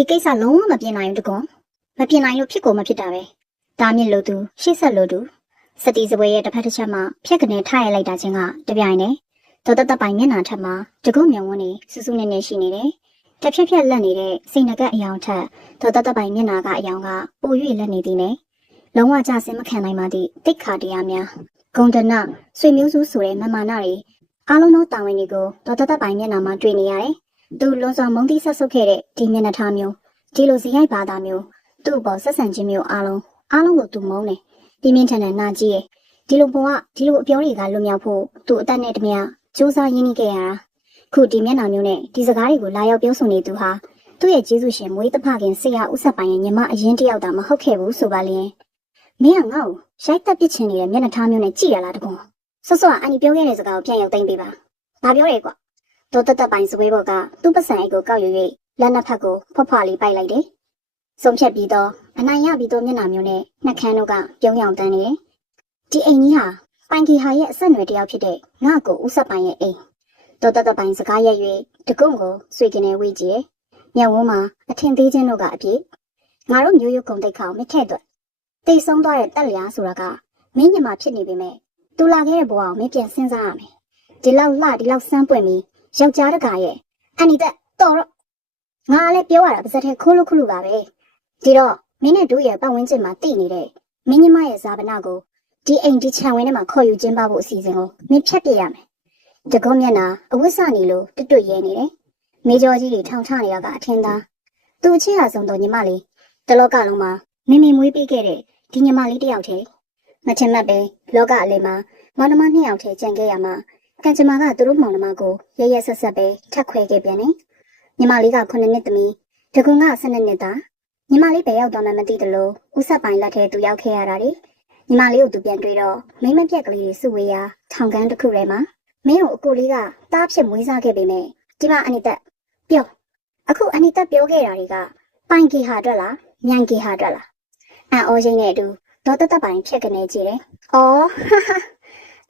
ဒီကိစ္စလုံးဝမပြင်နိုင်ဘူးတကွန်မပြင်နိုင်လို့ဖြစ်ကိုမဖြစ်တာပဲဒါမြင့်လို့သူရှေ့ဆက်လို့သူစတီစပွဲရဲ့တစ်ဖက်တစ်ချက်မှာဖြက်ကနေထားရလိုက်တာချင်းကတပြိုင်နဲ့ဒေါ်တပိုင်မျက်နှာထက်မှာတကုတ်မြုံဝန်းနေစူးစူးနေနေရှိနေတယ်တဖြက်ဖြက်လက်နေတဲ့စိတ်ငကအယောင်ထက်ဒေါ်တပိုင်မျက်နှာကအယောင်ကပို၍လက်နေသည်နဲ့လုံးဝကြဆင်းမခံနိုင်ပါသည့်တိတ်ခါတရားများဂုံဒနာဆွေမျိုးစုဆိုတဲ့မမနာတွေအားလုံးသောတာဝန်တွေကိုဒေါ်တပိုင်မျက်နှာမှာတွေ့နေရတယ်သူလွန်စွာမုန်းတိဆက်ဆုပ်ခဲ့တဲ့ဒီမျက်နှာထားမျိုးဒီလိုဇီရိုက်ဘာသာမျိုးသူ့အပေါ်ဆက်ဆံခြင်းမျိုးအားလုံးကိုသူမုန်းတယ်ပြင်းပြင်းထန်ထန်နာကြည့်ရဲ့ဒီလိုပေါ်ကဒီလိုအပြောတွေကလွတ်မြောက်ဖို့သူအသက်နဲ့တမယစူးစမ်းရင်းနှီးခဲ့ရတာခုဒီမျက်နှာမျိုးနဲ့ဒီစကားတွေကိုလာရောက်ပြောဆိုနေသူဟာသူ့ရဲ့ကျေးဇူးရှင်မွေးတဖခင်ဆရာဦးဆက်ပိုင်ရဲ့ညီမအရင်တယောက်တာမဟုတ်ခဲ့ဘူးဆိုပါလျင်မင်းကငါ့ကိုရိုက်တက်ပစ်ချင်နေတဲ့မျက်နှာထားမျိုးနဲ့ကြည့်ရလားတကွန်ဆော့ဆော့ကအန်ဒီပြောခဲ့တဲ့စကားကိုပြန်ရောက်သိမ့်ပေးပါဘာပြောရဲကွာဒေါ်တပိုင်စပွဲဘော်ကသူ့ပစံအိတ်ကိုကောက်ယူ၍လက်နှစ်ဖက်ကိုဖွက်ဖွာလေးပိုက်လိုက်တယ်ဆုံးဖြတ်ပြီးတော့အနိုင်ရပြီးတော့မျက်နှာမျိုးနဲ့နှက်ခမ်းတို့ကပြုံးရောင်တန်းနေတယ်ဒီအိမ်ကြီးဟာပိုင်ကီဟာရဲ့အဆက်အနွယ်တယောက်ဖြစ်တဲ့ငါ့ကိုဦးဆက်ပိုင်ရဲ့အိမ်ဒေါ်တပိုင်စကားရက်၍တကုံကိုဆွေကင်းနေဝေးကြည့်မျက်ဝန်းမှာအထင်သေးခြင်းတို့ကအပြည့်ငါတို့မျိုးရုပ်ကုန်တိတ်ခေါမထက်တော့တိတ်ဆုံးသွားတဲ့တက်လျားဆိုတာကမင်းညမဖြစ်နေပေမဲ့တူလာခဲ့တဲ့ဘဝကိုမင်းပြန်စဉ်းစားရမယ်ဒီလောက်လှဒီလောက်စမ်းပွင့်ပြီးယောက်ျားတကာရဲ့အန်ဒီတက်တော်တော့ငါလည်းပြောရတာပါစက်ထဲခိုးလို့ခလို့ပါပဲဒီတော့မင်းနဲ့တို့ရဲ့ပတ်ဝန်းကျင်မှာတည်နေတဲ့မင်းညမရဲ့ဇာပနာကိုဒီအိမ်ဒီခြံဝင်းထဲမှာခေါ်ယူကျင်းပဖို့အစီအစဉ်ကိုမင်းဖြတ်ပြရမယ်တကုံးမျက်နှာအဝတ်စနေလို့တွတ်ရဲနေတယ်မေကျော်ကြီးတွေထောင်ချနေရကအထင်သာသူ့အချစ်ဟာဆုံးတော့ညီမလေးတလောကလုံးမှာမင်းမွေးပေးခဲ့တဲ့ဒီညီမလေးတယောက်တည်းမထင်မှတ်ပဲလောကအလေးမှာမောင်နှမနှစ်ယောက်တည်းကြံခဲ့ရမှာကံကြမ္မာကသူတို့မောင်နှမကိုရရဆက်ဆက်ပဲထက်ခွဲခဲ့ပြန်တယ်ညီမလေးက9နှစ်သမီးတကုံက12နှစ်သားညီမလေးပဲရောက်တော့မှမသိတယ်လို့ဦးဆက်ပိုင်လက်ထဲသူရောက်ခဲ့ရတာလေညီမလေးကိုသူပြန်တွေ့တော့မိမပြက်ကလေးတွေစုဝေးရာထောင်ကန်းတစ်ခုထဲမှာမင်းကိုအကိုလေးကတားဖြစ်မွေးစားခဲ့ပေမဲ့ဒီမှာအနိတက်ပြောအခုအနိတက်ပြောခဲ့တာတွေကပိုင်ကီဟာအတွက်လားမြိုင်ကီဟာအတွက်လားအန်အော်ရင်းနဲ့အတူဒေါ်တပိုင်ဖြစ်ကနေကြည့်တယ်အော်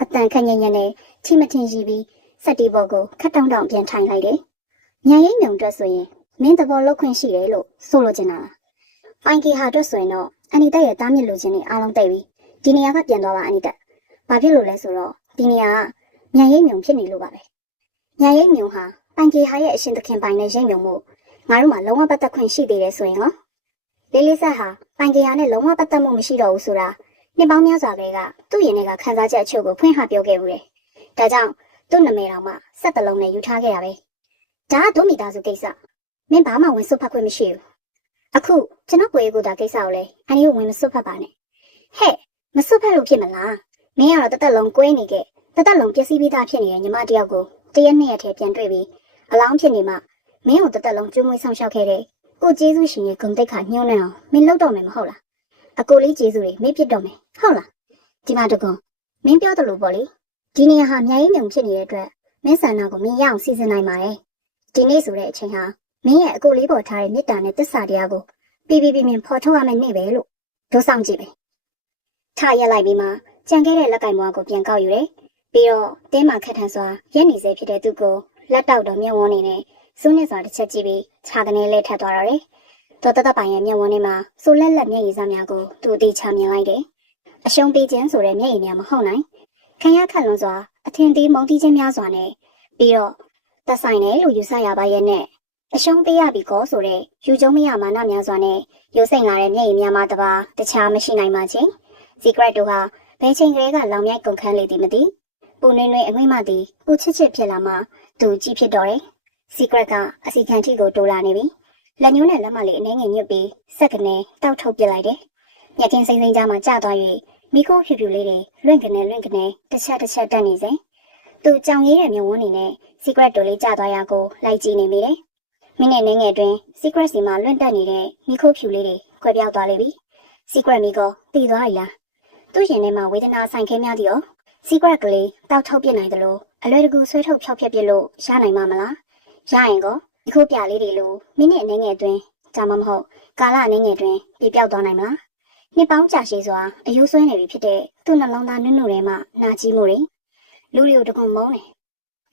အတန်ခက်ညံ့ညံ့နဲ့ထိမထင်ရှိပြီးစက်တီဘော်ကိုခက်တောင်းတောင်းပြန်ထိုင်လိုက်တယ်ညံရိမ့်မြုံအတွက်ဆိုရင်မင်းသဘောလောက်ခွင့်ရှိတယ်လို့ဆိုလိုချင်တာလားပိုင်ကီဟာအတွက်ဆိုရင်တော့အနိတက်ရဲ့တားမြစ်လိုချင်နေအားလုံးသိပြီဒီနေရာကပြန်သွားပါအနိတက်ဘာဖြစ်လို့လဲဆိုတော့ဒီနေရာကညံရိမ့်မြုံဖြစ်နေလို့ပါပဲညံရိမ့်မြုံဟာပိုင်ကီဟာရဲ့အရှင်သခင်ပိုင်နဲ့ရိမ့်မြုံမှုငါတို့မှလုံးဝပတ်သက်ခွင့်ရှိသေးတယ်ဆိုရင်ဟောလေးလေးဆက်ဟာပိုင်ကီဟာနဲ့လုံးဝပတ်သက်မှုမရှိတော့ဘူးဆိုတာနှစ်ပေါင်းများစွာကလေးကသူ့ရင်ထဲကခန်းစားချက်အချို့ကိုဖွင့်ဟပြောခဲ့ဦးတယ်ဒါကြောင့်သူ့နာမည်တော်မှဆက်တလုံးနဲ့ယူထားခဲ့တာပဲဒါကဒုမိသားစုကိစ္စမင်းဘာမှဝင်စွတ်ဖက်ခွင့်မရှိဘူးအခုကျွန်တော်ကိုရေးကိုတာကိစ္စကိုလည်းအန်ဒီကိုဝင်မစွတ်ဖက်ပါနဲ့ဟဲ့မစွတ်ဖက်လို့ဖြစ်မလားမင်းကတော့တသက်လုံးကွဲနေခဲ့တသက်လုံးပျက်စီးပြီးသားဖြစ်နေတဲ့ညီမတယောက်ကိုတရက်နှစ်ရက်ထဲပြန်တွေ့ပြီးအလောင်းဖြစ်နေမှမင်းကိုတသက်လုံးကျွေးမွေးဆောင်ရှောက်ခဲ့တဲ့ကိုကျေးဇူးရှင်ရဲ့ဂုဏ်သိက္ခာညှိုးနှံအောင်မင်းလုပ်တော့မယ်မဟုတ်လားအကိုလေးကျေးဇူးတွေမေ့ပြစ်တော့မယ်ဟုတ်လားဒီမှာတကွန်မင်းပြောတယ်လို့ပေါ့လေဒီနေရာဟာမြိုင်မြုံဖြစ်နေတဲ့အတွက်မင်းဆန္ဒကိုမင်းရအောင်စီစဉ်နိုင်ပါတယ်ဒီနေ့ဆိုတဲ့အချိန်ဟာမင်းရဲ့အကိုလေးပေါ်ထားတဲ့မေတ္တာနဲ့တစ္ဆာတရားကိုပြပြမြင်ဖော်ထုတ်ရမယ့်နေ့ပဲလို့ဒုဆောင်ကြည့်ပဲထားရက်လိုက်ပြီးမှကြံခဲ့တဲ့လက်ကင်မွားကိုပြန်ကောက်ယူတယ်ပြီးတော့တင်းမာခက်ထန်စွာရက်နေစေဖြစ်တဲ့သူကိုလက်တောက်တော့မျက်ဝန်းနေနဲ့စူးနေစွာတစ်ချက်ကြည့်ပြီးခြာကနေလဲထပ်သွားတော့တယ်ဒေါ်တပိုင်ရဲ့မျက်ဝန်းထဲမှာစိုးလက်လက်မျက်ရည်စများကိုသူအသေးချမြင်လိုက်တယ်အရှုံးပေးခြင်းဆိုတဲ့မျက်ရည်များမဟုတ်နိုင်ခံရခက်လွန်စွာအထင်သေးမုန်းတီးခြင်းများစွာနဲ့ပြီးတော့သက်ဆိုင်တယ်လို့ယူဆရပါရဲ့နဲ့အရှုံးပေးရပြီကောဆိုတဲ့ယူကျုံမရမာနများစွာနဲ့ယူစိမ့်လာတဲ့မျက်ရည်များမှတပါတခြားမရှိနိုင်ပါချင်း secret တို့ဟာဘယ်ချိန်ကလေးကလောင်မြိုက်ကုန်ခန်းလေသည်မသိပူနေနေအငွေ့မှသည်ပူချစ်ဖြစ်လာမှသူကြည့်ဖြစ်တော့တယ် secret ကအစီခံထိကိုတိုးလာနေပြီလက်ညှိုးနဲ့လက်မလေးအနှဲငယ်ညွတ်ပြီးစက်ကနေတောက်ထုတ်ပစ်လိုက်တယ်ညကင်းစိမ့်စိမ့်ကြားမှာကျသွား၍မိခိုးဖြူဖြူလေးတွေလွင့်ကနေတစ်ချက်တက်နေစဉ်သူကြောင်ရည်ရဲ့မျက်ဝန်းနေနဲ့ secret တို့လေးကျသွားရကိုလိုက်ကြည့်နေမိတယ်မိနစ်နှင်းငယ်တွင် secret စီမှာလွင့်တက်နေတဲ့မိခိုးဖြူလေးတွေခွဲပြောက်သွားလိမ့်ပြီ secret မိကောတည်သွားပြီလားသူ့ရင်ထဲမှာဝေဒနာဆိုင်ခဲများသည်ရော secret ကလေးတောက်ထုတ်ပစ်နိုင်တယ်လို့အလွယ်တကူဆွဲထုတ်ဖျောက်ဖျက်ပစ်လို့ရနိုင်မှာမလားရရင်ကောဒီခိုးပြလေးတွေလိုမိနစ်နှင်းငယ်တွင်ဒါမှမဟုတ်ကာလနှင်းငယ်တွင်ပြပြောက်သွားနိုင်မလားနှစ်ပေါင်းကြာရှည်စွာအယိုးဆွဲနေပြီဖြစ်တဲ့သူ့နှလုံးသားနုထဲမှာနာကြီးမှုတွေလူတွေကိုတကုံမုန်းတယ်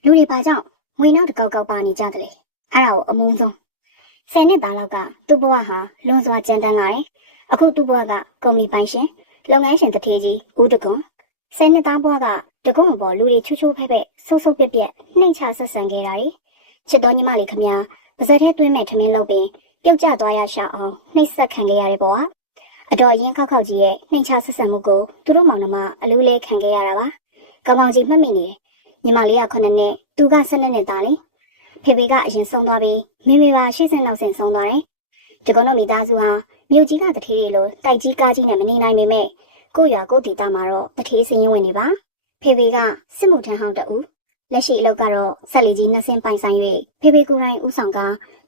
လူတွေဘာကြောင့်ငွေနောက်တကောက်ကောက်ပါနေကြတယ်အဲ့ဒါကိုအမုန်းဆုံး 10 နှစ်သားလောက်ကသူ့ဘဝဟာလွန်စွာကြမ်းတမ်းလာတယ်။အခုသူ့ဘဝကကုမ္ပဏီပိုင်ရှင်လုပ်ငန်းရှင်တထေးကြီးဦးတကွန်10 နှစ်သားဘဝကတကွန်အပေါ်လူတွေချူချူဖဲ့ဖဲ့ဆုပ်ဆုပ်ပြက်ပြက်နှိမ့်ချဆက်ဆံခဲ့တာ။ချစ်တော်ညီမလေးခမပါဇက်ထဲသွင်းမဲ့ထမင်းလုပ်ပြီးပြုတ်ကျသွားရရှာအောင်နှိမ့်ဆက်ခံခဲ့ရတဲ့ဘဝအတော်အရင်ခောက်ခောက်ကြီးရဲ့နှိမ့်ချဆက်ဆံမှုကိုသူတို့မောင်နှမအလူးလေးခံခဲ့ရတာပါ။ကောင်းကောင်းကြီးမှတ်မိနေတယ်။ညီမလေးက9နှစ်သူက12နှစ်သားလေ။ဖေဖေကအရင်ဆုံးသွားပြီးမိမိပါရှေ့ဆက်နောက်ဆင်ဆုံးသွားတယ်။ဒီကောင်တို့မိသားစုဟာမြို့ကြီးကတထေးတွေလိုတိုက်ကြီးကားကြီးနဲ့မနေနိုင်ပေမဲ့ကိုရွာကိုတီတာမှာတော့တထေးစင်းရင်ဝင်နေပါ။ဖေဖေကစစ်မှုထမ်းဟောင်းတအူလက်ရှိအလုပ်ကတော့ဆက်လီကြီးနှစ်ဆင်းပိုင်ဆိုင်၍ဖေဖေကိုယ်တိုင်ဦးဆောင်က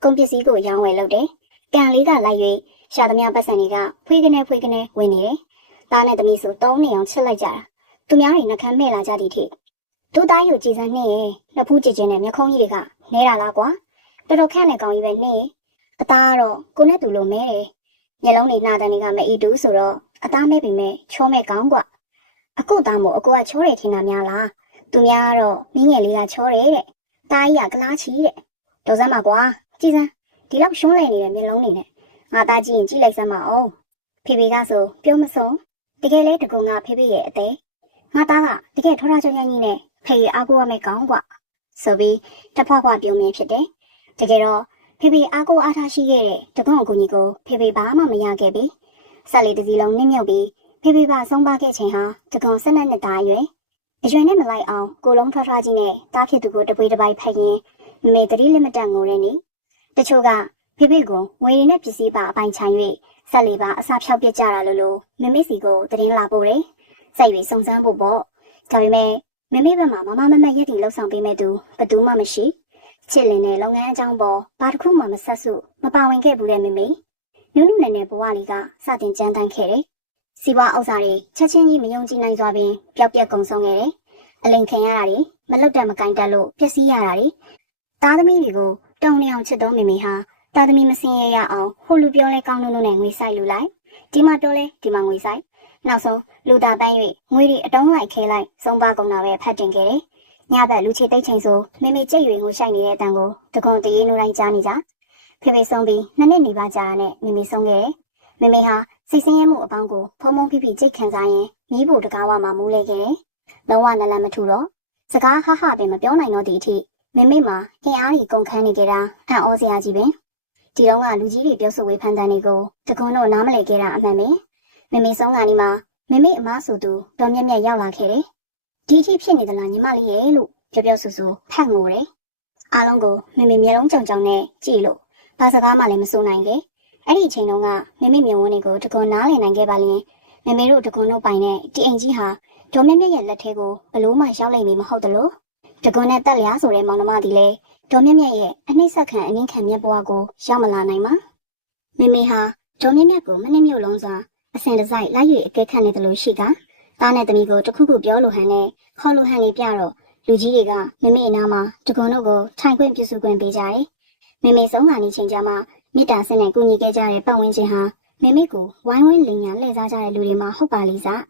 ကုန်ပစ္စည်းကိုရောင်းဝယ်လုပ်တယ်။ကန်လေးကလိုက်၍ရှာသမျှပတ်စံတွေကဖွေးကနေဝင်နေတယ်။သားနဲ့သမီးဆို3နှစ်အောင်ချစ်လိုက်ကြတာ။သူများတွေနှကမ်းမဲ့လာကြသည့်ထိတို့သားယူကြည်စမ်းနေရဲ့နှစ်ဖူးကြည်ချင်းနဲ့မျက်ခုံးကြီးတွေကနဲတာလားကွာ။တော်တော်ခန့်တဲ့ကောင်ကြီးပဲနေ။အသားကတော့ကိုနဲ့သူလိုမဲတယ်။မျက်လုံးတွေနှာတန်းတွေကမအီတူဆိုတော့အသားမဲပေမဲ့ချောမဲ့ကောင်းကွာ။အခုသားမို့အကိုကချောတယ်ထင်တာများလား။သူများကတော့မင်းငယ်လေးကချောတယ်တဲ့။သားကြီးကကလားချီတဲ့။တော်စမ်းပါကွာ။ကြည်စမ်းဒီလောက်ရှုံးလဲနေတဲ့မျက်လုံးတွေနဲ့ငါသားကြည့်ရင်ကြည့်လိုက်စမ်းပါအောင်ဖေဖေကဆိုပြောမဆုံးတကယ်လဲတကုံကဖေဖေရဲ့အသေးငါသားကတကယ်ထောထားချောချောကြီးနဲ့ဖေရအားကိုရမယ်ကောင်းကွာဆိုပြီးတဖွားဖွားပြုံးမြင်ဖြစ်တယ်တကယ်တော့ဖေဖေအားကိုအားထားရှိခဲ့တဲ့တကုံအကူကြီးကိုဖေဖေဘာမှမရခဲ့ပြီဆက်လေးတစ်စီလုံးနှင်းမြုပ်ပြီးဖေဖေပါဆုံးပါခဲ့ချိန်ဟာတကုံ12နှစ်သားအရွယ်နဲ့မလိုက်အောင်ကိုလုံးထွားထွားကြီးနဲ့တားဖြစ်သူကိုတပွေးတစ်ပိုက်ဖက်ရင်မေတရီလက်မတက်ငိုတဲ့နေတချို့ကဖေဖေကိုငွေရည်နဲ့ပစ္စည်းပါအပိုင်ချန်၍ဆက်လေးပါအစာဖြောက်ပြစ်ကြတာလို့မမေစီကိုတရင်လာပို့တယ်။စိုက်၍စုံစမ်းဖို့ပေါ့။ဒါပေမဲ့မမေဘက်မှာမမမရက်တီလှုပ်ဆောင်ပေးမဲ့သူဘသူမှမရှိ။ချစ်လင်တဲ့လုပ်ငန်းအကြောင်းပေါ်ဘာတစ်ခုမှမဆက်စုမပါဝင်ခဲ့ဘူးတဲ့မမေ။နုနုနယ်နယ်ဘဝလေးကစတင်ကြမ်းတမ်းခဲ့တယ်။စီးပွားဥစ္စာတွေချက်ချင်းကြီးမယုံကြည်နိုင်စွာပင်ပျောက်ပြက်ကုန်ဆုံးခဲ့တယ်။အလိန်ခံရတာတွေမလွတ်တက်မကင်တက်လို့ပျက်စီးရတာတွေသားသမီးတွေကိုတုံနေအောင်ချစ်တော်မမေဟာသားသမီးမစင်ရရအောင်ဟိုလူပြောလဲကောင်းလို့နဲ့ငွေဆိုင်လူလိုက်ဒီမှာပြောလဲဒီမှာငွေဆိုင်နောက်ဆုံးလူသားပန်း၍ငွေတွေအတုံးလိုက်ခဲလိုက်ဆုံးပါကုန်တာပဲဖတ်တင်ခဲ့တယ်ညဘက်လူချေတိတ်ချိန်ဆိုမေမေကြက်ရွေငိုဆိုင်နေတဲ့အတန်ကိုတကွန်တရေနိုးတိုင်းကြားနေကြဖေဖေဆုံးပြီး2နှစ်နေပါကြာနဲ့မေမေဆုံးခဲ့တယ်မေမေဟာစိတ်ဆင်းရဲမှုအပေါင်းကိုဖုံဖုံဖိဖိကြိတ်ခံစားရင်မီးဖို့တကားဝမှာမူးလဲခဲ့တယ်လုံးဝနလန်မထူတော့စကားဟဟပင်မပြောနိုင်တော့သည့်အထိမေမေမှာအင်အားကြီးကုန်ခန်းနေကြတာအံ့ဩစရာကြီးပင်ဒီတော့ကလူကြီးတွေပြောဆိုဝေဖန်တဲ့နေကိုတကွန်းတော့နားမလည်ခဲ့တာအမှန်ပဲမမေဆုံးကနေမှမမေအမားဆိုသူတော်မြက်မြက်ရောက်လာခဲ့တယ်ဒီအထိဖြစ်နေသလားညီမလေးရဲ့လို့ပြောဆူဆူဖတ်ငိုတယ်အားလုံးကိုမမေမျက်လုံးကြောင်ကြောင်နဲ့ကြည့်လို့ဘာစကားမှလည်းမဆိုနိုင်ခဲ့အဲ့ဒီအချိန်တုန်းကမမေမျက်ဝန်းတွေကိုတကွန်းနားလည်နိုင်ခဲ့ပါလျင်မမေတို့တကွန်းတို့ပိုင်တဲ့ဒီအိမ်ကြီးဟာတော်မြက်မြက်ရဲ့လက်ထဲကိုဘလို့မှရောက်နိုင်မည်မဟုတ်သလိုတကွန်းနဲ့တက်လျားဆိုတဲ့မောင်နှမဒီလေဒေါ်မြတ်မြတ်ရဲ့အနှိမ့်ဆက်ခံအငင်းခံမြတ်ဘဝကိုရောက်မလာနိုင်ပါမေမေဟာဒေါ်မြတ်မြတ်ကိုမနှိမ့်မြုပ်လုံးစွာအစင်တစိုက်လိုက်၍အကဲခတ်နေတယ်လို့ရှိကသားနဲ့သမီးကိုတခုခုပြောလို့ဟန်နဲ့ခေါ်လို့ဟန်လေးပြတော့လူကြီးတွေကမေမေအနားမှာတကွန်းတို့ကိုထိုင်ခွင့်ပြုစုခွင့်ပေးကြတယ်မေမေဆုံးခါနေချိန်ကျမှမိတာဆင်းနဲ့ကူညီခဲ့ကြတဲ့ပတ်ဝန်းကျင်ဟာမေမေကိုဝိုင်းဝန်းလင်ညာလှည့်စားကြတဲ့လူတွေမှာဟုတ်ပါလိမ့်စာ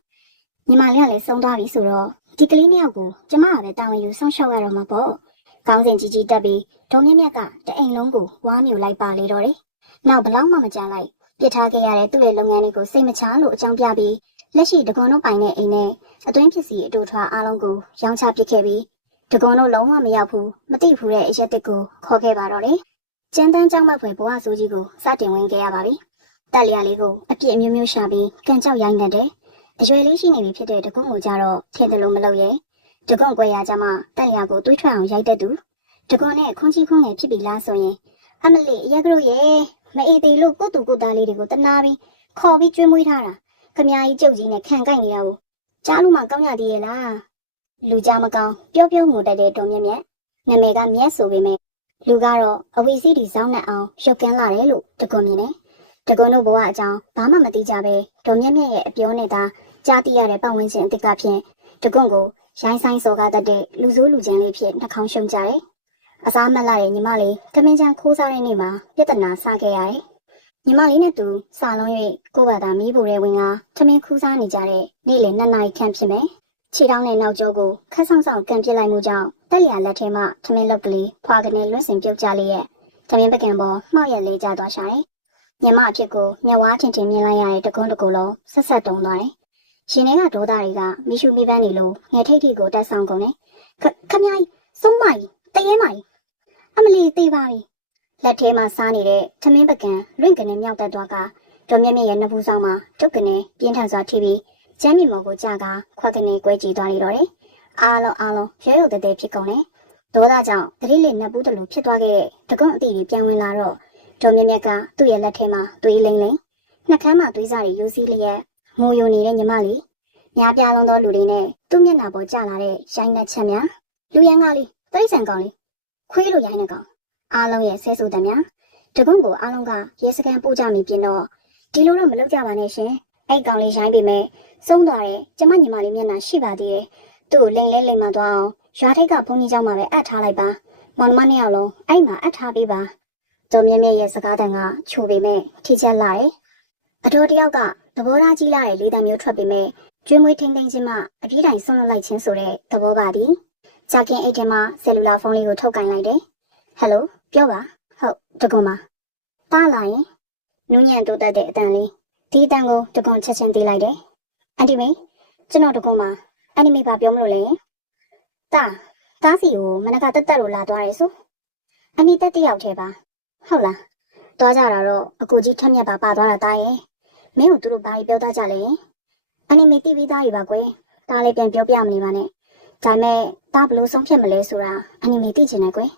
းညီမလေးကလည်းဆုံးသွားပြီဆိုတော့ဒီကလေးနှစ်ယောက်ကိုကျမကပဲတာဝန်ယူဆောင်ရှောက်ရတော့မှာပေါ့ကောင်းစဉ်ကြီးကြီးတက်ပြီးဒေါ်မြတ်မြတ်ကတအိမ်လုံးကိုဝါမျိုးလိုက်ပါလေတော့တယ်။နောက်ဘလောက်မှမကြလိုက်ပြစ်ထားခဲ့ရတဲ့သူ့ရဲ့လုပ်ငန်းတွေကိုစိတ်မချလို့အကြောင်းပြပြီးလက်ရှိတကွန်တို့ပိုင်တဲ့အိမ်နဲ့အတွင်းဖြစ်စီအတူထွားအားလုံးကိုရောင်းချပစ်ခဲ့ပြီးတကွန်တို့လုံးဝမရောက်ဘူးမသိဘူးတဲ့အရက်တစ်ကိုခေါ်ခဲ့ပါတော့တယ်။ကျန်းတန်းကြောက်မက်ဖွယ်ဘဝဆိုးကြီးကိုစတင်ဝင်ခဲ့ရပါပြီ။တက်လျာလေးကိုအပြစ်အမျိုးမျိုးရှာပြီးကန်ကြောက်ရိုင်းနေတယ်။အရွယ်လေးရှိနေပြီဖြစ်တဲ့တကွန်ကိုကြတော့ထင်တယ်လို့မလုပ်ရဲ့။တကွန်ကွယ်ရကြမှာတက်လျာကိုတွေးထွက်အောင်ရိုက်တဲ့သူတကွန်နဲ့ခွန်ကြီးခွန်ငယ်ဖြစ်ပြီလားဆိုရင်အမလီအရက်တို့ရဲ့မအေးသေးလို့ကိုတူကိုသားလေးတွေကိုတနာပြီးခေါ်ပြီးကျွေးမွေးထားတာခမကြီးကျုပ်ကြီးနဲ့ခံကိုက်နေတာကိုကြားလို့မှကောင်းရသေးရဲ့လားလူကြားမကောင်းပြောငိုတတ်တဲ့ဒေါ်မြက်မြက်နာမည်ကမြက်ဆိုပေမဲ့လူကတော့အဝီစီးတီစောင်းနဲ့အောင်ရုပ်ကန်းလာတယ်လို့တကွန်မြင်တယ်တကွန်တို့ဘဝအကြောင်းဘာမှမသိကြပဲဒေါ်မြက်မြက်ရဲ့အပြောနဲ့သာကြားသိရတဲ့ပတ်ဝန်းကျင်အစ်စ်ကဖြင့်တကွန်ကိုရိုင်းဆိုင်စော်ကားတတ်တဲ့လူဆိုးလူချမ်းလေးဖြစ်နှာခေါင်းရှုံကြတယ်အစားမလာတဲ့ညီမလေးတမင်ချန်ခိုးစားတဲ့နေ့မှာပြဿနာစခဲ့ရတယ်။ညီမလေးနဲ့သူစာလုံး၍ကိုယ့်ဘာသာမီးပူတဲ့ဝင်ကတမင်ခူးစားနေကြတဲ့နေ့လယ်2 နာရီခန့်ဖြစ်မယ်။ခြေထောက်နဲ့နောက်ကျောကိုခက်ဆောင်ကန်ပစ်လိုက်မှုကြောင့်တက်လျာလက်ထဲမှတမင်လောက်ကလေးဖွာကနေလွင့်စင်ပြုတ်ကြလေးရဲ့ တမင်ပကံပေါ်မှောက်ရက်လေးကျသွားရှာတယ်။ညမအဖြစ်ကိုမျက်ဝါးထင်ထင်မြင်လိုက်ရတဲ့တကွန်းတကူလုံးဆက်ဆက်တုံသွားတယ်။ရှင်တွေကဒေါသတွေကမိရှုမိပန်းနေလို့ငယ်ထိတ်ထိကိုတက်ဆောင်ကုန်တယ်။ခမကြီးစုံးမကြီးတရေမကြီးအမလီသေးပါပြီ။လက်ထဲမှာစားနေတဲ့တမင်ပကံလွင့်ကနေမြောက်တက်သွားကဒေါ်မြင့်မြင့်ရဲ့နှစ်ဖူးဆောင်မှာတုတ်ကနေပြင်းထန်စွာထိပြီးကျမ်းမြေမော်ကိုကြာကခွက်ကနေကွဲကြည့်သွားရတော့တယ်။အားလုံးရုပ်ရုပ်တဲတဲဖြစ်ကုန်တယ်။ဒေါသကြောင့်တတိလေးနှစ်ဘူးတလူဖြစ်သွားခဲ့တဲ့တကွန်းအတီတွေပြန်ဝင်လာတော့ဒေါ်မြင့်မြတ်ကသူ့ရဲ့လက်ထဲမှာသွေးလိမ့်လိမ့်နှက်ခမ်းမှာသွေးစားတွေယူစည်းလျက်ငိုယိုနေတဲ့ညီမလေးများပြားလုံးသောလူတွေနဲ့သူ့မျက်နှာပေါ်ကျလာတဲ့ရိုင်းနှက်ချက်များလူရန်ကားလေးတိရစ္ဆာန်ကောင်လေးခွေးလိုရိုင်းနှက်ကောင်အားလုံးရဲ့ဆဲဆူသမျှတကွန်းကိုအားလုံးကရဲစခန်းပို့ကြမိပြင်တော့ဒီလိုတော့မလုပ်ကြပါနဲ့ရှင်အဲ့ကောင်လေးရိုင်းပေမဲ့ဆုံးသွားတဲ့ကျမညီမလေးမျက်နှာရှိပါသေးတယ်သူ့ကိုလိမ့်လဲလိမ့်မှသွားအောင်ရွာထိပ်ကဘုန်းကြီးเจ้าမှာပဲအပ်ထားလိုက်ပါမောင်နှမနှစ်ယောက်လုံးအဲ့မှာအပ်ထားပေးပါဒေါ်မြင့်မြင့်ရဲ့စကားတန်ကချိုပေမဲ့ထိချက်လာတယ်အတော်တယောက်ကသဘောထားကြီးလာတဲ့လေးတံမျိုးထွက်ပေမဲ့ကျွေးမွေးထိန်ထိန်ချင်းမှအပြေးတိုင်ဆွန့်လွတ်လိုက်ခြင်းဆိုတဲ့သဘောပါသည်ကြာကင်းအိတ်ထဲမှာဆယ်လူလာဖုန်းလေးကိုထုတ်ကင်လိုက်တယ်ဟယ်လိုပြောပါဟုတ်တကွန်ပါပါလာရင်နူးညံ့တိုးတက်တဲ့အတန်လေးဒီအတန်ကိုတကွန်ချက်ချင်းတီးလိုက်တယ်အန်တီမေကျွန်တော်တကွန်ပါအန်တီမေပါပြောမလို့လေတားစီကိုမနက်ကတက်လို့လာသွားရဲဆိုအနီတက်တယောက်ထဲပါဟုတ်လားသွားကြတာတော့အကူကြီးထက်မြက်ပါသွားတာတားရဲ့မင်းတို့သူတို့ဘာပြောသားကြလဲအနီမေတီးပြီးသားတွေပါကွယ်တားလေးပြန်ပြောပြမနေပါနဲ့ဒါမဲ့တားဘလို့ဆုံးဖြတ်မလဲဆိုတာအနီမေသိချင်တယ်ကွယ်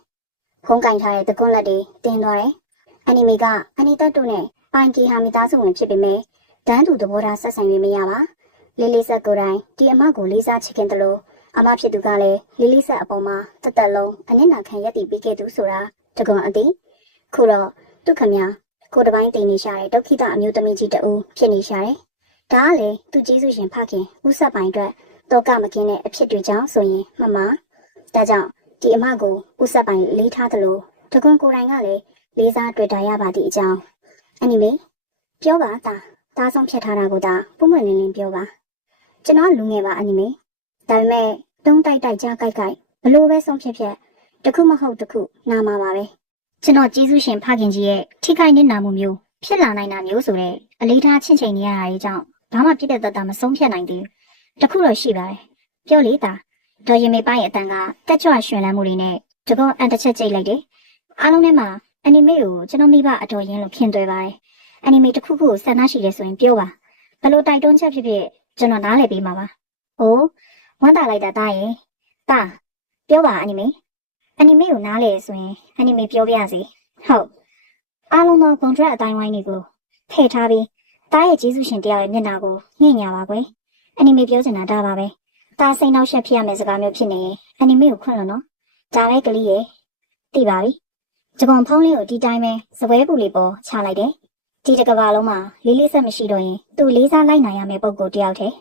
ဖုန်းကင်ထားတဲ့တကွန်းလက်တွေတင်းသွားတယ်အနီမေကအနီတက်တို့နဲ့ပိုင်ကီဟာမိသားစုဝင်ဖြစ်ပေမဲ့တန်းတူသဘောထားဆက်ဆံရမရပါလေးလေးဆက်ကိုယ်တိုင်ဒီအမကိုလေးစားချစ်ခင်တယ်လို့အမဖြစ်သူကလည်းလေးလေးဆက်အပေါ်မှာတက်လုံးအနစ်နာခံရက်တည်ပြီးခဲ့သူဆိုတာတကွန်အသိခုတော့သူခမကိုတပိုင်းတင်နေရှာတဲ့ဒုက္ခိတအမျိုးသမီးကြီးတဦးဖြစ်နေရှာတယ်ဒါကလေသူကျေးဇူးရှင်ဖခင်ဦးဆက်ပိုင်အတွက်တော့ကမကင်းတဲ့အဖြစ်တွေကြောင့်ဆိုရင်မှန်ပါဒါကြောင့်ဒီအမကိုဦးဆက်ပိုင်လေးထားသလိုတကွန်ကိုယ်တိုင်ကလည်းလေးစားတွေ့တာရပါသည့်အကြောင်းအနီမေပြောပါသားဆုံးဖြတ်ထားတာကိုသာပုံမှန်လင်းလင်းပြောပါကျွန်တော်လူငယ်ပါအနီမေဒါပေမဲ့တုံးတိုက်ကြားကြိုက်ဘလို့ပဲဆုံးဖြတ်တခုမဟုတ်တခုနာမှာပါပဲကျွန်တော်ကျေးဇူးရှင်ဖခင်ကြီးရဲ့ထိခိုက်နစ်နာမှုမျိုးဖြစ်လာနိုင်တာမျိုးဆိုတဲ့အလေးထားချင့်ချိန်နေရတာတွေကြောင့်ဘာမှပြည့်တဲ့သက်သာမဆုံးဖြတ်နိုင်သေးဘူးတခုတော့ရှိပါတယ်ပြောလေသားဒေါ်ရင်မေပိုင်းရဲ့အတန်ကတက်ကြွရွှင်လန်းမှုတွေနဲ့တကောအန်တစ်ချက်ကြိတ်လိုက်တယ်အားလုံးထဲမှာအနီမေကိုကျွန်တော်မိဘအတော်ရင်းလို့ခင်သွဲပါတယ်အနီမေတစ်ခုခုကိုစံနှရှိတယ်ဆိုရင်ပြောပါဘလို့တိုက်တွန်းချက်ဖြစ်ဖြစ်ကျွန်တော်နားလည်ပေးမှာပါအိုးဝမ်းသာလိုက်တာတားရဲ့တာပြောပါအနီမေကိုနားလေဆိုရင်အနီမေပြောပြစီဟုတ်အားလုံးသောကွန်ထရက်အတိုင်းဝိုင်းတွေကိုထည့်ထားပြီးတားရဲ့ကျေးဇူးရှင်တရားရဲ့မျက်နှာကိုညှင့်ညာပါကွယ်အနီမေပြောချင်တာဒါပါပဲတားစိတ်နှောက်ယှက်ဖြစ်ရမယ့်စကားမျိုးဖြစ်နေရင်အနီမေကိုခွင့်လို့နော်ဒါပဲကလေးရဲ့သိပါပြီဂျပွန်ဖုန်းလေးကိုဒီတိုင်းပဲစပွဲပူလေးပေါ်ချလိုက်တယ်ဒီတစ်ကဘာလုံးမှာလေးလေးဆက်မရှိတော့ရင်သူလေးစားလိုက်နိုင်ရမယ့်ပုံကိုတယောက်တည်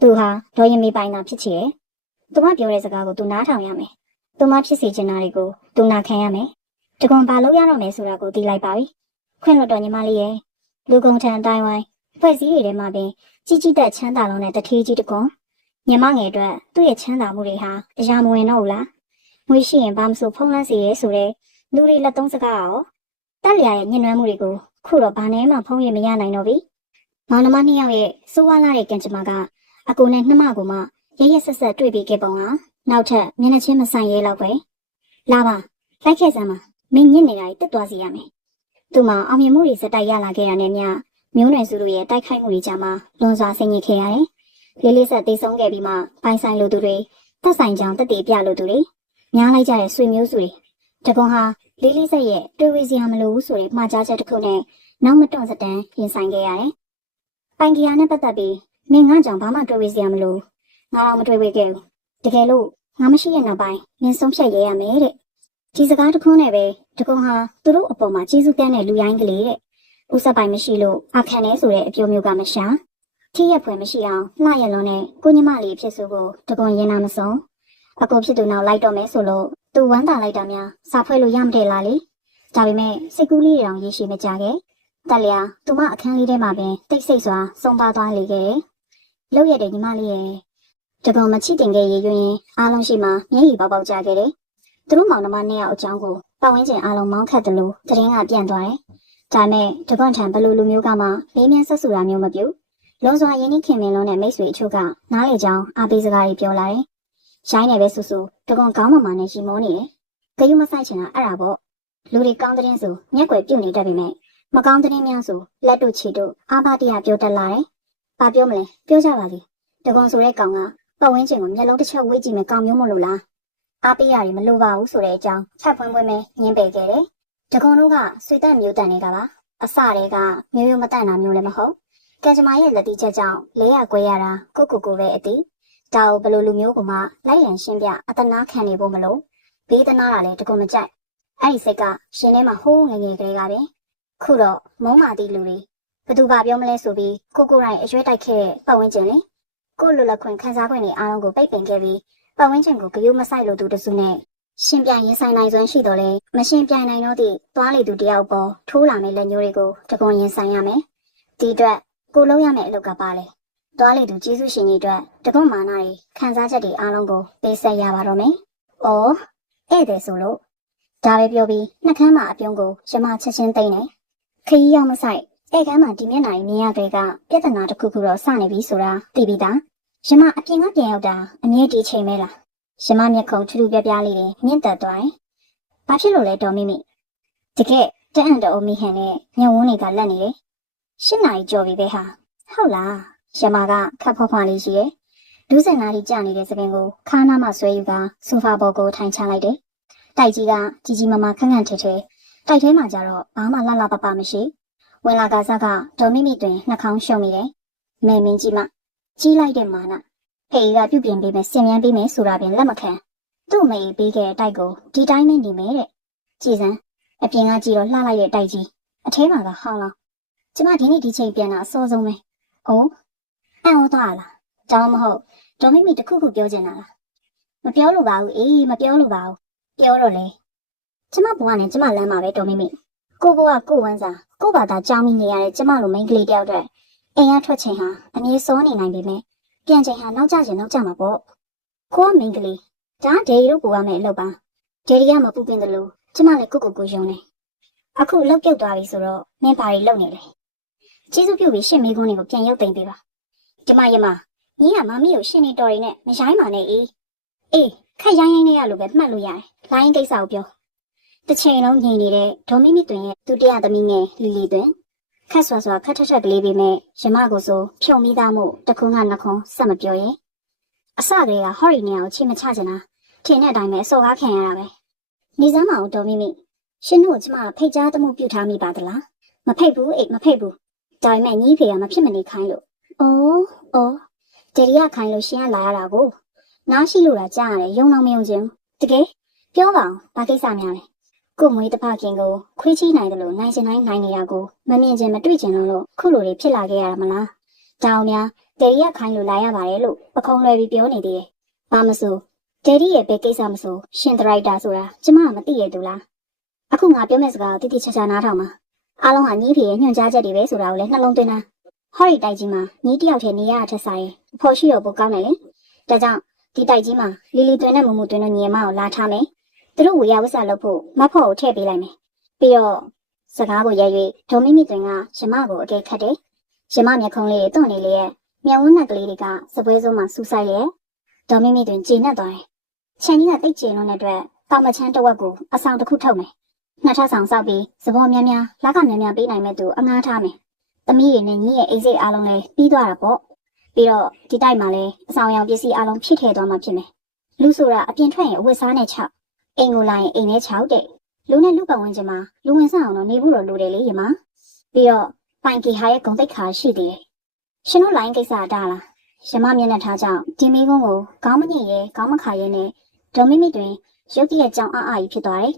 းသူဟာဒေါ်ရင်မေပိုင်တာဖြစ်ချင်သူမပြောတဲ့စကားကိုသူနားထောင်ရမယ်သူမဖြစ်စေချင်တာတွေကိုသူနာခံရမယ်တကွန်ဘာလို့ရတော့မယ်ဆိုတာကိုသိလိုက်ပါပြီခွင့်လွတ်တော်ညီမလေးရဲ့လူကုန်ထံအတိုင်းဝိုင်းဖွဲ့စည်းရတဲ့မှာပင်ကြီးတက်ချမ်းသာလုံးတဲ့တထေးကြီးတကွန်ညီမငယ်အတွက်သူ့ရဲ့ချမ်းသာမှုတွေဟာအရာမဝင်တော့ဘူးလားငွေရှိရင်ဘာမဆိုဖုံးလန်းစေရဲဆိုတဲ့လူတွေလက်သုံးစကားရောတက်လျာရဲ့ညှဉ်းနှွမ်းမှုတွေကိုခုတော့ဘာနဲ့မှဖုံးရမရနိုင်တော့ပြီမောင်နှမနှစ်ယောက်ရဲ့စိုးဝါးလာတဲ့ကံကြမ္မာကအကူနဲ့နှမကိုမှရရဆက်ဆက်တွေ့ပြီးခဲ့ပုံဟာနောက်ထပ်မျက်နှာချင်းမဆိုင်ရဲတော့ပဲလာပါလိုက်ခဲ့စမ်းပါမင်းညစ်နေတာတက်သွားစီရမယ်သူမအောင်မြင်မှုတွေစတိုက်ရလာခဲ့ရတဲ့မြမျိုးနွယ်စုတို့ရဲ့တိုက်ခိုက်မှုတွေကြားမှာလွန်စွာဆင်ញင်ခဲ့ရတယ်လေးလေးဆက်သေးဆုံးခဲ့ပြီးမှပိုင်ဆိုင်လိုသူတွေတက်ဆိုင်ကြောင်တက်တေပြလိုသူတွေများလိုက်ကြတဲ့ဆွေမျိုးစုတွေတကွန်ဟာလေးလေးဆက်ရဲ့တွေ့ဝေစရာမလိုဘူးဆိုတဲ့မှားကြားချက်တစ်ခုနဲ့နောက်မတွန့်စတန်းရင်ဆိုင်ခဲ့ရတယ်ပိုင်ကီယာနဲ့ပတ်သက်ပြီးမင်းငါကြောင့်ဘာမှတွေ့ဝေစရာမလိုငါတော့မတွေ့ဝေခဲ့ဘူးတကယ်လို့ငါမရှိတဲ့နောက်ပိုင်းနင်းဆုံးဖြတ်ရဲရမယ်တဲ့ဒီစကားတစ်ခုနဲ့ပဲတကွန်ဟာသူတို့အပေါ်မှာကျေးဇူးတန်းတဲ့လူရိုင်းကလေးတဲ့ဥစ္စာပိုင်မရှိလို့အခန့်နေဆိုတဲ့အပြောမျိုးကမရှာထိရက်ဖွယ်မရှိအောင်လှရလွန်နဲ့ကိုညီမလေးဖြစ်စုကိုတကွန်ရင်နာမစုံအကိုဖြစ်သူနောက်လိုက်တော့မယ်ဆိုလို့သူဝမ်းသာလိုက်တာများစာဖွဲ့လို့ရမတဲ့လားလေဒါပေမဲ့စိတ်ကူးလေးတောင်ရေရှည်မကြခဲ့တက်လျာသူမအခန်းလေးထဲမှာပင်တိတ်ဆိတ်စွာဆုံးပါသွားလေခဲ့လောက်ရတဲ့ညီမလေးရဲ့တကောင်မချစ်တင်ခဲ့ရရင်အားလုံးရှိမှမျက်ရည်ပေါက်ပေါက်ကြခဲ့တယ်။သူတို့မောင်နှမနှစ်ယောက်အကြောင်းကိုပ ပတ်ဝန်းကျင်အားလုံးမောင်းခတ်တယ်လို့သတင်းကပြန့်သွားတယ်။ဒါမဲ့တကွန့်ထံဘလို့လူမျိုးကမှမေးမြန်းဆက်ဆူတာမျိုးမပြု။လုံးစွာရင်းနှီးခင်မင်လုံးနဲ့မိတ်ဆွေအချို့ကနားလေကြောင်းအားပေးစကားတွေပြောလာတယ်။ရိုင်းနေပဲဆူဆူတကွန့်ကောင်းမမာနဲ့ရှိမောနေတယ်။ဂယုမဆိုင်ချင်တာအဲ့ဒါပေါ့။လူတွေကောင်းတဲ့ဆိုမျက်ွယ်ပြုတ်နေတတ်ပေမဲ့မကောင်းတဲ့များဆိုလက်တို့ချီတို့အာဘတရားပြောတတ်လာတယ်။ဘာပြောမလဲပြောကြပါလိ။တကွန့်ဆိုတဲ့ကောင်ကပတ်ဝန်းကျင်ကိုမျက်လုံးတစ်ချက်ဝေးကြည့်မဲ့ကောင်မျိုးမလို့လား။အားပေးရတယ်မလိုပါဘူးဆိုတဲ့အကြောင်းချက်ဖွင့်ဖွင့်ပဲညင်းပယ်ခဲ့တယ်။တကွန်တို့ကဆွေတက်မျိုးတန်တွေကပါအစတည်းကမျိုးရိုးမတန်တာမျိုးလည်းမဟုတ်။ကံကြမ္မာရဲ့လက်တီချက်ကြောင့်လဲရကွဲရတာကိုပဲအတိ။ဒါကိုဘလို့လူမျိုးကမှလိုက်လံရှင်းပြအတနာခံနေဖို့မလို့ဘေးတနာတာလည်းတကွန်မကြိုက်။အဲ့ဒီစိတ်ကရှင်ထဲမှာဟိုးငယ်ငယ်ကလေးကပဲခုတော့မုံမာသည့်လူတွေဘသူကပြောမလဲဆိုပြီးကိုရိုင်းအရွေးတိုက်ခဲ့တဲ့ပတ်ဝန်းကျင်လေကိုလူလက်ခွင်ခန်းစားခွင့်တွေအားလုံးကိုပိတ်ပင်ခဲ့ပြီးပတ်ဝန်းကျင်ကိုဂယုမဆိုင်လို့သူတစုနဲ့ရှင်ပြိုင်ရင်ဆိုင်နိုင်စွမ်းရှိတော့လေမရှင်ပြိုင်နိုင်တော့သည့်သွားလေသူတယောက်ပေါ်ထိုးလာမယ့်လက်ညှိုးတွေကိုတကွန်ရင်ဆိုင်ရမယ်ဒီအတွက်ကိုလုံးရမယ့်အလုပ်ကပါလေသွားလေသူကျေးဇူးရှင်ကြီးအတွက်တကွန်မာနာတွေခံစားချက်တွေအားလုံးကိုပေးဆက်ရပါတော့မယ်။အော်ဧည့်သည်ဆိုလို့ဒါပဲပြောပြီးနှက်ခမ်းမှာအပြုံးကိုရမချက်ချင်းသိမ့်နေခရီးရောက်မဆိုင်ဧည့်ခမ်းမှာဒီမျက်နှာကြီးမြင်ရတဲ့ကပြဿနာတစ်ခုခုတော့စနေပြီဆိုတာသိပြီးသားရမအပြင်ကပြန်ရောက်တာအမြဲတည်းချိန်မဲလားရမမျက်ခုံထူးထူးပြားပြားလေးတွေမြင့်တက်သွားတယ်။ဘာဖြစ်လို့လဲတော်မိမိတကယ်တအံ့တော်မိဟန်နဲ့ညဝန်းတွေကလက်နေတယ်။၈နာရီကျော်ပြီပဲဟာဟုတ်လားရမကခပ်ဖွားဖွားလေးရှိရဲ့ဒုစင်နာရီကြာနေတဲ့စပင်ကိုခါးနားမှာဆွဲယူကဆိုဖာပေါ်ကိုထိုင်ချလိုက်တယ်။တိုက်ကြီးကကြီးကြီးမားမားခန့်ခန့်ထဲထဲတိုက်ထဲမှာကျတော့ဘာမှလှပပမရှိဝင်လာကစားကဒေါ်မိမိတွင်နှာခေါင်းရှုံမိတယ်။မဲမင်းကြီးမကြီးလိုက်တဲ့မာနဖေးကပြုတ်ပြင်ပေးမယ်ဆင်မြန်းပေးမယ်ဆိုတာပင်လက်မခံသူ့မေပေးခဲ့တဲ့တိုက်ကိုဒီတိုင်းမနေမယ်တဲ့ကြည်စမ်းအပြင်ကကြည့်တော့လှလိုက်တဲ့တိုက်ကြီးအထဲမှာကဟောင်းလောင်းကျမဒီနေ့ဒီချိန်ပြန်တာအစောဆုံးပဲအိုးအံ့ဩသွားလားတောင်းမဟုတ်ဒေါ်မိမိတခုခုပြောချင်တာလားမပြောလို့ပါဘူးအေးမပြောလို့ပါဘူးပြောတော့လေကျမဘဝနဲ့ကျမလမ်းမှာပဲဒေါ်မိမိကိုဘဝကိုဝမ်းစာကိုဘာသာကြောင်းမိနေရတဲ့ကျမလိုမိန်းကလေးတယောက်တည်းအိမ်ရထွက်ချိန်ဟာအမြဲစောနေနိုင်ပေမဲ့ပြန်ချိန်ဟာနောက်ကျရင်နောက်ကျမှာပေါ့ခိုးကမိန်းကလေးဒါဒေရီတို့ပူရမယ်အလုပ်ပါဒေရီကမပူပင်တယ်လို့ကျမလည်းကိုယုံနေအခုအလုပ်ပြုတ်သွားပြီဆိုတော့မင်းဘာတွေလုပ်နေလဲကျေးဇူးပြုပြီးရှင့်မိကုန်းတွေကိုပြန်ရုပ်သိမ်းပေးပါကျမရမညီကမမီကိုရှင့်နေတော်ရီနဲ့မရိုင်းပါနဲ့အေးခက်ရိုင်းနေရလို့ပဲမှတ်လို့ရတယ်လိုင်းကိစ္စကိုပြောတစ်ချိန်လုံးညင်နေတဲ့ဒေါ်မိမိတွင်ရဲ့သူတရားသမီးငယ်လီလီတွင်ခက်ဆွာခက်ထက်ကလေးပေမဲ့ရမကိုဆိုဖြုံမိသားမှုတခုံးကနှခုံးဆက်မပြောရဲ့အစကလေးကဟော်ရီနေအောင်ချိန်မချချင်တာထင်တဲ့အတိုင်းပဲစော်ကားခံရတာပဲနေစမ်းမအောင်တော်မိမိရှင်တို့ကျမဖိတ်ကြားသမှုပြုထားမိပါသလားမဖိတ်ဘူးမဖိတ်ဘူးဒါပေမဲ့ညီဖေကမဖြစ်မနေခိုင်းလို့အော်ဒေရီကခိုင်းလို့ရှင်ကလာရတာကိုနားရှိလို့လားကြားရတယ်ယုံတော့မယုံချင်တကယ်ပြောပါအောင်ဘာကိစ္စများလဲကိုမွေးတဖခင်ကိုခွေးချီနိုင်တယ်လို့နိုင်စင်နိုင်နေရကိုမမြင်ချင်မတွေ့ချင်လို့ခုလိုတွေဖြစ်လာခဲ့ရတာမလားဒါအောင်များဒေရီကခိုင်းလို့လာရပါတယ်လို့ပခုံးလွယ်ပြီးပြောနေသေးတယ်ဘာမဆိုဒေရီရဲ့ဘယ်ကိစ္စမဆိုရှင်ဒရိုက်တာဆိုတာကျမကမသိရတူလားအခုငါပြောမယ့်စကားကိုတိတိကျကျနားထောင်ပါအားလုံးကညီးဖေရဲ့ညွှန်ကြားချက်တွေပဲဆိုတာကိုလည်းနှလုံးသွင်းတာဟော်ရီတိုက်ကြီးမှာညီးတယောက်တည်းနေရတဲ့ဆိုင်အဖို့ရှိတော့ပိုကောင်းတယ်လေဒါကြောင့်ဒီတိုက်ကြီးမှာလီလီတွင်နဲ့မမတွင်တို့ညီမကိုလာထားမယ်သူတို့ဝေယဝဆလုပ်ဖို့မတ်ဖို့ကိုထည့်ပေးလိုက်မယ်ပြီးတော့စကားကိုရဲ၍ဒေါ်မိမိတွင်ကရမကိုအကဲခတ်တယ်ရမမျက်ခုံးလေးတွန့်နေလေရဲ့မျက်ဝန်းနက်ကလေးတွေကစပွဲစုံမှာစူးဆိုင်ရဲ့ဒေါ်မိမိတွင်ကျေနပ်သွားတယ်ခြံကြီးကတိတ်ကျင်းလို့တဲ့အတွက်တောင်မချမ်းတစ်ဝက်ကိုအဆောင်တစ်ခုထုတ်မယ်နှစ်ထပ်ဆောင်ဆောက်ပြီးစဘောများများလက်ကများများပေးနိုင်မဲ့သူအငားထားမယ်သမီးရည်နဲ့ညီရဲ့အိစိတ်အားလုံးလည်းပြီးသွားတာပေါ့ပြီးတော့ဒီတိုက်မှာလည်းအဆောင်ရောင်ပစ္စည်းအားလုံးဖြစ်ထည့်သွားမှဖြစ်မယ်လူဆိုတာအပြင်ထွက်ရင်အဝတ်စားနဲ့ချောက်အိမ်ကိုလာရင်အိမ်နဲ့ချောက်တဲ့လူနဲ့လူပတ်ဝန်းကျင်မှာလူဝင်စားအောင်တော့နေဖို့တော့လိုတယ်လေရမပြီးတော့ပိုင်ကီဟာရဲ့ဂုံတိတ်ခါရှိသေးတယ်ရှင်တို့လိုင်းကိစ္စတားလားရမမျက်နှာထားကြောင့်ဒီမီးကုန်းကိုခေါင်းမညစ်ရဲခေါင်းမခါရဲနဲ့ဒေါ်မိမိတွင်ရုပ်တရက်ကြောင်အားကြီးဖြစ်သွားတယ်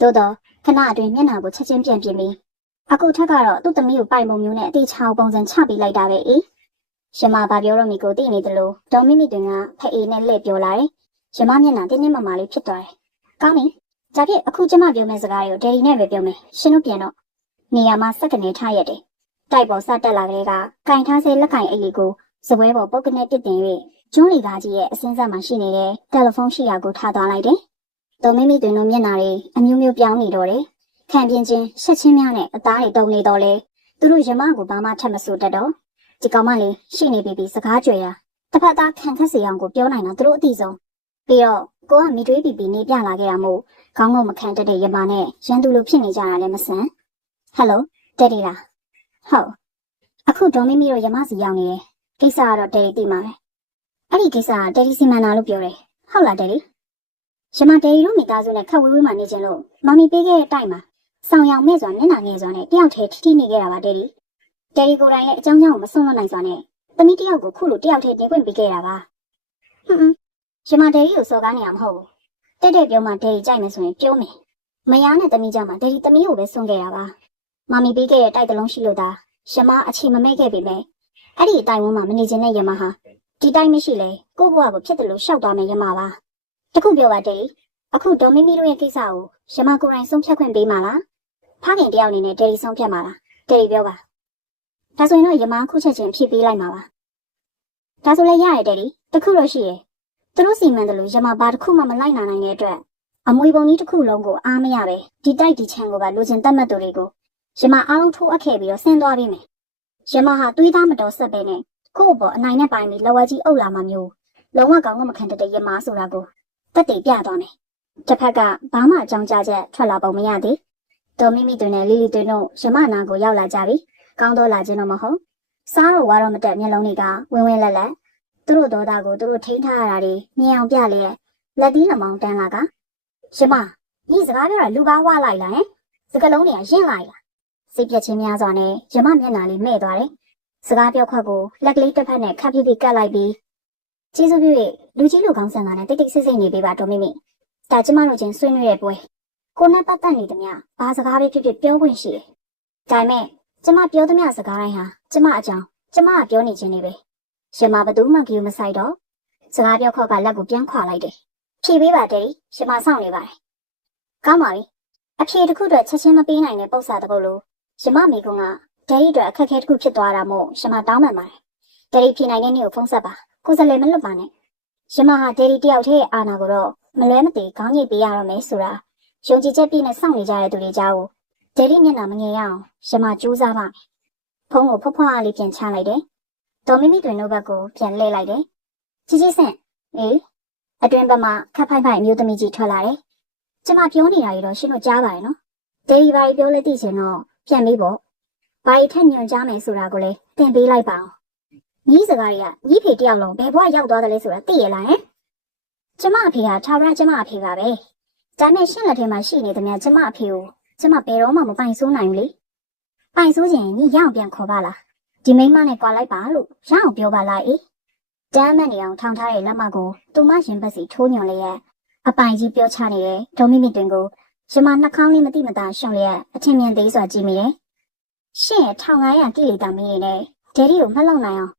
သို့တော့ခဏအတွင်းမျက်နှာကိုချက်ချင်းပြန်ပြင်ပြီးအခုထက်ကတော့သူ့သမီးကိုပိုင်ပုံမျိုးနဲ့အသေးချောင်းပုံစံချပေးလိုက်တာပဲအေးရမဘာပြောတော့မိကိုသိနေတယ်လို့ဒေါ်မိမိတွင်ကဖအေးနဲ့လှည့်ပြောလာတယ်ရမမျက်နှာတင်းတင်းမာမာလေးဖြစ်သွားတယ်ကောင်းပြီဒါဖြင့်အခုကျမပြောမယ့်စကားကိုဒယ်ရီနဲ့ပဲပြောမယ်ရှင်တို့ပြန်တော့နေရာမှာစက်ကနေထားရတယ်တိုက်ပေါ်စတက်လာကလေးကကင်ထားဆဲလက်ကင်အိတ်လေးကိုစပွဲပေါ်ပုတ်ကနေပစ်တင်၍ကျွန်းလီကားကြီးရဲ့အစင်းဆက်မှာရှိနေတဲ့တယ်လီဖုန်းရှိရာကိုထားသွားလိုက်တယ် တော်မိမိတွင်တို့မျက်နာတွေအမျိုးမျိုးပြောင်းနေတော့တယ်ခံပြင်းချင်းရှက်ချင်းများနဲ့အသားတွေတုံနေတော့လေသူတို့ယမကိုဘာမှထပ်မဆိုတတ်တော့ဒီကောင်မလေးရှိနေပြီစကားကြွယ်တာတစ်ဖက်သားခံခက်စီအောင်ကိုပြောနိုင်တာသူတို့အသိဆုံးပြီးတော့ကိုကမိတွေးပြီးနေပြလာခဲ့တာမို့ခေါင်းငုံမခံတတ်တဲ့ယမနဲ့ရန်သူလိုဖြစ်နေကြတာလည်းမဆန်ဟယ်လိုတက်ဒီလားဟုတ်အခုဒေါ်မိမိတို့ယမစီရောက်နေတယ်ကိစ္စကတော့တယ်လီသိမှာပဲအဲ့ဒီကိစ္စကတယ်လီစီမံတာလို့ပြောတယ်ဟုတ်လားတယ်လီယမတယ်လီတို့မိသားစုနဲ့ခက်ဝေးဝေးမှနေခြင်းလို့မမီပေးခဲ့တဲ့တိုက်မှာဆောင်ရောင်မဲ့စွာမျက်နှာငယ်စွာနဲ့တယောက်တည်းထိထိနေခဲ့တာပါတယ်လီကိုယ်တိုင်လည်းအကြောင်းကြောင့်မဆုံးလွတ်နိုင်စွာနဲ့သမီးတယောက်ကိုခုလိုတယောက်တည်းတင်ခွင့်ပေးခဲ့တာပါယမတယ်လီကိုစော်ကားနေရမှာမဟုတ်ဘူးတဲ့ပြောမှတယ်လီကြိုက်မယ်ဆိုရင်ပြောမယ်မယားနဲ့သမီးကြောင့်မှတယ်လီသမီးကိုပဲဆုံးခဲ့တာပါမမီပေးခဲ့တဲ့တိုက်တစ်လုံးရှိလို့သာယမအခြေမမဲ့ခဲ့ပေမဲ့အဲ့ဒီအတိုင်းဝန်းမှာမနေချင်တဲ့ယမဟာဒီတိုင်းမရှိလေကိုယ့်ဘဝကိုဖြစ်တယ်လို့ရှောက်သွားမယ်ယမပါတခုပြောပါတယ်အခုဒေါ်မိမိတို့ရဲ့ကိစ္စကိုယမကိုယ်တိုင်ဆုံးဖြတ်ခွင့်ပေးမှာလားဖခင်တယောက်အနေနဲ့တယ်လီဆုံးဖြတ်မှာလားတယ်လီပြောပါဒါဆိုရင်တော့ယမခုချက်ချင်းဖြည့်ပေးလိုက်မှာပါဒါဆိုလည်းရရတယ်တယ်လီတခုတော့ရှိရဲ့သူတို့စီမံတယ်လို့ယမဘာတစ်ခုမှမလိုက်နိုင်တဲ့အတွက်အမွေပုံကြီးတစ်ခုလုံးကိုအားမရပဲဒီတိုက်ဒီချမ်းကိုပါလိုချင်တတ်မှတ်သူတွေကိုယမအားလုံးထိုးအပ်ခဲ့ပြီးတော့ဆင်းသွားပြီးမယ်ယမဟာတွေးသားမတော်ဆက်ပဲနဲ့ကိုယ့်ဘောအနိုင်နဲ့ပိုင်းပြီးလက်ဝဲကြီးအုပ်လာမှမျိုးလုံးဝကောင်းကမခံတဲ့ယမဆိုတာကိုတက်တည်ပြသွားမယ်တစ်ဖက်ကဘာမှအကြောင်းကြားချက်ထွက်လာပုံမရသေးတော်မိမိတွင်နဲ့လီလီတွင်တို့ယမနာကိုရောက်လာကြပြီကောင်းတော့လာခြင်းတော့မဟုတ်စားတော့ဝါတော့မတက်မျက်လုံးတွေကဝင်းဝင်းလက်လက်သူတို့ဒေါသကိုသူတို့ထိန်းထားရတာတွေမြင်အောင်ပြလေလက်သီးလမောင်တန်းလာကယမညီစကားပြောတာလူပါဝလိုက်လားဟင်စကလုံးတွေကရင့်လိုက်လားစိတ်ပြက်ခြင်းများစွာနဲ့ယမမျက်နှာလေးမဲ့သွားတယ်စကားပြောခွက်ကိုလက်ကလေးတစ်ဖက်နဲ့ခပ်ပြပြကတ်လိုက်ပြီးကျေးဇူးပြု၍လူကြီးလူကောင်းဆန်တာနဲ့တိတ်တိတ်ဆိတ်ဆိတ်နေပေးပါတော်မိမိဒါကျမတို့ချင်းဆွေးနွေးရပွဲကိုနဲ့ပတ်သက်နေသမျှဘာစကားပဲဖြစ်ဖြစ်ပြောခွင့်ရှိတယ်ဒါပေမဲ့ကျမပြောသမျှစကားတိုင်းဟာကျမအကြောင်းကျမကပြောနေခြင်းတွေပဲရှင်မဘသူမှကြည့်မဆိုင်တော့စကားပြောခွက်ကလက်ကိုပြန်ခွာလိုက်တယ်ဖြေပေးပါတဲ့ရှင်မစောင့်နေပါတယ်ကောင်းပါပြီအဖြေတစ်ခုတော့ချက်ချင်းမပေးနိုင်တဲ့ပုံစံတစ်ပုဒ်လို့ရှင်မမိကုန်းကဒဲရီအတွက်အခက်အခဲတစ်ခုဖြစ်သွားတာမို့ရှင်မတောင်းပန်ပါတယ်ဒဲရီဖြေနိုင်တဲ့နေ့ကိုဖုန်းဆက်ပါကိုယ်စလဲမလွတ်ပါနဲ့ရှင်မဟာဒဲရီတယောက်တည်းအာနာကိုတော့မလွဲမသွေခေါင်းညိတ်ပေးရတော့မယ်ဆိုတာယုံကြည်ချက်ပြည့်နဲ့စောင့်နေကြတဲ့သူတွေကြားကိုဒဲရီမျက်နှာမငယ်ရအောင်ရှင်မကြိုးစားပါမယ်ဖုန်းကိုဖွားဖွားလေးပြန်ချလိုက်တယ်ဒေါ်မိမိတွင်တို့ဘက်ကိုပြန်လှည့်လိုက်တယ်ကြီးကြီးဆင့်အေးအတွင်ဘက်မှာခပ်ဖိုက်ဖိုက်မျိုးသမီးကြီးထွက်လာတယ်ကျမပြောနေတာကြီးတော့ရှင်တို့ကြားပါရဲ့နော်ဒဲရီဘာကြီးပြောလဲသိချင်တော့ပြန်ပြီးပေါ့ဘာကြီးထက်ညွန်ကြားမယ်ဆိုတာကိုလည်းသင်ပေးလိုက်ပါအောင်ညီးစကားတွေကညီးဖေတယောက်လုံးဘယ်ဘွားရောက်သွားတယ်လဲဆိုတာသိရလားဟင်ကျမအဖေဟာထာဝရကျမအဖေပါပဲဒါနဲ့ရှင့်လက်ထဲမှာရှိနေသမျှကျမအဖေကိုကျမဘယ်တော့မှမပိုင်ဆိုးနိုင်ဘူးလေပိုင်ဆိုးခြင်းညီရအောင်ပြန်ခေါ်ပါလားဒီမိန်းမနဲ့ကြွာလိုက်ပါလို့ရအောင်ပြောပါလားအေးတမ်းမတ်နေအောင်ထောင်ထားတဲ့လက်မကိုသူမရင်ပတ်စီထိုးညွန်လေးရဲ့အပိုင်ကြီးပြောချနေတဲ့ဒေါ်မိမိတွင်ကိုရမနှာခေါင်းလေးမတိမတာရှုံလျက်အထင်မြင်သေးစွာကြည့်မိတယ်ရှင့်ရဲ့1500ကိလေသာမင်းနဲ့ဒယ်ရီကိုမလှုပ်နိုင်အောင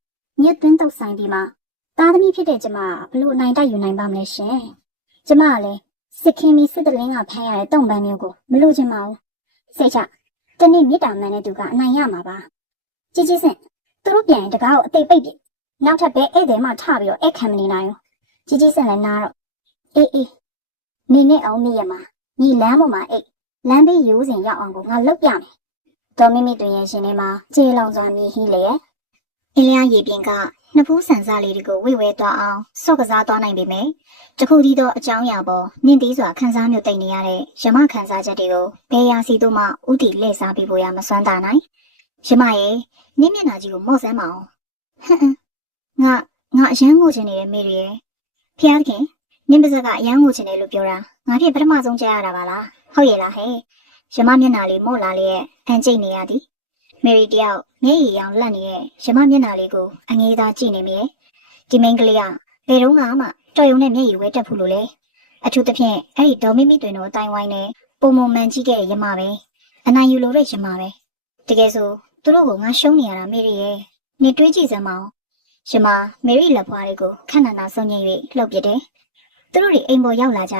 ်မြစ်သွင်းတုပ်ဆိုင်ပြီးမှသားသမီးဖြစ်တဲ့ကျမဘလို့အနိုင်တိုက်ယူနိုင်ပါမလဲရှင်ကျမကလည်းစစ်ခင်းပြီးစစ်တလင်းကဖမ်းရတဲ့တုံပန်းမျိုးကိုမလို့ချင်ပါဘူးစိတ်ချတနေ့မြစ်တာမှန်တဲ့သူကအနိုင်ရမှာပါကြီးကြီးစင်သူတို့ပြန်ရင်တကားကိုအသိပိတ်ပြနောက်ထပ်ပဲဧည့်သည်မှထပြီးတော့အခမ်းမနေနိုင်ဘူးကြီးကြီးစင်လည်းနားတော့အေးနေနဲ့အောင်နေရမှာညီလမ်းပေါ်မှာအိတ်လမ်းဘေးရိုးစင်ရောက်အောင်ကိုငါလုပ်ပြမယ်ဒေါ်မိမိတွင်ရဲ့ရှင်ထဲမှာခြေလောင်စွာမြည်ဟီးလေရဲ့အင်းလျားရေပြင်ကနှစ်ဖူးဆန်စားလေးတွေကိုဝိဝဲသွားအောင်စော့ကစားသွားနိုင်ပေမယ့်တခုတည်းသောအကြောင်းအရာပေါ်နင့်သေးစွာခန်းစားမျိုးတိတ်နေရတဲ့ရမခန်းစားချက်တွေကိုဘယ်ရာစီတို့မှဥတီလှည့်စားပြီးဖို့ရမစွမ်းတာနိုင်ရမရဲ့နင့်မျက်နှာကြီးကိုမော့ဆန်းမအောင်ဟမ်ငါအရန်ငိုချင်နေတဲ့မိရရဲ့ဖျားခင်နင့်ပါဇက်ကအရန်ငိုချင်တယ်လို့ပြောတာငါဖြစ်ပထမဆုံးကြားရတာပါလားဟုတ်ရဲ့လားဟဲ့ရမမျက်နှာလေးမော့လာလေးရဲ့အန်ကျိတ်နေရသည်မယ်ရီတယောက်မျက်ရည်ရောင်လန့်နေတဲ့ရမမျက်နှာလေးကိုအငေးသားကြည့်နေမိရဲ့ဒီမိန်းကလေးကဘယ်တော့မှတော်ရုံနဲ့မျက်ရည်ဝဲတက်ဖို့လို့လေအထူးသဖြင့်အဲ့ဒီဒေါ်မိမိတွင်တို့အတိုင်းဝိုင်းနဲ့ပုံမမှန်ကြီးခဲ့တဲ့ရမပဲအနိုင်ယူလို့တဲ့ရမပဲတကယ်ဆိုသူတို့ကငါရှုံးနေရတာမေရီရဲ့နေတွေးကြည့်စမ်းမအောင်ရမမယ်ရီလက်ဖွားလေးကိုခဏနာဆုံးငိမ့်၍လှုပ်ပြတယ်သူတို့တွေအိမ်ပေါ်ရောက်လာကြ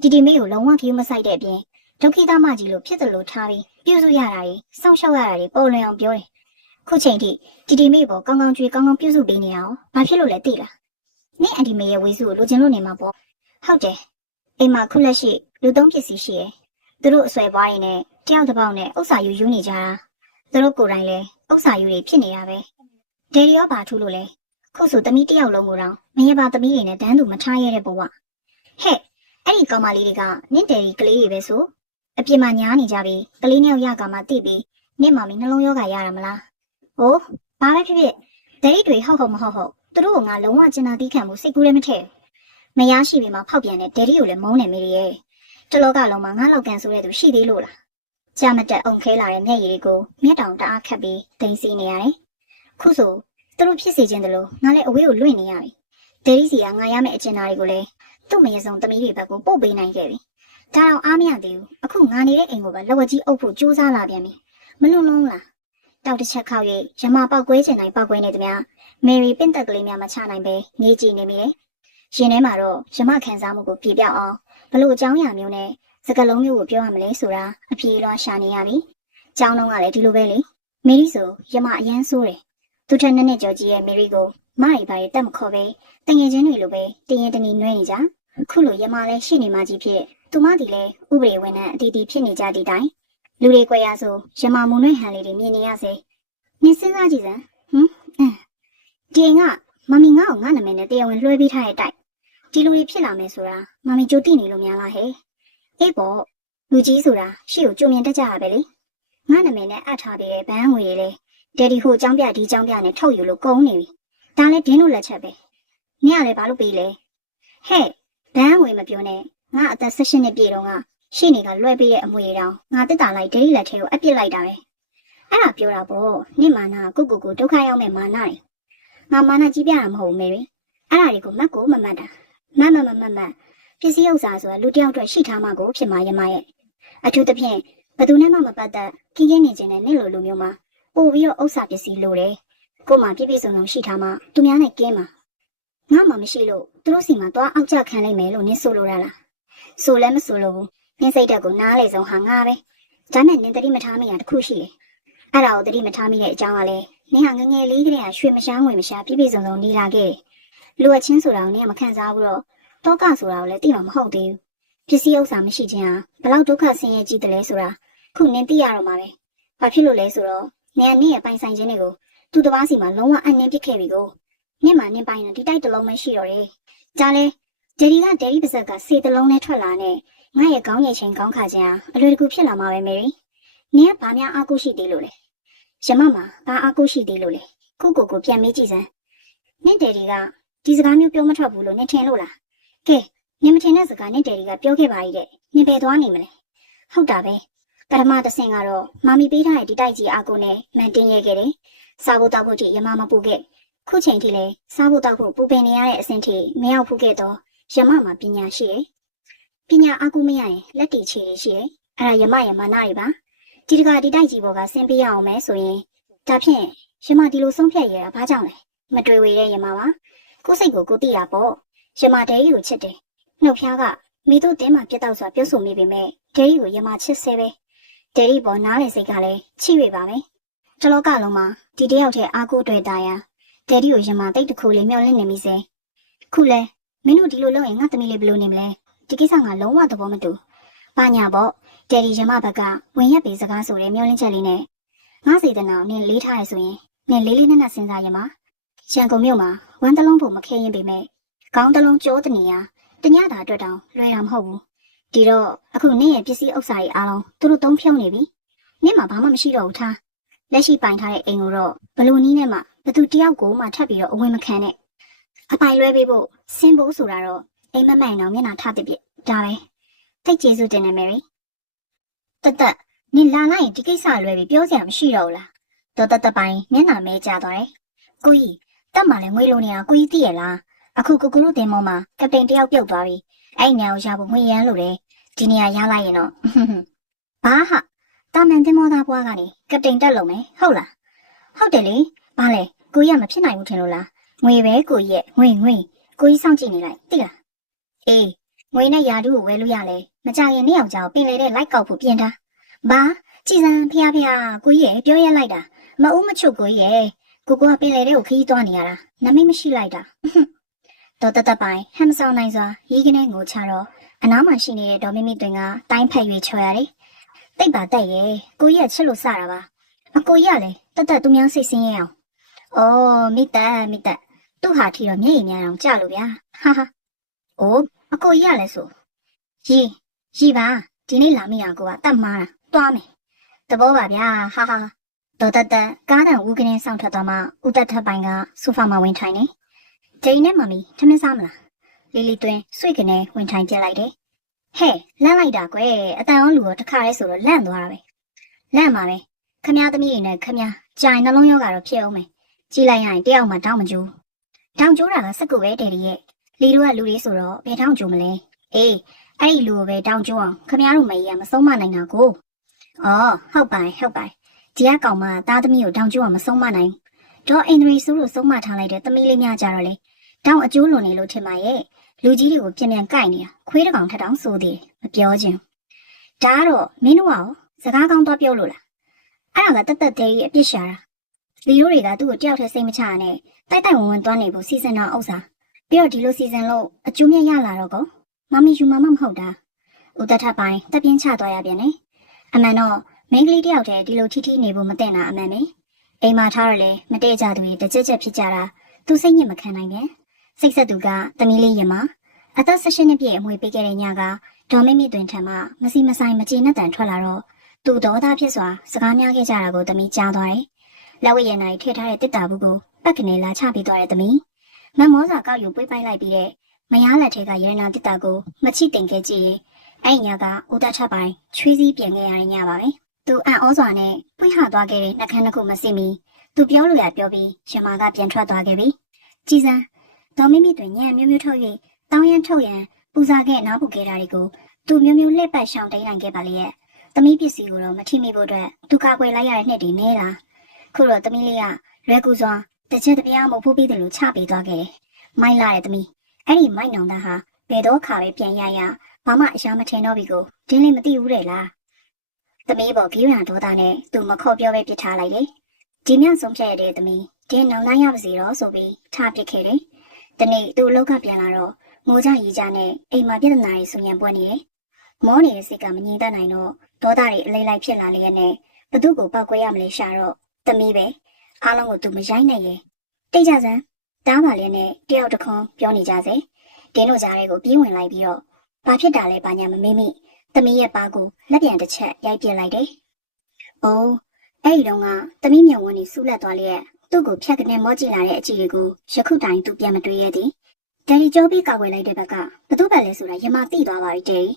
တယ်ဒီမေကိုလုံးဝကြည့်မဆိုင်တဲ့အပြင်ဒုက္ခိတမကြီးလို့ဖြစ်တယ်လို့ထားပြီးပြုစုရတာတွေစောင့်ရှောက်ရတာတွေပေါ်လွင်အောင်ပြောတယ်ခုချိန်ထိဒီမေပေါ်ကောင်းကောင်းကြွေးကောင်းကောင်းပြုစုပေးနေအောင်ဘာဖြစ်လို့လဲသိလားနင့်အန်တီမေရဲ့ဝေစုကိုလိုချင်လို့နေမှာပေါ့ဟုတ်တယ် အိမ်မှာခုလက်ရှိလူသုံးပစ္စည်းရှိတယ်သူတို့အဆွဲပွားတွေနဲ့တယောက်တစ်ပေါက်နဲ့ဥစ္စာယူနေကြတာသူတို့ကိုယ်တိုင်လည်းဥစ္စာယူတွေဖြစ်နေတာပဲဒယ်ရီရောဘာထူးလို့လဲခုဆိုသမီးတယောက်လုံးကိုတော့မရပါသမီးတွေနဲ့တန်းတူမထားရတဲ့ဘဝဟဲ့အဲ့ဒီကောင်မလေးတွေကနင့်ဒယ်ရီကလေးတွေပဲဆိုအပြစ်မှညားနေကြပြီကလေးနှစ်ယောက်ရကမှတိပြီးနင့်မမီနှလုံးရောဂါရတာမလားဟိုးဘာပဲဖြစ်ဖြစ်ဒယ်ရီတွေဟုတ်မဟုတ်သူတို့ကငါလုံးဝကျင်နာတိခံမှုစိတ်ကူးလည်းမထည့်မရရှိပြီမှဖောက်ပြန်တဲ့ဒယ်ရီကိုလည်းမုန်းနေမိရဲ့တလောကလုံးမှာငါလောက်ကန်ဆိုတဲ့သူရှိသေးလို့လားကြာမတက်အောင်ခဲလာတဲ့မျက်ရည်တွေကိုမျက်တောင်တအားခတ်ပြီးတိမ်စီနေရတယ်ခုဆိုသူတို့ဖြစ်စေခြင်းတလို့ငါလည်းအဝေးကိုလွင့်နေရပြီဒယ်ရီစီကငါရမယ့်အကျဉ်းသားတွေကိုလည်းသူ့မရစုံသမီးတွေဘက်ကိုပို့ပေးနိုင်ခဲ့ပြီဒါတော့အားမရသေးဘူးအခုငါနေတဲ့အိမ်ကိုပဲလက်ဝကြီးအုပ်ဖို့ကြိုးစားလာပြန်ပြီမလွန်လုံးလားတောက်တစ်ချက်ခောက်၍ရမပောက်ကွဲချင်တိုင်းပောက်ကွဲနေသည်များမယ်ရီပင့်သက်ကလေးများမချနိုင်ပဲနေကြည့်နေမိတယ်ရှင်ထဲမှာတော့ရမခံစားမှုကိုပြပြအောင်ဘလို့အကြောင်းအရာမျိုးနဲ့စကားလုံးမျိုးကိုပြောရမလဲဆိုတာအပြေလွှားရှာနေရပြီ။ကျောင်းလုံးကလည်းဒီလိုပဲလေ။မေရီဆိုရမအရန်ဆိုးတယ်။သူထက်နဲ့ကြော်ကြီးရဲ့မေရီကိုမရီပါရီတက်မခေါ်ပဲတငယ်ချင်းတွေလိုပဲတရင်တနီနွဲနေကြ။ခုလိုရမလည်းရှိနေမှကြီးဖြစ်သူမဒီလည်းဥပဒေဝန်ထမ်းအတီးတီးဖြစ်နေကြတဲ့တိုင်လူတွေကြွယ်ရဆိုရမမုံနှွဲဟန်လေးတွေမြင်နေရစေ။နင်စဉ်းစားကြည့်စမ်းဒီကမမီငါ့ကိုငါနာမည်နဲ့တရားဝင်လွှဲပေးထားတဲ့တိုက်ဒီလူတွေဖြစ်လာမယ်ဆိုတာမမီကြိုတိနေလို့များလားဟဲ့အေးပေါ့လူကြီးဆိုတာရှေ့ကိုကြုံမြင်တတ်ကြရပဲလေငါနာမည်နဲ့အပ်ထားပြီးတဲ့ဘန်းငွေတွေလေဒယ်ဒီဟိုចောင်းပြဒီចောင်းပြနဲ့ထုတ်ယူလို့ကုန်နေပြီဒါလည်းဒင်းတို့လက်ချက်ပဲနင်ကလည်းဘာလို့ပေးလဲဟဲ့ဘန်းငွေမပြောနဲ့ငါအသက်16နှစ်ပြည့်တော့ကရှေ့နေကလွှဲပေးတဲ့အမွေတောင်ငါတက်တာလိုက်ဒယ်ဒီလက်ထဲကိုအပြစ်လိုက်တာပဲအဲ့ဒါပြောတာပေါ့နင့်မာနာကိုဒုက္ခရောက်မဲ့မာနာတွေငါမာနာကြီးပြတာမဟုတ်ဘူးမေရီအဲ့ဒါတွေကိုမတ်ကိုမမှတ်တာမတ်ပစ္စည်းဥစ္စာဆိုတာလူတယောက်အတွက်ရှိထားမှကိုဖြစ်မှာရမရဲ့အထူးသဖြင့်ဘယ်သူနဲ့မှမပတ်သက်ခင်းခင်းနေခြင်းနဲ့နင့်လိုလူမျိုးမှာပို့ပြီးတော့ဥစ္စာပစ္စည်းလိုတယ်ကို့မှာပြည့်ပြည့်စုံစုံရှိထားမှသူများနဲ့ကင်းမှာငါမှမရှိလို့သူတို့စီမှာသွားအောက်ကျခံလိုက်မယ်လို့နင်းဆိုလိုတာလားဆိုလည်းမဆိုလို့ဘူးနင်းစိတ်ဓာတ်ကိုနားလေဆုံးဟာငါပဲဒါနဲ့နင်းတတိမထားမိရတခုရှိတယ်အဲ့ဒါကိုတတိမထားမိတဲ့အကြောင်းကလည်းနင်းဟာငငယ်လေးကလေးကရွှေမရှားငွေမရှားပြည့်ပြည့်စုံစုံနေလာခဲ့တယ်လူအချင်းဆိုတာကိုနင်းမခံစားဘူးတော့တောကဆိုတာကိုလည်းသိမှာမဟုတ်သေးဘူးပစ္စည်းဥစ္စာမရှိခြင်းဟာဘလောက်ဒုက္ခဆင်းရဲကြီးတယ်လဲဆိုတာခုနင်းသိရတော့မှာပဲဘာဖြစ်လို့လဲဆိုတော့နင်ကနင့်ရဲ့ပိုင်ဆိုင်ခြင်းတွေကိုသူ့တစ်ပါးစီမှာလုံးဝအနှင်းပစ်ခဲ့ပြီကိုနင့်မှာနင်ပိုင်တဲ့ဒီတိုက်တစ်လုံးပဲရှိတော့တယ်ဒါလဲဒယ်ရီပါဇက်ကစေတစ်လုံးနဲ့ထွက်လာနဲ့ငါရဲ့ခေါင်းရည်ချင်းခေါင်းခါခြင်းဟာအလွယ်တကူဖြစ်လာမှာပဲမေရီနင်ကဘာများအားကိုးရှိသေးလို့လဲရမမှာဘာအားကိုးရှိသေးလို့လဲကိုပြန်မေးကြည့်စမ်းနင့်ဒယ်ရီကဒီစကားမျိုးပြောမထွက်ဘူးလို့နင်ထင်လို့လားကဲနင်မထင်တဲ့စကားနင့်ဒယ်ရီကပြောခဲ့ပါ ਈ တဲ့နင်ဘယ်သွားနေမလဲဟုတ်တာပဲပထမတစ်ဆင့်ကတော့မမီပေးထားတဲ့ဒီတိုက်ကြီးအားကိုနဲ့မန်တင်းရဲခဲ့တယ်စားဖို့တောက်ဖို့ထိရမမပူခဲ့ခုချိန်ထိလည်းစားဖို့တောက်ဖို့ပူပင်နေရတဲ့အဆင့်ထိမရောက်ဘူးခဲ့တော့ရမမှာပညာရှိတယ်ပညာအားကိုမရရင်လက်တီချေရှိတယ်အဲ့ဒါရမရဲ့မာနတွေပါဒီတကဒီတိုက်ကြီးပေါ်ကဆင်းပေးရအောင်မဲဆိုရင်ဒါဖြင့်ရမဒီလိုဆုံးဖြတ်ရတာဘာကြောင့်လဲမတွေ့ဝေတဲ့ရမပါကိုစိတ်ကိုသိတာပေါ့ရမဒယ်ရီကိုချစ်တယ်နှုတ်ဖျားကမိတို့တင်းမှာပြတ်တော့စွာပြုတ်ဆိုမိပေမဲ့ဒယ်ရီကိုရမချစ်ဆဲပဲဒယ်ရီပေါ်နားလေစိတ်ကလည်းချစ်ရပါမယ်တလောကလုံးမှာဒီတယောက်တည်းအားကိုးတွေ့တာရဒယ်ရီကိုရမတိတ်တခုလေးမျောလင့်နေမိစေခုလဲမင်းတို့ဒီလိုလုပ်ရင်ငါသမီးလေးဘယ်လိုနေမလဲဒီကိစ္စငါလုံးဝသဘောမတူပါညာပေါ့ဒယ်ရီရမဘက်ကဝင်ရက်ပြီးစကားဆိုတဲ့မျောလင့်ချက်လေးနဲ့ငါစေတနာကိုနင်လေးထားရဆိုရင်နင်လေးလေးနက်နက်စဉ်းစားရမှာရန်ကုန်မြို့မှာဝမ်းတလုံးဖို့မခဲရင်ပေမဲ့ခေါင်းတလုံးကျိုးတနေရတညတာအတွက်တောင်လွယ်တာမဟုတ်ဘူးဒီတော့အခုနင့်ရဲ့ပစ္စည်းဥစ္စာတွေအားလုံးသူတို့သုံးဖြုံးနေပြီနင့်မှာဘာမှမရှိတော့ဘူးထားလက်ရှိပိုင်ထားတဲ့အိမ်ကိုတော့ဘလူနီးနဲ့မှဘသူတယောက်ကိုမှထပ်ပြီးတော့အဝင်မခံနဲ့အပိုင်လွဲပေးဖို့စင်ဖို့ဆိုတာတော့အိမ်မမှန်တော့မျက်နှာထားတစ်ပြစ်ဒါပဲသိကျေးဇူးတင်နေမယ်တနင်လာလိုက်ရင်ဒီကိစ္စလွဲပြီးပြောစရာမရှိတော့ဘူးလားတော့တပိုင်မျက်နှာမဲကျသွားတယ်ကိုကြီးတက်မှလည်းငွေလိုနေတာကိုကြီးသိရလားအခုကိုတို့တင်မောမှာကပတိန်တယောက်ပြုတ်သွားပြီအဲ့ညာကိုရဖို့ငွေရမ်းလို့တယ်ဒီနေရာရလိုက်ရင်တော့ဘာဟာတာမန်တင်မောသားဘွားကနေကပတိန်တက်လုံးမယ်ဟုတ်လားဟုတ်တယ်လေဘာလဲကိုကြီးကမဖြစ်နိုင်ဘူးထင်လို့လားငွေပဲကိုကြီးရဲ့ငွေကိုကြီးစောင့်ကြည့်နေလိုက်သိလားအေးငွေနဲ့ယာတူကိုဝယ်လို့ရလဲမကြရင်နေ့ယောက်ျားကိုပင်လေတဲ့လိုက်ကောက်ဖို့ပြင်ထားဘာကြည်စံဖះကိုကြီးရဲ့ပြောရလိုက်တာမအူးမချုပ်ကိုကြီးရဲ့ကိုကပင်လေတဲ့ကိုခီးသွားနေရတာနမိတ်မရှိလိုက်တာတော့တပိုင်ဟမ်ဆောင်နိုင်စွာရီးကနေငိုချတော့ အနားမှာရှိနေတဲ့ဒေါ်မီမီတွင်ကတိုင်းဖက်၍ချော်ရတယ်။တိတ်ပါတက်ရဲ့ကိုကြီးကချစ်လို့စတာပါ။အကိုကြီးကလည်းတက်သူများစိတ်ဆင်းရဲအောင်။အော်မိတက်သူ့ဟာထီတော့မျက်ရည်များအောင်ကြလို့ဗျာ။ဟာဟာ။အိုးအကိုကြီးကလည်းဆိုရီပါဒီနေ့လာမိတာကိုကတတ်မားတာတွားမယ်။တဘောပါဗျာဟာဟာ။ဒေါ်တက်ကားတန်ဦးကင်းဆောင်ထွက်သွားမှဦးတက်ထပ်ပိုင်ကဆိုဖာမှာဝင်ထိုင်နေ။ဂျိန်နဲ့မမီထမင်းစားမလား။လီလီတွင်ဆွေကနေဝင်ထိုင်ပြလိုက်တယ်။ဟဲ့လန့်လိုက်တာကွယ်အတန်အောင်လူတော့တခါလဲဆိုတော့လန့်သွားတာပဲလန့်ပါပဲခမ ्या သမီးတွေနဲ့ခမ ्या ကြိုင်နှလုံးရောဂါတော့ဖြစ်အောင်မယ်ကြည်လိုက်ရရင်တယောက်မှတောင်းမကြိုးတောင်းကြိုးတာကစက်ကူပဲတယ်ဒီရဲ့လီတို့ကလူတွေဆိုတော့ဘယ်တောင်းကြိုးမလဲအေးအဲ့ဒီလူကိုပဲတောင်းကြိုးအောင်ခမ ्या တို့မကြီးကမဆုံးမနိုင်တာကိုအော်ဟုတ်ပါဒီကကောင်မသားသမီးကိုတောင်းကြိုးအောင်မဆုံးမနိုင်ဒေါ်အင်ဒရီစုလို့ဆုံးမထားလိုက်တဲ့သမီးလေးများကြတော့လေတောင်းအကျိုးလွန်နေလို့ထင်ပါရဲ့လူကြီးတွေကိုပြန်ကိုက်နေတာခွေးတကောင်ထက်တောင်ဆိုသေးတယ်မပြောချင်ဒါကတော့မင်းတို့ကစကားကောင်းတော့ပြောလို့လားအဲ့ဒါကတက်သေးကြီးအပြစ်ရှာတာလီတို့တွေကသူ့ကိုတယောက်တည်းစိတ်မချရနဲ့တိုက်ဝန်းသွားနေဖို့စီစဉ်တာဥစ္စာပြီးတော့ဒီလိုစီစဉ်လို့အကျိုးမြတ်ရလာတော့ကောမမီယူမမဟုတ်တာဦးတထပ်ပိုင်းတက်ပြင်းချသွားရပြန်တယ်အမှန်တော့မိန်းကလေးတယောက်တည်းဒီလိုထီနေဖို့မသင့်တာအမှန်ပဲအိမ်မှာထားရလေမတည့်ကြသူတွေတကြက်ဖြစ်ကြတာသူစိတ်ညစ်မခံနိုင်ပြန်စိတ်ဆက်သူကသမီးလေးရမအသက်16နှစ်ပြည့်အမွေပေးခဲ့တဲ့ညကဒေါ်မမီတွင်ထံမှမစီမဆိုင်မကျေနပ်တန်ထွက်လာတော့သူတော်သားဖြစ်စွာစကားများခဲ့ကြတာကိုသမီးကြားသွားတယ်။လက်ဝဲရည်နိုင်ထည့်ထားတဲ့တစ်တာဘူးကိုပတ်ကနေလာချပေးသွားတဲ့သမီးမမောစာကောက်ယူပွေးပိုက်လိုက်ပြီးတဲ့မယားလက်ထဲကရတနာတစ်တာကိုမချိတင်ခဲ့ကြည့်ရင်အဲ့ညကဦးတထပ်ပိုင်းချွေးစည်းပြင်ခဲ့ရတဲ့ညပါပဲ။သူအံ့ဩစွာနဲ့ပွေးဟသွားခဲ့တဲ့နှကန်းတစ်ခုမစိမီသူပြောလို့ရပြောပြီးရမကပြန်ထွက်သွားခဲ့ပြီ။ကြည်စံဒေါ်မမီတွင်ညံ့မျိုးထုတ်၍တောင်းရန်ထုတ်ရန်ပူဇာခဲ့နားပူခဲ့တာတွေကိုသူမျိုးလှည့်ပတ်ရှောင်တိန်နိုင်ခဲ့ပါလေရဲ့သမီးပစ္စည်းကိုတော့မထိမိဖို့အတွက်သူကာကွယ်လိုက်ရတဲ့နှစ်တွေနဲလားခုတော့သမီးလေးကလွယ်ကူစွာတစ်ချက်တစ်ပြားမဟုတ်ဘူးပြီးတယ်လို့ချပေးသွားခဲ့တယ်မိုင်းလာတဲ့သမီးအဲ့ဒီမိုင်းနောင်သားဟာဘယ်တော့ခါပဲပြန်ရဘာမှအရှာမထင်တော့ပြီကိုဒင်းလေးမသိဘူးတဲ့လားသမီးပေါ်ဂီးရန်ဒေါသနဲ့သူမခေါ်ပြောပဲပြစ်ထားလိုက်တယ်ဒီမြဆုံးဖြတ်ရတဲ့သမီးဒင်းနောင်သားရပါစီတော့ဆိုပြီးထားပစ်ခဲ့တယ်တနေ့သူ့အလောက်ကပြန်လာတော့ငိုကြရီကြနဲ့အိမ်မှာပြဿနာတွေဆူညံပွက်နေတယ်။မောနေတဲ့စိတ်ကမငြိမ်သက်နိုင်တော့ဒေါသတွေအလိမ့်လိုက်ဖြစ်လာလျက်နဲ့ဘသူ့ကိုပောက်ကွဲရမလဲရှာတော့သမီးပဲအားလုံးကိုသူမရိုင်းနိုင်ရဲ့တိတ်ကြစမ်းတားပါလျက်နဲ့တယောက်တစ်ခွန်းပြောနေကြစေတင်းတို့ကြားတွေကိုပြေးဝင်လိုက်ပြီးတော့ဘာဖြစ်တာလဲဘာညာမမေးမိသမီးရဲ့ပါကိုလက်ပြန်တစ်ချက်ရိုက်ပြစ်လိုက်တယ်။အိုးအဲ့ဒီတော့ကသမီးမျက်ဝန်းကြီးဆူလက်သွားလျက်သူ့ကိုဖြတ်ကနေမောကြည့်လာတဲ့အကြည့်တွေကိုယခုတိုင်သူပြန်မတွေ့ရသည်ဒယ်လီကျော်ပြီးကောက်ဝယ်လိုက်တဲ့ဘက်ကဘသူပဲလဲဆိုတာရမသိသွားပါပြီဒယ်လီ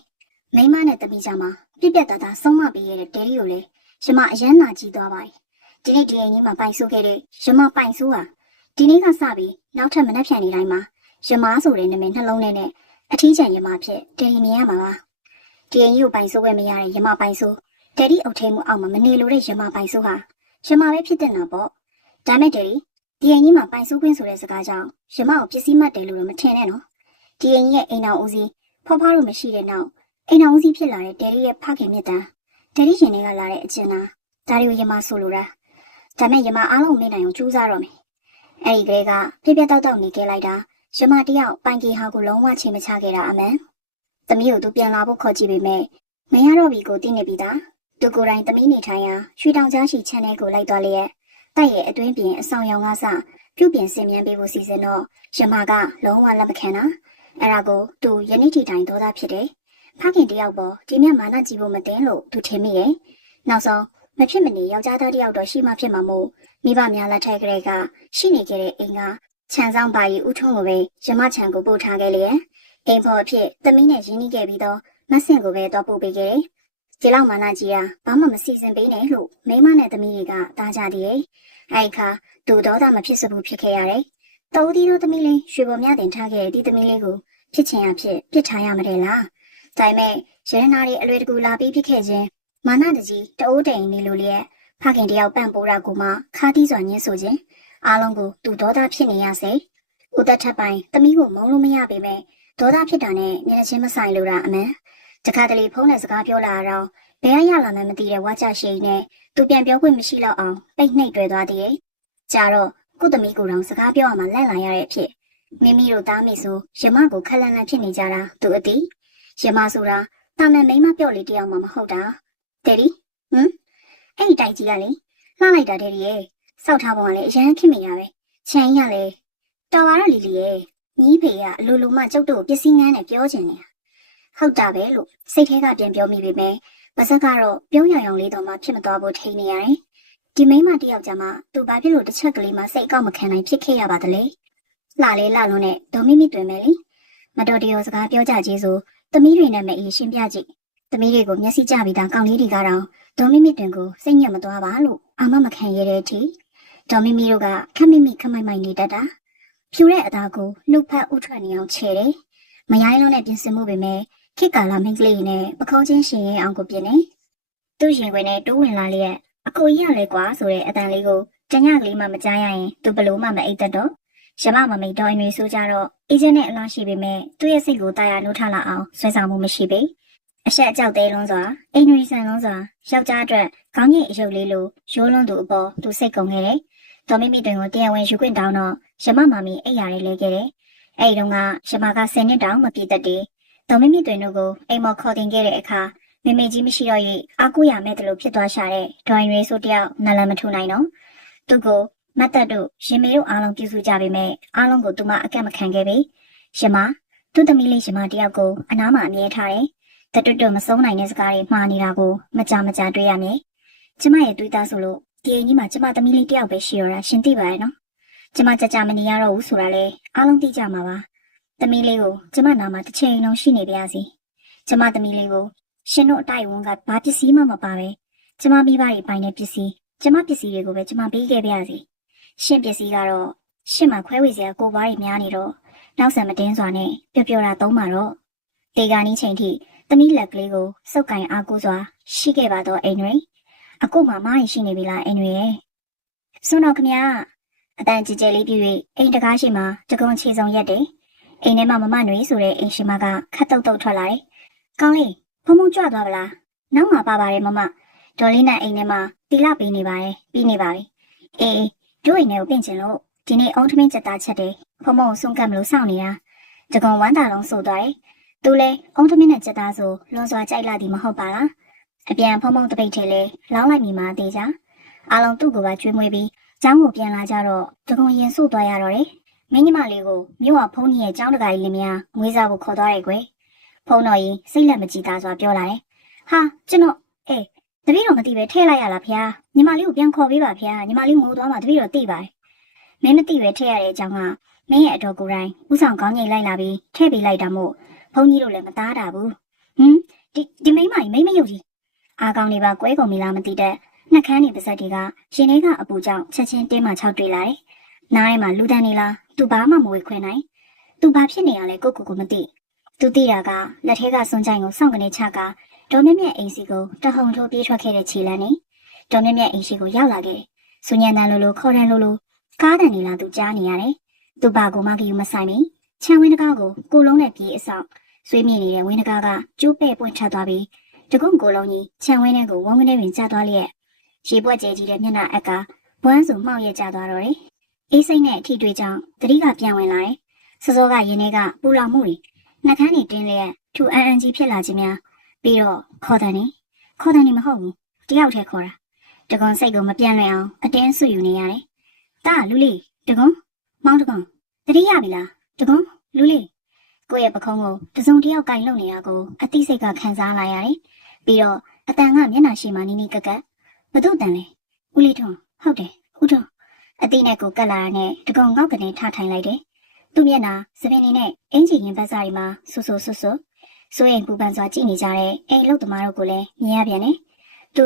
မိမနဲ့တမီးကြမှာပြက်ပြက်သားသားဆုံးမပေးရတဲ့ဒယ်လီကိုလေရမအရန်နာကြည့်သွားပါပြီဒီနေ့ဒီအိမ်ကြီးမှာပိုင်ဆိုးခဲ့တဲ့ရမပိုင်ဆိုးဟာဒီနေ့ကစပြီးနောက်ထပ်မနှက်ဖြန်နေတိုင်းမှာရမဆိုတဲ့နာမည်နှလုံးနဲ့အထီးကျန်ရမဖြစ်ဒယ်လီမြင်ရမှာပါဒီအိမ်ကြီးကိုပိုင်ဆိုးဝဲမရတဲ့ရမပိုင်ဆိုးဒယ်လီအုပ်ထိန်မှုအောက်မှာမနေလို့တဲ့ရမပိုင်ဆိုးဟာရမပဲဖြစ်တဲ့နာပေါ့ဒါမဲ့ဒယ်လီဒီအိမ်ကြီးမှာပိုင်ဆိုးခွင့်ဆိုတဲ့စကားကြောင့်ရမကိုပစ္စည်းမှတ်တယ်လို့တော့မထင်နဲ့နော်ဒီအိမ်ကြီးရဲ့အိမ်တော်ဦးစီးဖွားဖွားလို့မရှိတဲ့နောက်အိမ်တော်ဦးစီးဖြစ်လာတဲ့ဒယ်လီရဲ့ဖခင်မြတ်တန်ဒယ်လီရှင်တွေကလာတဲ့အကျဉ်းလားဒါတွေကိုရမဆိုလိုတာဒါမဲ့ရမအားလုံးမေ့နိုင်အောင်ကြိုးစားတော့မယ်အဲ့ဒီကလေးကပြပြတောက်တောက်နေခဲ့လိုက်တာရမတယောက်ပိုင်ကြီးဟာကိုလုံးဝချိန်မချခဲ့တာအမှန်သမီးကိုသူပြန်လာဖို့ခေါ်ကြည့်ပေမဲ့မရတော့ပြီကိုသိနေပြီသားသူကိုယ်တိုင်သမီးနေထိုင်ရာရွှေတောင်ကြားရှိချမ်းထဲကိုလိုက်သွားလျက်တိုက်ရဲ့အတွင်းပြင်အဆောင်ရောင်ကားစပြုပြင်ဆင်မြန်းပေးဖို့စီစဉ်တော့ရမကလုံးဝလက်မခံတာအဲ့ဒါကိုသူယနေ့ထိတိုင်ဒေါသဖြစ်တယ်ဖခင်တယောက်ပေါ်ဒီမြတ်မာနကြည့်ဖို့မတင်လို့သူထင်မိရဲ့နောက်ဆုံးမဖြစ်မနေယောက်ျားသားတယောက်တော့ရှိမှဖြစ်မှာမို့မိဘများလက်ထက်ကလေးကရှိနေခဲ့တဲ့အိမ်ကခြံဆောင်ပါရီဦးထုံးကိုပဲရမခြံကိုပို့ထားခဲ့လျက်အိမ်ဖော်အဖြစ်သမီးနဲ့ရင်းနှီးခဲ့ပြီးတော့မဆင့်ကိုပဲတော့ပို့ပေးခဲ့တယ်ဒီလောက်မာနကြီးကဘာမှမစီစဉ်ပေးနဲ့လို့မိမနဲ့သမီးတွေကတားကြသေးရဲ့အဲ့ခါသူတော့မဖြစ်စဘူးဖြစ်ခဲ့ရတယ်တော်ဒီတို့သမီးလေးရွှေပေါ်မြတင်ထားခဲ့တဲ့ဒီသမီးလေးကိုဖြစ်ချင်ရဖြစ်ပြစ်ထားရမတယ်လားဒါပေမဲ့ရတနာတွေအလွယ်တကူလာပြီးဖြစ်ခဲ့ခြင်းမာနတကြီးတအိုးတိန်နေလို့လျက်ဖခင်တယောက်ပန့်ပိုးတာကိုမှခါးသီးစွာညှင်းဆိုခြင်းအားလုံးကိုသူဒေါသဖြစ်နေရစေဦးသက်ထပ်ပိုင်းသမီးကိုမုန်းလို့မရပေမဲ့ဒေါသဖြစ်တာနဲ့မျက်နှာချင်းမဆိုင်လို့တာအမှန်တခါတလေဖုန်းနဲ့စကားပြောလာတော့ဘယ်ရလာမှမသိတဲ့ဝါကြရှိနဲ့သူပြန်ပြောခွင့်မရှိတော့အောင်ပိတ်နှိပ်တွေ့သွားသေးတယ်ကြာတော့ကုသမီးကိုတောင်စကားပြောရမှလန့်လာရတဲ့အဖြစ်မိမိတို့သားမိဆိုရမကိုခက်လန့်လန့်ဖြစ်နေကြတာသူအသိ ရမဆိုတာတာမန်မိန်းမပြော့လေးတယောက်မှမဟုတ်တာတဲ့ဒီအဲ့ဒီတိုက်ကြီးကလေလှလိုက်တာတဲ့ဒီရဲ့စောက်ထားပုံကလည်းအရန်ခင်မိတာပဲချန်ကြီးကလည်းတော်ပါတော့လီလီရဲ့ညီဖေကအလိုလိုမှကျုပ်တို့ပစ္စည်းငန်းနဲ့ပြောချင်နေတာဟုတ်တာပဲလို့စိတ်ထဲကပြန်ပြောမိပေမဲ့ပါဇက်ကတော့ပြုံးရအောင်လေးတော့မှဖြစ်မသွားဘူးထိနေရတယ်ဒီမိန်းမတယောက်ကြမှာသူဘာဖြစ်လို့တစ်ချက်ကလေးမှစိတ်အကောက်မခံနိုင်ဖြစ်ခဲ့ရပါသလဲလှလေလှလုံးနဲ့ဒေါ်မိမိတွင်မယ်လေမတော်တရောစကားပြောကြကြီးဆိုသမီးတွေနဲ့မအေးရှင်းပြကြည့်သမီးတွေကိုမျက်စိကျပြီးသားကောင်းလေးတွေကတော့ဒေါ်မိမိတွင်ကိုစိတ်ညစ်မသွားပါလို့အာမမခံရတဲ့အထိဒေါ်မိမိတို့ကခက်မိမိခမိုက်မိုက်နေတတ်တာဖြူတဲ့အသားကိုနှုတ်ဖက်ဥထွက်နေအောင်ချဲတယ်မရိုင်းလုံးနဲ့ပြင်ဆင်မှုပေမဲ့ခေတ်ကာလမင်းကလေးနဲ့ပခုံးချင်းရှင်ရင်အောင်ကိုပြင်နေသူ့ရင်ခွင်နဲ့တိုးဝင်လာလျက်အကိုကြီးရလဲကွာဆိုတဲ့အတန်လေးကိုတညကလေးမှမကြားရရင်သူဘလို့မှမအိတ်သက်တော့ရမမမိတ်တော်အင်းတွေဆိုကြတော့အေဂျင့်နဲ့အလားရှိပေမဲ့သူ့ရဲ့စိတ်ကိုတာယာနှိုးထလာအောင်ဆွဲဆောင်မှုမရှိပေအဆက်အကြောက်သေးလွန်းစွာအိမ်တွေဆန်လွန်းစွာယောက်ျားအတွက်ခေါင်းကြီးအယုတ်လေးလိုရိုးလွန်းသူအပေါ်သူစိတ်ကုန်ခဲ့တယ်။ဒေါ်မိမိတွင်ကိုတရားဝင်ယူခွင့်တောင်းတော့ရမမမီအိပ်ရာလေးလဲခဲ့တယ်။အဲဒီတုန်းကရမက10နှစ်တောင်မပြည့်တတ်တယ်။ဒေါ်မိမိတွင်တို့ကိုအိမ်မော်ခေါ်တင်ခဲ့တဲ့အခါမိမိကြီးမရှိတော့၍အာကူရမဲ့တလို့ဖြစ်သွားရှာတဲ့ဒွိုင်ရီဆိုတယောက်နလန်မထူနိုင်တော့သူကိုမတ်တက်တို့ရှင်မေတို့အားလုံးပြုစုကြပေမဲ့အားလုံးကိုသူမအကန့်မခံခဲ့ပြီ။ရမသူ့သမီးလေးရမတယောက်ကိုအနားမှာအမြဲထားတယ်။တတွတ်မဆုံးနိုင်တဲ့စကားတွေမှားနေတာကိုမကြတွေ့ရမြဲ။ကျမရဲ့တွေးသားဆိုလို့ဒီအိမ်ကြီးမှာကျမသမီးလေးတယောက်ပဲရှိရတာရှင်သိပါရဲ့နော်။ကျမကြမနေရတော့ဘူးဆိုတာလေအားလုံးသိကြမှာပါ။သမီးလေးကိုကျမနာမှာတစ်ချိန်လုံးရှိနေပါစေ။ကျမသမီးလေးကိုရှင်တို့အတိုက်ဝန်းကဘာပစ္စည်းမှမပါပဲ။ကျမမိဘတွေပိုင်တဲ့ပစ္စည်းကျမပစ္စည်းတွေကိုပဲကျမပေးခဲ့ပါစေ။ရှင်ပစ္စည်းကတော့ရှင်မှာခွဲဝေစရာကိုပွားတွေများနေတော့နောက်ဆံမတင်းစွာနဲ့ပျော်တာသုံးပါတော့တေဂာနီးချိန်ထိသမီးလက်ကလေးကိုစုပ်ကင်အားကိုးစွာရှိခဲ့ပါတော့အိမ်တွေအခုမှမားရင်ရှိနေပြီလားအိမ်တွေရဲ့စွန်းတော်ခမအတန်ကြည်ကြဲလေးပြည့်၍အိမ်တကားရှိမှတကုံချေဆောင်ရက်တယ်အိမ်ထဲမှာမမနွေဆိုတဲ့အိမ်ရှိမကခတ်တုတ်ထွက်လာတယ်ကောင်းလေးဖုံဖုံကြွသွားပါလားနောက်မှပါပါတယ်မမဒေါ်လေးနဲ့အိမ်ထဲမှာတီလာပေးနေပါတယ်ပြီးနေပါပြီအေးတို့အိမ်ထဲကိုပြင်ချင်လို့ဒီနေ့အုံးထမင်းချက်သားချက်တယ်ဖုံဖုံကိုဆုံးကပ်မလို့စောင့်နေတာတကုံဝမ်းတာလုံးဆိုသွားတယ်သူလဲအုံးထမင်းနဲ့ချက်သားဆိုလွန်စွာကြိုက်လာသည်မဟုတ်ပါလားအပြန်ဖုံဖုံတပိတ်ထဲလဲလောင်းလိုက်မိမှသေးကြအားလုံးသူ့ကိုပါကျွေးမွေးပြီးကျောင်းကိုပြန်လာကြတော့တကုံရင်ဆု့သွားရတော့တယ်မင်းညီမလေးကိုမြို့ကဖုံးကြီးရဲ့ကျောင်းတကာကြီးလင်မယားငွေစားကိုခေါ်သွားတယ်ကွယ်ဖုံးတော်ကြီးစိတ်လက်မကြည်သားစွာပြောလာတယ်ဟာကျွန်တော်တပည့်တော်မသိပဲထဲလိုက်ရလားဖေ။ညီမလေးကိုပြန်ခေါ်ပေးပါဖေ။ညီမလေးငိုသွားမှတပည့်တော်သိပါတယ်။မင်းမသိပဲထဲရတဲ့အကြောင်းကမင်းရဲ့အတော်ကိုယ်တိုင်ဥဆောင်ကောင်းကြီးလိုက်လာပြီးထဲပေးလိုက်တာမို့ဘုန်းကြီးတို့လည်းမသားတာဘူး။ဒီမိမကြီးမိမယုတ်ကြီးအားကောင်းနေပါကွဲကုန်ပြီလားမသိတဲ့နှက်ခမ်းနေပါစက်တွေကရှင်လေးကအပူကြောင့်ချက်ချင်းတင်းမှ6တွေ့လာတယ်။နားထဲမှာလူတန်းနေလားသူဘာမှမဝေခွင့်နိုင်။သူဘာဖြစ်နေရလဲကိုမသိ။သူသိတာကလက်ထဲကစွန်ကြိုင်ကိုစောင့်ကနေချကဒေါ်မြမြအိမ်စီကိုတဟုန်ထိုးပြေးထွက်ခဲ့တဲ့ခြေလမ်းနဲ့ဒေါ်မြမြအိမ်ရှိကိုရောက်လာခဲ့။ဆူညံတန်လိုခေါ်တန်လိုကားတန်နေလာသူကြားနေရတယ်။သူ့ဘာကိုမကယူမဆိုင်မီခြံဝင်းတကားကိုကိုလုံးနဲ့ပြေးအဆောင်ဆွေးမြေနေတဲ့ဝင်းတကားကကျိုးပဲ့ပွင့်ထသွားပြီးတကုန်းကိုလုံးကြီးခြံဝင်းထဲကိုဝန်းဝင်းထဲတွင်ကျသွားလျက်ရေပွက်ကျဲကြီးတဲ့မျက်နှာအက်ကဘွမ်းစုံမှောက်ရကျသွားတော့တယ်။အေးစိမ့်နဲ့အထီတွေကြောင့်တတိကပြန်ဝင်လာတယ်။စောစောကရင်ထဲကပူလောင်မှုတွေနှက်ခမ်းတွေတင်းလျက်ထူအန်ကြီးဖြစ်လာခြင်းများပြီးတော့ခေါ်တယ်နေမဟုတ်ဘူးတယောက်တည်းခေါ်တာတကွန်စိတ်ကိုမပြန့်လွင်အောင်အတင်းဆွယူနေရတယ်တာလူလေးတကွန်မောင်တကွန်တတိယပြီလားတကွန်လူလေးကိုယ့်ရဲ့ပခုံးကိုတစုံတယောက်ကင်လုံနေတာကိုအသိစိတ်ကခံစားလာရတယ်ပြီးတော့အတန်ကမျက်နှာရှိမှနီးနီးကက်ကက်ဘသူ့တန်လဲဦးလေးထွန်းဟုတ်တယ်ဦးထွန်းအသိနဲ့ကိုကက်လာတဲ့တကွန်ငေါက်ကနေထထိုင်လိုက်တယ်သူ့မျက်နှာစပင်နေနဲ့အင်ဂျီရင်ဘတ်စာရီမှာဆူဆိုရင်ပူပန်စွာကြည့်နေကြတဲ့အိမ်လုတ်သမားတို့ကိုလည်းမြင်ရပြန်တယ်။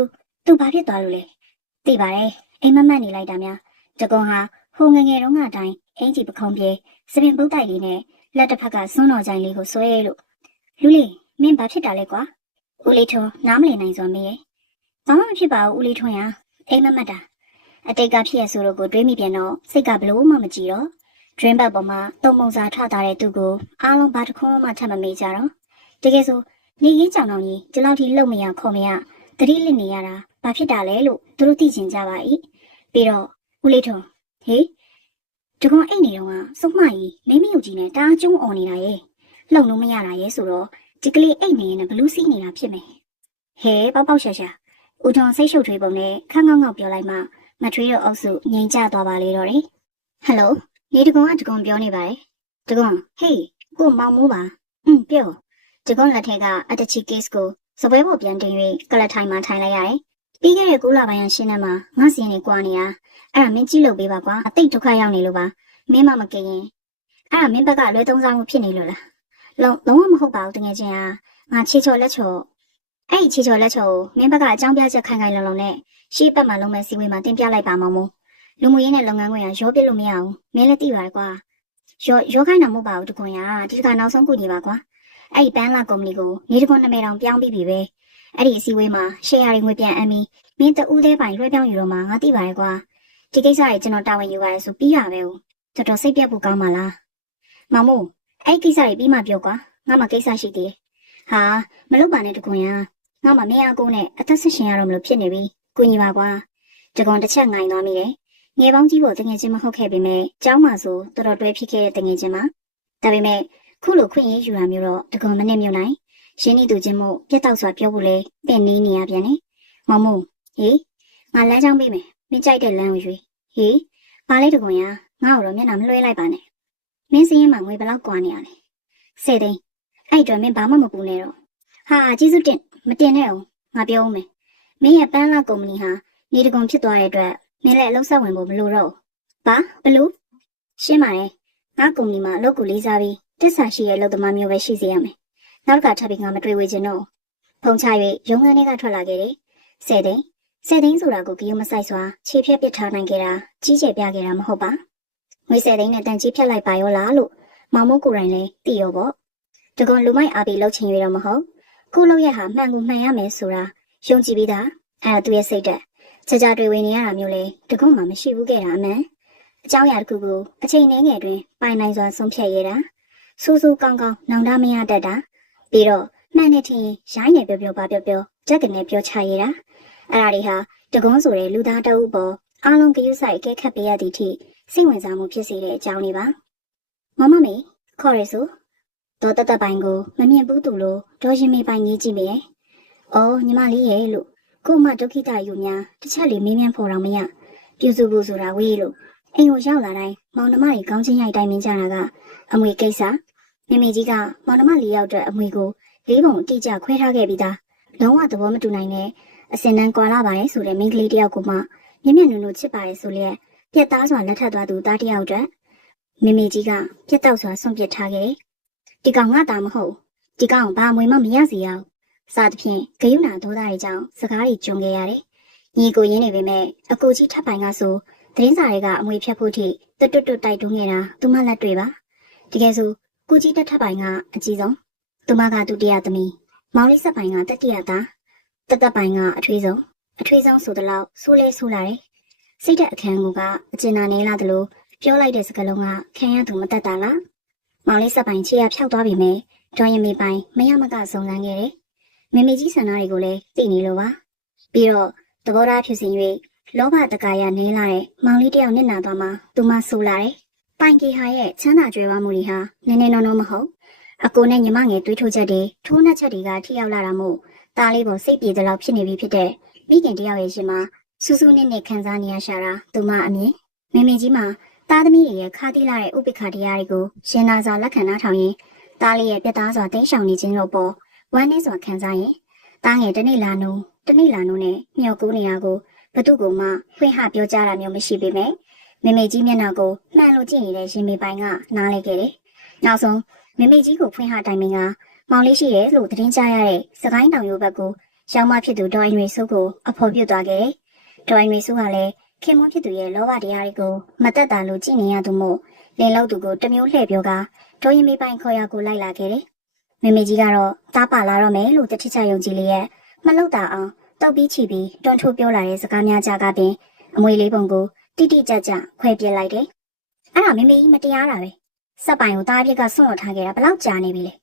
သူဘာဖြစ်သွားလို့လဲ။သိပါတယ်။အိမ်မမတ်နေလိုက်တာများတကွန်ဟာဟိုငငယ်တုန်းကအတိုင်းအင်ကြီးပခုံးပြေစပင်ပုတ်တိုက်လေးနဲ့လက်တစ်ဖက်ကစွန်းတော်ကြိုင်လေးကိုဆွဲလို့လူလေးမင်းဘာဖြစ်တာလဲကွာ။ဦးလေးထွန်းနားမလည်နိုင်စွာမေးရဲ့။ဘာမှမဖြစ်ပါဘူးဦးလေးထွန်းရအိမ်မမတ်တာအတိတ်ကဖြစ်ရဆိုတော့ကိုတွေးမိပြန်တော့စိတ်ကဘလို့မှမကြည့်တော့ဒရင်ဘတ်ပေါ်မှာတုံမုံစာထထားတဲ့သူကိုအားလုံးဘာတစ်ခုမှထပ်မမေးကြတော့တကယ်ဆိုနေရင်းကြောင်တော်ကြီးဒီလောက်ထိလှုပ်မရခေါ်မရတတိလစ်နေရတာဘာဖြစ်တာလဲလို့သူတို့သိချင်ကြပါ၏ပြီးတော့ဦးလေးထွန်းဟေးတကွန်အိတ်နေတော့ကစုံမကြီးမင်းမယုတ်ကြီးနဲ့တားကျုံးអော်နေတာရဲ့လှုပ်လို့မရတာရဲ့ဆိုတော့ ဒီကလေးအိတ်နေရင်ဘလူးစီးနေတာဖြစ်မယ်ဟဲပေါက်ပေါက်ရှာရှာဦးထွန်းစိတ်ရှုပ်ထွေးပုံနဲ့ခန်းငေါငေါပြောလိုက်မှမထွေးတို့အုပ်စုငြိမ်ကျသွားပါလေတော့တယ်ဟယ်လိုနေတကွန်ကတကွန်ပြောနေပါတယ်တကွန်ဟေးကိုမောင်မိုးပါပြောတကွန်လက်ထက်ကအတချီ case ကိုစပွဲပေါ်ပြန်တင်၍ကလထိုင်မှာထိုင်လိုက်ရတယ်ပြီးခဲ့တဲ့9လပိုင်းရရှင်းတဲ့မှာငါစီရင်နေကွာနေတာအဲ့ဒါမင်းကြည့်လို့ပေးပါကွာအသိဒုက္ခရောက်နေလို့ပါမင်းမမကင်ရင်အဲ့ဒါမင်းဘက်ကလွဲသုံးစားမှုဖြစ်နေလို့လားလုံးဝမဟုတ်ပါဘူးတကယ်ချင်းဟာငါချေချော်လက်ချော်အဲ့ဒီချေချော်လက်ချော်ကိုမင်းဘက်ကအကြောင်းပြချက်ခိုင်ခိုင်လုံလုံနဲ့ရှေ့ဘက်မှာလုံးမဲ့စီဝေးမှာတင်ပြလိုက်ပါမမို့လူမှုရေးနဲ့လုပ်ငန်းခွင်ကရောပစ်လို့မရဘူးမင်းလည်းသိပါကွာရောခိုင်းတာမဟုတ်ပါဘူးတကွန်ရဒီတခါနောက်ဆုံးကူညီပါကွာအဲ့ဒီပန်းလာကုမ္ပဏီကိုနေတကွန်နာမည်တောင်ပြောင်းပြီးပြီပဲအဲ့ဒီအစည်းအဝေးမှာရှယ်ယာတွေငွေပြန်အမ်းပြီးမင်းတူးသေးပိုင်လွှဲပြောင်းယူတော့မှငါသိပါရဲ့ကွာဒီကိစ္စကြီးကျွန်တော်တာဝန်ယူပါရဲဆိုပြီးရပဲဦးတော်တော်စိတ်ပြတ်ဖို့ကောင်းပါလားမောင်မို့အဲ့ဒီကိစ္စကြီးပြီးမှပြောကွာငါမှကိစ္စရှိသေးတယ်ဟာမလုပ်ပါနဲ့တကွန်ရငါမှမင်းအကိုနဲ့အသက်ဆက်ရှင်ရတော့မလို့ဖြစ်နေပြီကိုညီပါကွာတကွန်တစ်ချက်ငိုင်သွားမိတယ်ငယ်ပေါင်းကြီးပေါ်တငယ်ချင်းမဟုတ်ခဲ့ပေမဲ့ကျောင်းမှာဆိုတော်တော်တွဲဖြစ်ခဲ့တဲ့တငယ်ချင်းပါဒါပေမဲ့ခုလိုခွင့်ရေးယူတာမျိုးတော့တကွန်မနဲ့မြုံနိုင်ရှင်းနေသူချင်းမို့ပြတ်တောက်စွာပြောဖို့လေတင့်နေနေရပြန်နေမောင်မို့ဟေးငါလမ်းကြောင်းပေးမယ်မင်းကြိုက်တဲ့လမ်းကိုရွေးဟေးပါလေတကွန်ရငါ့ကိုတော့မျက်နှာမလွှဲလိုက်ပါနဲ့မင်းစင်းရင်မှာငွေဘယ်လောက်ကွာနေရလဲ10 သိန်းအဲ့အတွက်မင်းဘာမှမပူနဲ့တော့ဟာကျေးဇူးတင်မတင်နဲ့အောင်ငါပြောဦးမယ်မင်းရဲ့ပန်းလာကုမ္ပဏီဟာနေတကွန်ဖြစ်သွားတဲ့အတွက်မင်းလည်းအလုပ်ဆက်ဝင်ဖို့မလိုတော့ဘာဘလို့ရှင်းပါတယ်ငါကုမ္ပဏီမှာအလုပ်ကိုလေးစားပြီးတစ္ဆာရှိတဲ့အလုပ်သမားမျိုးပဲရှိစေရမယ်နောက်တစ်ခါထပ်ပြီးငါမတွေ့ဝေချင်တော့ဖုန်ချ၍ရုံးခန်းထဲကထွက်လာခဲ့တယ်10 သိန်းဆိုတာကိုဂယုံမဆိုင်စွာခြေဖြတ်ပစ်ထားနိုင်ခဲ့တာကြီးကျယ်ပြခဲ့တာမဟုတ်ပါငွေ10 သိန်းနဲ့တန်ကြီးဖြတ်လိုက်ပါရောလားလို့မောင်မိုးကိုယ်တိုင်လည်းသိရောပေါ့တကွန်လူမိုက်အားပြီးလှုပ်ချင်ရတော့မဟုတ်ခုလုပ်ရဟာမှန်ကူမှန်ရမယ်ဆိုတာယုံကြည်ပြီးသားအဲ့ဒါသူရဲ့စိတ်တက်ကြာကြာတွေ့ဝင်နေရတာမျိုးလေတကွန်မှမရှိဘူးခဲ့တာအမှန်အเจ้าရာတစ်ခုကိုအချိန်နှဲငယ်တွင်ပိုင်နိုင်စွာဆုံးဖြတ်ရတာစူးစူးကောင်းကောင်းနောင်တမရတတ်တာပြီးတော့မှန်နေထင်ရိုင်းနေပြောပါပြောကြက်ကနေပြောချရတာအဲ့ဒါတွေဟာတကွန်ဆိုတဲ့လူသားတအုပ်ပေါ်အားလုံးဂရုစိုက်အကဲခတ်ပေးရသည့်အထိစိတ်ဝင်စားမှုဖြစ်စေတဲ့အကြောင်းတွေပါမမမေခေါ်ရစို့တော်တတ်ပိုင်ကိုမမြင်ဘူးသူလို့ဒေါ်ရင်မေပိုင်ကြီးကြည့်မယ်။အော်ညီမလေးရဲ့လို့ကို့မဒုက္ခိတယူများတစ်ချက်လေးမင်းမြန်ဖို့တော့မရပြုစုဖို့ဆိုတာဝေးလို့အိမ်ကိုရောက်လာတိုင်းမောင်နှမတွေကောင်းချင်းရိုက်တိုင်းမင်းကြတာကအမွေကိစ္စမိမိကြီးကမောင်နှမ၄ယောက်အတွက်အမွေကို၄ပုံအတိအကျခွဲထားခဲ့ပြီးသားလုံးဝသဘောမတူနိုင်တဲ့အစင်တန်းကွာလာပါတယ်ဆိုတဲ့မိန်းကလေးတယောက်ကိုမှမြင့်မြတ်နုံနုံချစ်ပါတယ်ဆိုလျက်ပြက်သားစွာလက်ထပ်သွားသူသားတယောက်အတွက်မိမိကြီးကပြက်တောက်စွာဆွန့်ပစ်ထားခဲ့တယ်ဒီကောင်ငါသားမဟုတ်ဒီကောင်ဘာအမွေမှမရစီအောင်စသဖြင့်ဂယုဏဒေါသတွေကြောင့်စကားတွေကြုံခဲ့ရတယ်ညီကိုရင်းနေပေမဲ့အကိုကြီးထပ်ပိုင်ကဆိုသတင်းစာတွေကအမွေဖြတ်ဖို့ထိတွတ်တိုက်တွန်းနေတာသူမလက်တွေပါတကယ်ဆိုကိုကြီးတက်ထပ်ပိုင်ကအကြီးဆုံးသူမကဒုတိယသမီးမောင်လေးဆက်ပိုင်ကတတိယသားတက်ပိုင်ကအထွေးဆုံးဆိုသလောက်ဆိုးလဲဆိုးလာတယ်စိတ်သက်အခန်းကအကျဉ်းနာနေလာသလိုပြောလိုက်တဲ့စကားလုံးကခံရသူမတတ်တာလားမောင်လေးဆက်ပိုင်ချေရဖြောက်သွားပြီမဲ့ဒေါ်ရင်မေပိုင်မရမကစုံစမ်းခဲ့တယ်မေမေကြီးဆန္ဒတွေကိုလည်းသိနေလို့ပါပြီးတော့သဘောထားဖြစ်စဉ်၍လောဘတကာရနေလာတဲ့မောင်လေးတယောက်နစ်နာသွားမှသူမဆိုးလာတယ်ပိုင်ကေဟာရဲ့ချမ်းသာကြွယ်ဝမှုတွေဟာနည်းနည်းနော်မဟုတ်အကိုနဲ့ညီမငယ်တွေးထိုးချက်တွေထိုးနှက်ချက်တွေကထိရောက်လာတာမို့ตาလေးပေါ်စိတ်ပြေသလောက်ဖြစ်နေပြီဖြစ်တဲ့မိခင်တယောက်ရဲ့ရှင်မှာစူးစူးနဲ့ခံစားနေရရှာတာသူမအမြင်မေမေကြီးမှာသားသမီးတွေရဲ့ခါတိလာတဲ့ဥပိ္ပခတရားတွေကိုရှင်နာစွာလက်ခံနှားထောင်ရင်သားလေးရဲ့ပြတ်သားစွာတိတ်ဆောင်နေခြင်းတို့ပေါ်ဝမ်းနည်းစွာခံစားရင်သားငယ်တနေ့လာနုံနဲ့မျှော်ကူးနေရကိုဘသူကမှဖွင့်ဟပြောကြတာမျိုးမရှိပေမဲ့မေမေကြီးမျက်နှာကိုမှန်လို့ကြည့်နေတဲ့ရှင်မေပိုင်ကနားလိုက်ခဲ့တယ်။နောက်ဆုံးမေမေကြီးကိုဖွင့်ဟတိုင်ပင်ကမောင်လေးရှိရဲ့လို့သတင်းကြားရတဲ့စကိုင်းတောင်ရိုးဘက်ကိုရောင်းမဖြစ်သူဒေါ်အင်ရီစုကိုအဖော်ပြသွားခဲ့တယ်။ဒေါ်အင်ရီစုကလည်းခင်မွန်းဖြစ်သူရဲ့လောဘတရားတွေကိုမတက်တာလို့ကြည့်နေရသူမို့လင်လောက်သူကိုတမျိုးလှည့်ပြောကဒေါ်ရင်မေပိုင်ခေါ်ရကိုလိုက်လာခဲ့တယ်။မေမေကြီးကတော့တားပါလာတော့မယ်လို့တတိချယုံကြည်လေးရဲ့မလောက်တာအောင်တောက်ပြီးချီပြီးတွန်းထိုးပြောလာတဲ့စကားများကြကပင်အမွေလေးပုံကိုတိတိကျကျခွဲပြစ်လိုက်တယ်။အဲ့ဒါမေမေကြီးမတရားတာပဲ။စက်ပိုင်ကိုတားပြစ်ကဆွန့်လွတ်ထားခဲ့တာဘလောက်ကြာနေပြီလဲ။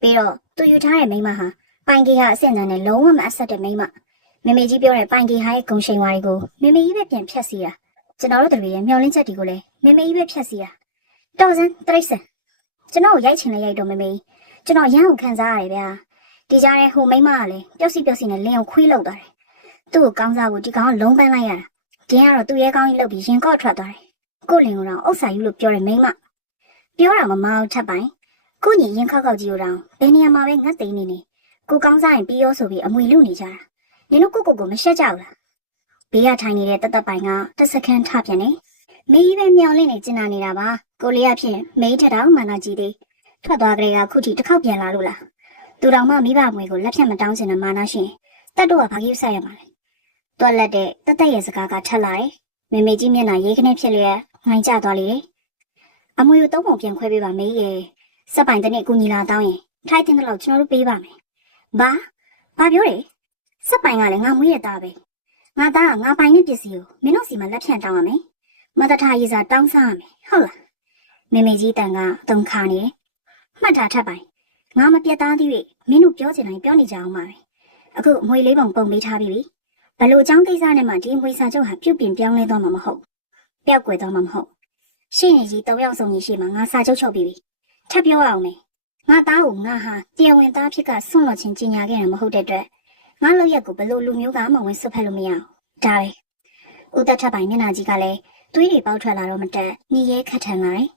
ပြီးတော့သူယူထားတဲ့မိန်းမဟာပိုင်ကေဟာအဆင့်တန်းနဲ့လုံးဝမအဆက်တဲ့မိန်းမမေမေကြီးပြောတဲ့ပိုင်ကေဟာရဲ့ဂုံရှိန်ဝါတွေကိုမေမေကြီးပဲပြန်ဖြတ်စီတာကျွန်တော်တို့တွေရဲ့မျောလင်းချက်တွေကိုလည်းမေမေကြီးပဲဖြတ်စီတာတော်စံတရိတ်စံကျွန်တော်ကိုရိုက်ချင်လဲရိုက်တော့မေမေကြီး ကျွန်တော်ရမ်းကိုခံစားရတယ်ဗျာဒီကြားထဲဟိုမိမကလည်းပျောက်စီနဲ့လင်းကိုခွေးလောက်သွားတယ်သူ့ကိုကောင်းစားဖို့ဒီကောင်ကလုံးပန်းလိုက်ရတာဒင်းကတော့သူ့ရဲကောင်းကြီးလှုပ်ပြီးရင်ကော့ထွက်သွားတယ်ကိုလင်းကိုတော့အုပ်စာယူလို့ပြောတယ်မိမပြောတာမမအောင်ချက်ပိုင်ကိုညီရင်ခောက်ကြီးကိုတော့ဘယ်နေရာမှာပဲငတ်သိနေနေကိုကောင်းစားရင်ပြီးရောဆိုပြီးအမွေလူနေကြတာနင်တို့ကိုမရှက်ကြဘူးလားဘေးကထိုင်နေတဲ့တသက်ပိုင်ကတစ်စက္ကန့်ထပြန်နေမေးပဲမြောင်လင့်နေကျင်နာနေတာပါကိုလေးကဖြင့်မေးထက်တော့မှနာကြည့်သေးထွက်သွားကြတဲ့ကခုထိတစ်ခေါက်ပြန်လာလို့လားသူတော်မှမိဘအမွေကိုလက်ဖြတ်မတောင်းချင်တဲ့မာနာရှင်တက်တော့ကဘာကြီးဆက်ရမှာလဲတွက်လက်တဲ့တက်ရဲ့စကားကထက်လာတယ်မေမေကြီးမျက်နှာရေးခနဲ့ဖြစ်လျက်ငိုင်းကျသွားလေအမွေကိုသုံးပုံပြန်ခွဲပေးပါမေးရဲ့စက်ပိုင်တဲ့နေ့ကိုညီလာတောင်းရင်ထိုက်တဲ့လောက်ကျွန်တော်တို့ပေးပါမယ်ဘာပြောလဲစက်ပိုင်ကလည်းငါမွေးရတာပဲငါသားကငါပိုင်တဲ့ပစ္စည်းကိုမင်းတို့စီမှာလက်ဖြန့်တောင်းရမယ်မတထားရေးစားတောင်းစားရမယ်ဟုတ်လားမေမေကြီးတန်ကတုံခါနေမှတ်ထားထပ်ပိုင်ငါမပြတ်သားသေး၍မင်းတို့ပြောချင်တိုင်းပြောနေကြအောင်ပါပဲအခုအမွေလေးပုံပေးထားပြီဘလို့အကြောင်းကိစ္စနဲ့မှဒီအမွေစာချုပ်ဟာပြုတ်ပြင်ပြောင်းလဲသွားမှာမဟုတ်ပျောက်ကွယ်သွားမှာမဟုတ်ရှင်းနေကြီး၃ယောက်ဆုံးကြီးရှိမှငါစာချုပ်ချုပ်ပြီးပြီထပ်ပြောရအောင်မယ်ငါသားကိုငါဟာတရားဝင်သားဖြစ်ကဆွန့်လွတ်ခြင်းကြီးညာခဲ့တာမဟုတ်တဲ့အတွက်ငါလောက်ရက်ကိုဘလို့လူမျိုးကမှဝင်ဆွတ်ဖက်လို့မရအောင်ဒါပဲဦးသက်ထပ်ပိုင်မျက်နှာကြီးကလည်းသွေးတွေပေါက်ထွက်လာတော့မတက်ညီရဲခတ်ထန်လာတယ်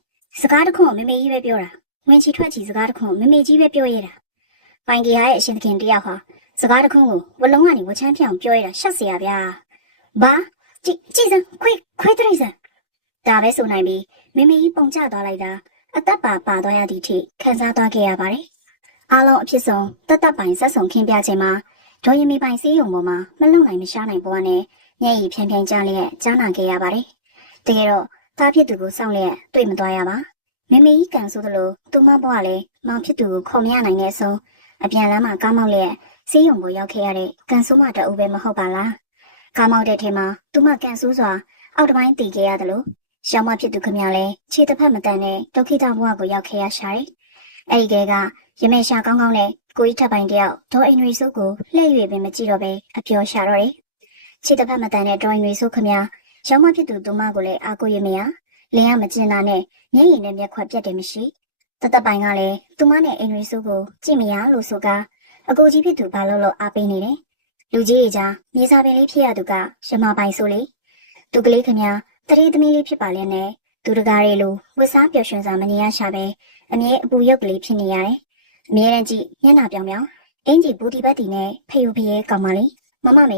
စကားတစ်ခုကိုမေမေကြီးပဲပြောတာဝင်ချီထွက်ချီစကားတစ်ခုကိုမေမေကြီးပဲပြောရတာပိုင်ကြီးရဲ့အရှင်သခင်တယောက်ဟာစကားတစ်ခုကိုဝလုံးကနေဝချမ်းပြောင်ပြောရတာရှက်เสียဗျာဘာကြည်စံခွေးတရိစံဒါပဲဆိုနိုင်ပြီမေမေကြီးပုံချသွားလိုက်တာအသက်ပါသွားရသည့်ထိခံစားသွားခဲ့ရပါတယ်အားလုံးအဖြစ်ဆုံးတက်ပိုင်ဆက်ဆုံခင်းပြခြင်းမှာဒေါ်ရင်မီပိုင်စေးရုံပေါ်မှာမလုံနိုင်မရှားနိုင်ဘဝနဲ့မျက်ရည်ဖြန်းဖြန်းကြားလျက်ကြားနာခဲ့ရပါတယ်တကယ်တော့သားဖြစ်သူကိုစောင့်လျက်တွေ့မသွားရပါမေမေကြီးကန်ဆိုသလိုသူမဘွားလည်းမောင်ဖြစ်သူကိုခေါ်မရနိုင်တဲ့အဆုံးအပြန်လမ်းမှာကားမောက်လျက်စေးရုံပေါ်ရောက်ခဲ့ရတဲ့ကန်ဆိုးမတအူပဲမဟုတ်ပါလားကားမောက်တဲ့ထဲမှာသူမကန်ဆိုးစွာအောက်တစ်ပိုင်းတည်ခဲ့ရတယ်လို့ရှောင်းမဖြစ်သူခမရလဲခြေတစ်ဖက်မတန်တဲ့ဒုက္ခိတဘဝကိုရောက်ခဲ့ရရှာတယ်အဲ့ဒီကလေးကရမေရှာကောင်းနဲ့ကိုကြီးထပ်ပိုင်တယောက်ဒေါ်အင်ရီစုကိုလှည့်၍ပင်မကြည့်တော့ပဲအပျော်ရှာတော့တယ်ခြေတစ်ဖက်မတန်တဲ့ဒေါ်အင်ရီစုခမရရှောင်းမဖြစ်သူသူမကိုလည်းအားကိုးရမရလင်းရမကျင်တာနဲ့မျက်ရည်နဲ့မျက်ခွက်ပြတ်တယ်မရှိတက်ပိုင်ကလည်းသူမနဲ့အင်ရီစုကိုကြည့်မရလို့ဆိုကအကိုကြီးဖြစ်သူဘာလို့အားပေးနေတယ်လူကြီးကြီးကြားမြေစာပင်လေးဖြစ်ရသူကရမပိုင်ဆိုလေသူကလေးခမရတရေသမီးလေးဖြစ်ပါလေနဲ့သူတကားလေးလိုဝတ်စားပျော်ရွှင်စွာမနေရရှာပဲအမြဲအပူရုပ်ကလေးဖြစ်နေရတယ်အမြဲတမ်းကြည့်မျက်နှာပြောင်ပြောင်အင်ကြီးဘူဒီဘတ်တီနဲ့ဖေယိုဖျဲကောင်းပါလေမမမ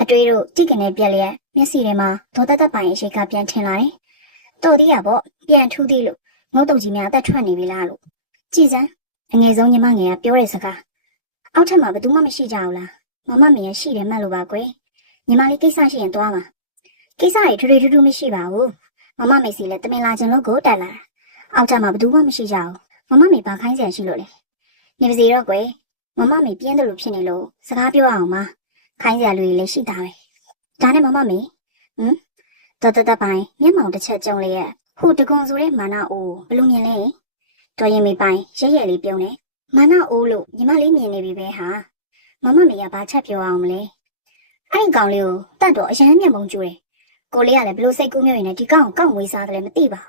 ေအတွေ့တို့တိကနေပြက်လျက်မျက်စိထဲမှာဒေါ်တက်ပိုင်အရှိကပြန်ထင်လာတယ်တော်သေးရပေါ့ပြန်ထူးသေးလို့ငုတ်တုတ်ကြီးများအသက်ထွက်နေပြီလားလို့ကြည်စမ်းအငယ်ဆုံးညီမငယ်ကပြောတဲ့စကားအောက်ထပ်မှာဘယ်သူမှမရှိကြဘူးလားမမမေရရှိတယ်မှတ်လို့ပါကွယ်ညီမလေးကိစ္စရှိရင်သွားမှာကိစ္စတွေထူးမရှိပါဘူးမမမေစီလည်းတမင်လာခြင်းလို့ကိုတက်လာအောက်ထပ်မှာဘယ်သူမှမရှိကြဘူးမမမေဘာခိုင်းစရာရှိလို့လဲနေပါစီတော့ကွယ်မမမေပြင်းတယ်လို့ဖြစ်နေလို့စကားပြောအောင်ပါခိုင်းစရာလူတွေလည်းရှိတာပဲဒါနဲ့မမမေတော်တက်ပိုင်မျက်မှောင်တစ်ချက်ကြုံလေရဲ့ဟိုတကွန်ဆိုတဲ့မာနအိုးဘလို့မြင်လဲတော်ရင်မေပိုင်ရဲလေးပြုံးတယ်မာနအိုးလို့ညီမလေးမြင်နေပြီပဲဟာမမမေကဘာချက်ပြောအောင်မလဲအဲ့ဒီကောင်လေးကိုတတ်တော့အရန်မျက်မှောင်ကျူတယ်ကိုလေးကလည်းဘလို့စိတ်ကူးမျိုးရင်လည်းဒီကောင်ကောက်မွေးစားတယ်လည်းမသိပါဘူ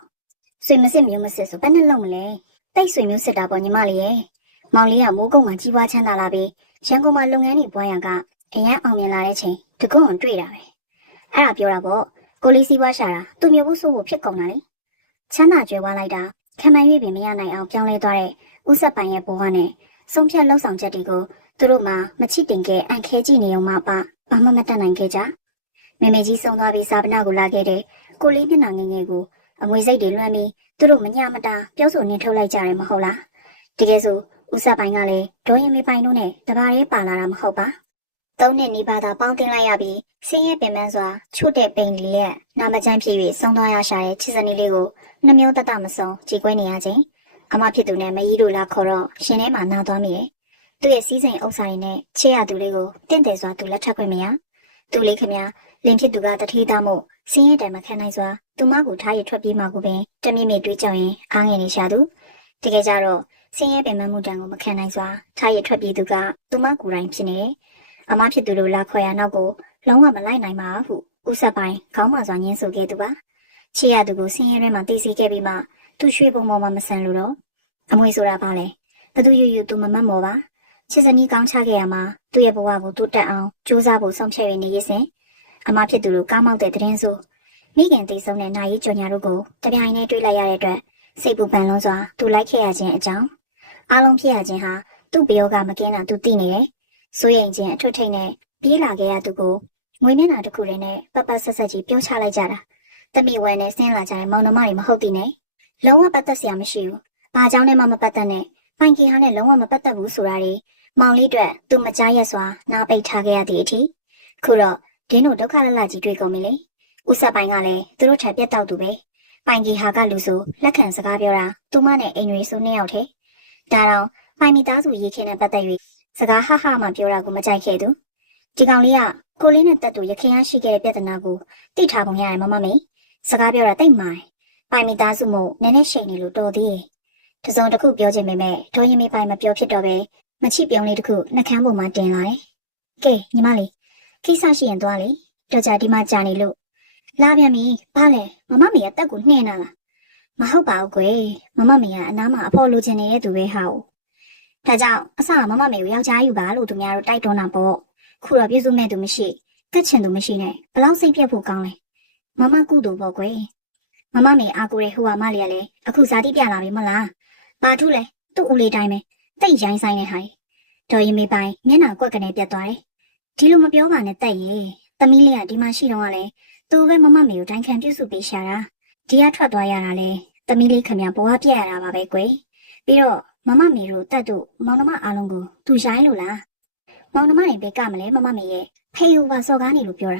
းဆွေမစစ်မျိုးမစစ်ဆိုဘယ်နဲ့လုံးမလဲတိတ်ဆွေမျိုးစစ်တာပေါ့ညီမလေးရဲ့မောင်လေးကမိုးကုတ်မှာကြီးပွားချမ်းသာလာပြီးရန်ကုန်မှာလုပ်ငန်းတွေပွားရန်ကအရန်အောင်မြင်လာတဲ့ချိန်တကွန်းတွေ့တာပဲအဲ့ဒါပြောတာပေါ့ကိုလေးစီးပွားရှာတာသူမျိုးဘူးဆိုဖို့ဖြစ်ကုန်တာလေချမ်းသာကြွယ်ဝလိုက်တာခံမှန်၍ပင်မရနိုင်အောင်ပြောင်းလဲသွားတဲ့ဥဆက်ပိုင်ရဲ့ဘဝနဲ့ဆုံးဖြတ်လှုပ်ဆောင်ချက်တွေကိုသူတို့မှမချစ်တင်ခဲ့အန်ခဲကြည့်နေအောင်မှဘာမှမတတ်နိုင်ခဲ့ကြမေမေကြီးဆုံးသွားပြီးစာပနာကိုလာခဲ့တဲ့ကိုလေးမျက်နှာငယ်ငယ်ကိုအမွေစိတ်တွေလွှမ်းပြီးသူတို့မညမတာပြောဆိုနေထုတ်လိုက်ကြတယ်မဟုတ်လားတကယ်ဆိုဥဆက်ပိုင်ကလည်းဒေါ်ရင်မေပိုင်တို့နဲ့တပါးရဲပါလာတာမဟုတ်ပါ၃နှစ်နီးပါးသာပေါင်းတင်လိုက်ရပြီးဆင်းရဲပင်ပန်းစွာချို့တဲ့ပိန်လီလက်နာမကျန်းဖြစ်၍ဆုံးသွားရရှာတဲ့ချစ်စနီလေးကိုနှမျိုးတတမဆုံးကြည်ကွဲနေရခြင်းအမဖြစ်သူနဲ့မကြီးတို့လာခေါ်တော့ရှင်ထဲမှာနာသွားမိတယ်သူ့ရဲ့စီးစိမ်ဥစ္စာတွေနဲ့ချေရသူလေးကိုတင့်တယ်စွာသူလက်ထပ်ခွင့်မရသူလေးခမလင်းဖြစ်သူကတထေးသားမို့စင်းရဲတိုင်မခံနိုင်စွာသူမကိုထားရထွက်ပြေးမှကိုပင်တမိမိတွေးကြောင်ရင်အားငယ်နေရှာသူတကယ်ကြတော့စင်းရဲပင်မမှုတံကိုမခံနိုင်စွာထားရထွက်ပြေးသူကသူမကိုယ်တိုင်ဖြစ်နေတယ်အမဖြစ်သူတို့လာခေါ်ရနောက်ကိုလုံးဝမလိုက်နိုင်ပါဟုဥဆက်ပိုင်ခေါင်းမစွာညင်းဆိုခဲ့သူပါချေရသူကိုစင်းရဲထဲမှာသိသိခဲ့ပြီးမှသူရွှေပုံပေါ်မှာမဆန်လို့တော့ အမွေဆိုတာပါလေဘသူယူသူမမတ်မော်ပါချစ်စနီးကောင်းချခဲ့ရမှာသူ့ရဲ့ဘဝကိုတိုးတက်အောင်စူးစမ်းဖို့ဆုံးဖြတ်ရနေရစဉ်အမဖြစ်သူလိုကားမောက်တဲ့တရင်ဆိုမိခင်သိဆုံးတဲ့နိုင်ရီကြော်ညာတို့ကိုတပြိုင်တည်းတွေ့လိုက်ရတဲ့အတွက်စိတ်ပူပန်လွန်းစွာသူလိုက်ခဲ့ရခြင်းအကြောင်းအားလုံးဖြစ်ရခြင်းဟာသူ့ပယောကမကင်းတာသူသိနေတယ်စိုးရိမ်ခြင်းအထွတ်ထိပ်နဲ့ပြေးလာခဲ့ရသူကိုငွေမျက်နှာတစ်ခုတည်းနဲ့ပတ်ပတ်ဆက်ဆက်ကြီးပြောချလိုက်ကြတာတမိဝဲနဲ့ဆင်းလာကြတဲ့မောင်နှမတွေမဟုတ်သေးနဲ့လုံးဝပတ်သက်စရာမရှိဘူးဘာကြောင့်နဲ့မှမပတ်သက်နဲ့ပိုင်ကီဟာနဲ့လုံးဝမပတ်သက်ဘူးဆိုတာတွေမောင်လေးအတွက်သူမကြားရက်စွာနားပိတ်ထားခဲ့ရသည့်အထိခုတော့ဒင်းတို့ဒုက္ခလလကြီးတွေ့ကုန်ပြီလေဦးဆက်ပိုင်ကလည်းသူတို့ထက်ပြတ်တောက်သူပဲပိုင်ကီဟာကလူဆိုလက်ခံစကားပြောတာသူမနဲ့အိမ်တွေဆိုနှစ်ယောက်ထဲဒါတော့ပိုင်မိသားစုရေးခင်းနဲ့ပတ်သက်၍စကားဟဟမှပြောတာကိုမကြိုက်ခဲ့သူဒီကောင်လေးကကိုလေးနဲ့တက်တူရခင်ရရှိခဲ့တဲ့ပြဿနာကိုသိထားပုံရတယ်မမမေစကားပြောတာတိတ်မိုင်ပိုင်မိသားစုမို့နည်းနည်းရှိန်နေလို့တော်သေးတစုံတစ်ခုပြောချင်ပေမဲ့ဒေါ်ရင်မေပိုင်မပြောဖြစ်တော့ပဲမချိပြုံးလေးတစ်ခုနှကန်းပေါ်မှာတင်လာတယ်ကဲညီမလေးကိစ္စရှိရင်သွားလေတော်ကြဒီမှာကြာနေလို့လာပြန်ပြီဘာလဲမမမေကတက်ကိုနှင်းနာလားမဟုတ်ပါဘူးကွယ်မမမေကအနားမှာအဖော်လိုချင်နေတဲ့သူပဲဟာဒါကြောင့်အစမမမေကိုယောက်ျားယူပါလို့သူများတို့တိုက်တွန်းတာပေါ့ခုတော့ပြည့်စုံမဲ့သူမရှိကတ်ချင်သူမရှိနဲ့ဘလောက်စိတ်ပြတ်ဖို့ကောင်းလဲမမကုသူပေါ့ကွယ်မမမေအားကိုတဲ့ဟိုကမလေးကလည်းအခုဇာတိပြလာပြီမလားဘာထူးလဲသူ့ဦးလေးတိုင်းပဲတိတ်ရိုင်းဆိုင်နေဟိုင်ဒေါ်ရင်မေပိုင်မျက်နှာကွက်ကနေပြတ်သွားတယ်ဒီလိုမပြောပါနဲ့တက်ရေသမီးလေးကဒီမှာရှိတော့ကလည်းသူပဲမမမေကိုတိုင်းခံပြုစုပေးရှာတာဒီကထွက်သွားရတာလေသမီးလေးခမဘဝပြက်ရတာပါပဲကွယ်ပြီးတော့မမမေတို့တက်တို့မောင်နှမအားလုံးကိုသူရိုင်းလို့လားမောင်နှမတွေပဲကမလဲမမမေရဲ့ဖေးဟိုပါစော်ကားနေလို့ပြောတ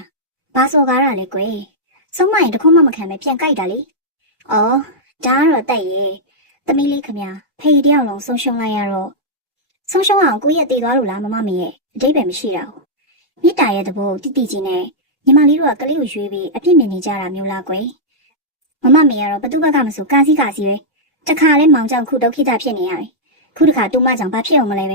ာဘာစော်ကားရလဲကွယ်ဆုံးမရင်တခုမှမခံပဲပြန်ကြိုက်တာလေအော်ဒါကတော့တက်ရေသမီးလေးခမဖေးတယောက်လုံးဆုံးရှုံးလိုက်ရတော့ဆုံးရှုံးအောင်ကိုရဲ့တည်သွားလို့လားမမမေရဲ့အတိတ်ပဲမရှိတာဘူးမြစ်တာရဲ့သဘောတိတိကြီးနဲ့ညီမလေးတို့ကကလေးကိုရွေးပြီးအပြစ်မြင်နေကြတာမျိုးလားကွယ်မမမေကတော့ဘသူဘက်ကမဆိုကာစီကာစီပဲတခါလဲမောင်ကြောင့်ခုဒုက္ခိတဖြစ်နေရတယ်ခုတခါတူမကြောင့်ဘာဖြစ်အောင်မလဲပ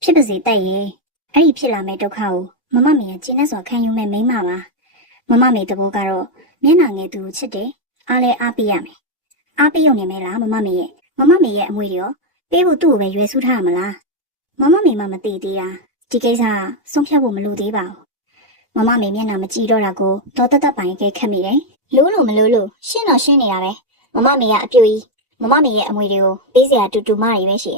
ဲဖြစ်ပါစေတက်ရေအဲ့ဒီဖြစ်လာမဲ့ဒုက္ခကိုမမမေရဲ့ကျင်းနဲ့စွာခံယူမဲ့မိန်းမပါမမမေသဘောကတော့မျက်နှာငယ်သူကိုချစ်တယ်အားလဲအားပေးရမယ်အားပေးရုံနဲ့မဲလားမမမေရဲ့အမွေတွေရောပေးဖို့သူ့ကိုပဲရွယ်ဆူးထားရမလားမမမေမှမသိသေးတာဒီကိစ္စဆုံးဖြတ်ဖို့မလိုသေးပါဘူးမမမေမျက်နှာမကြည့်တော့တာကိုတော့တတ်ပိုင်ကဲခက်မိတယ်လို့မလို့ရှင်းတော့ရှင်းနေတာပဲမမမေကအပြူကြီးမမမေရဲ့အမွေတွေကိုပေးစရာတူမတွေပဲရှိ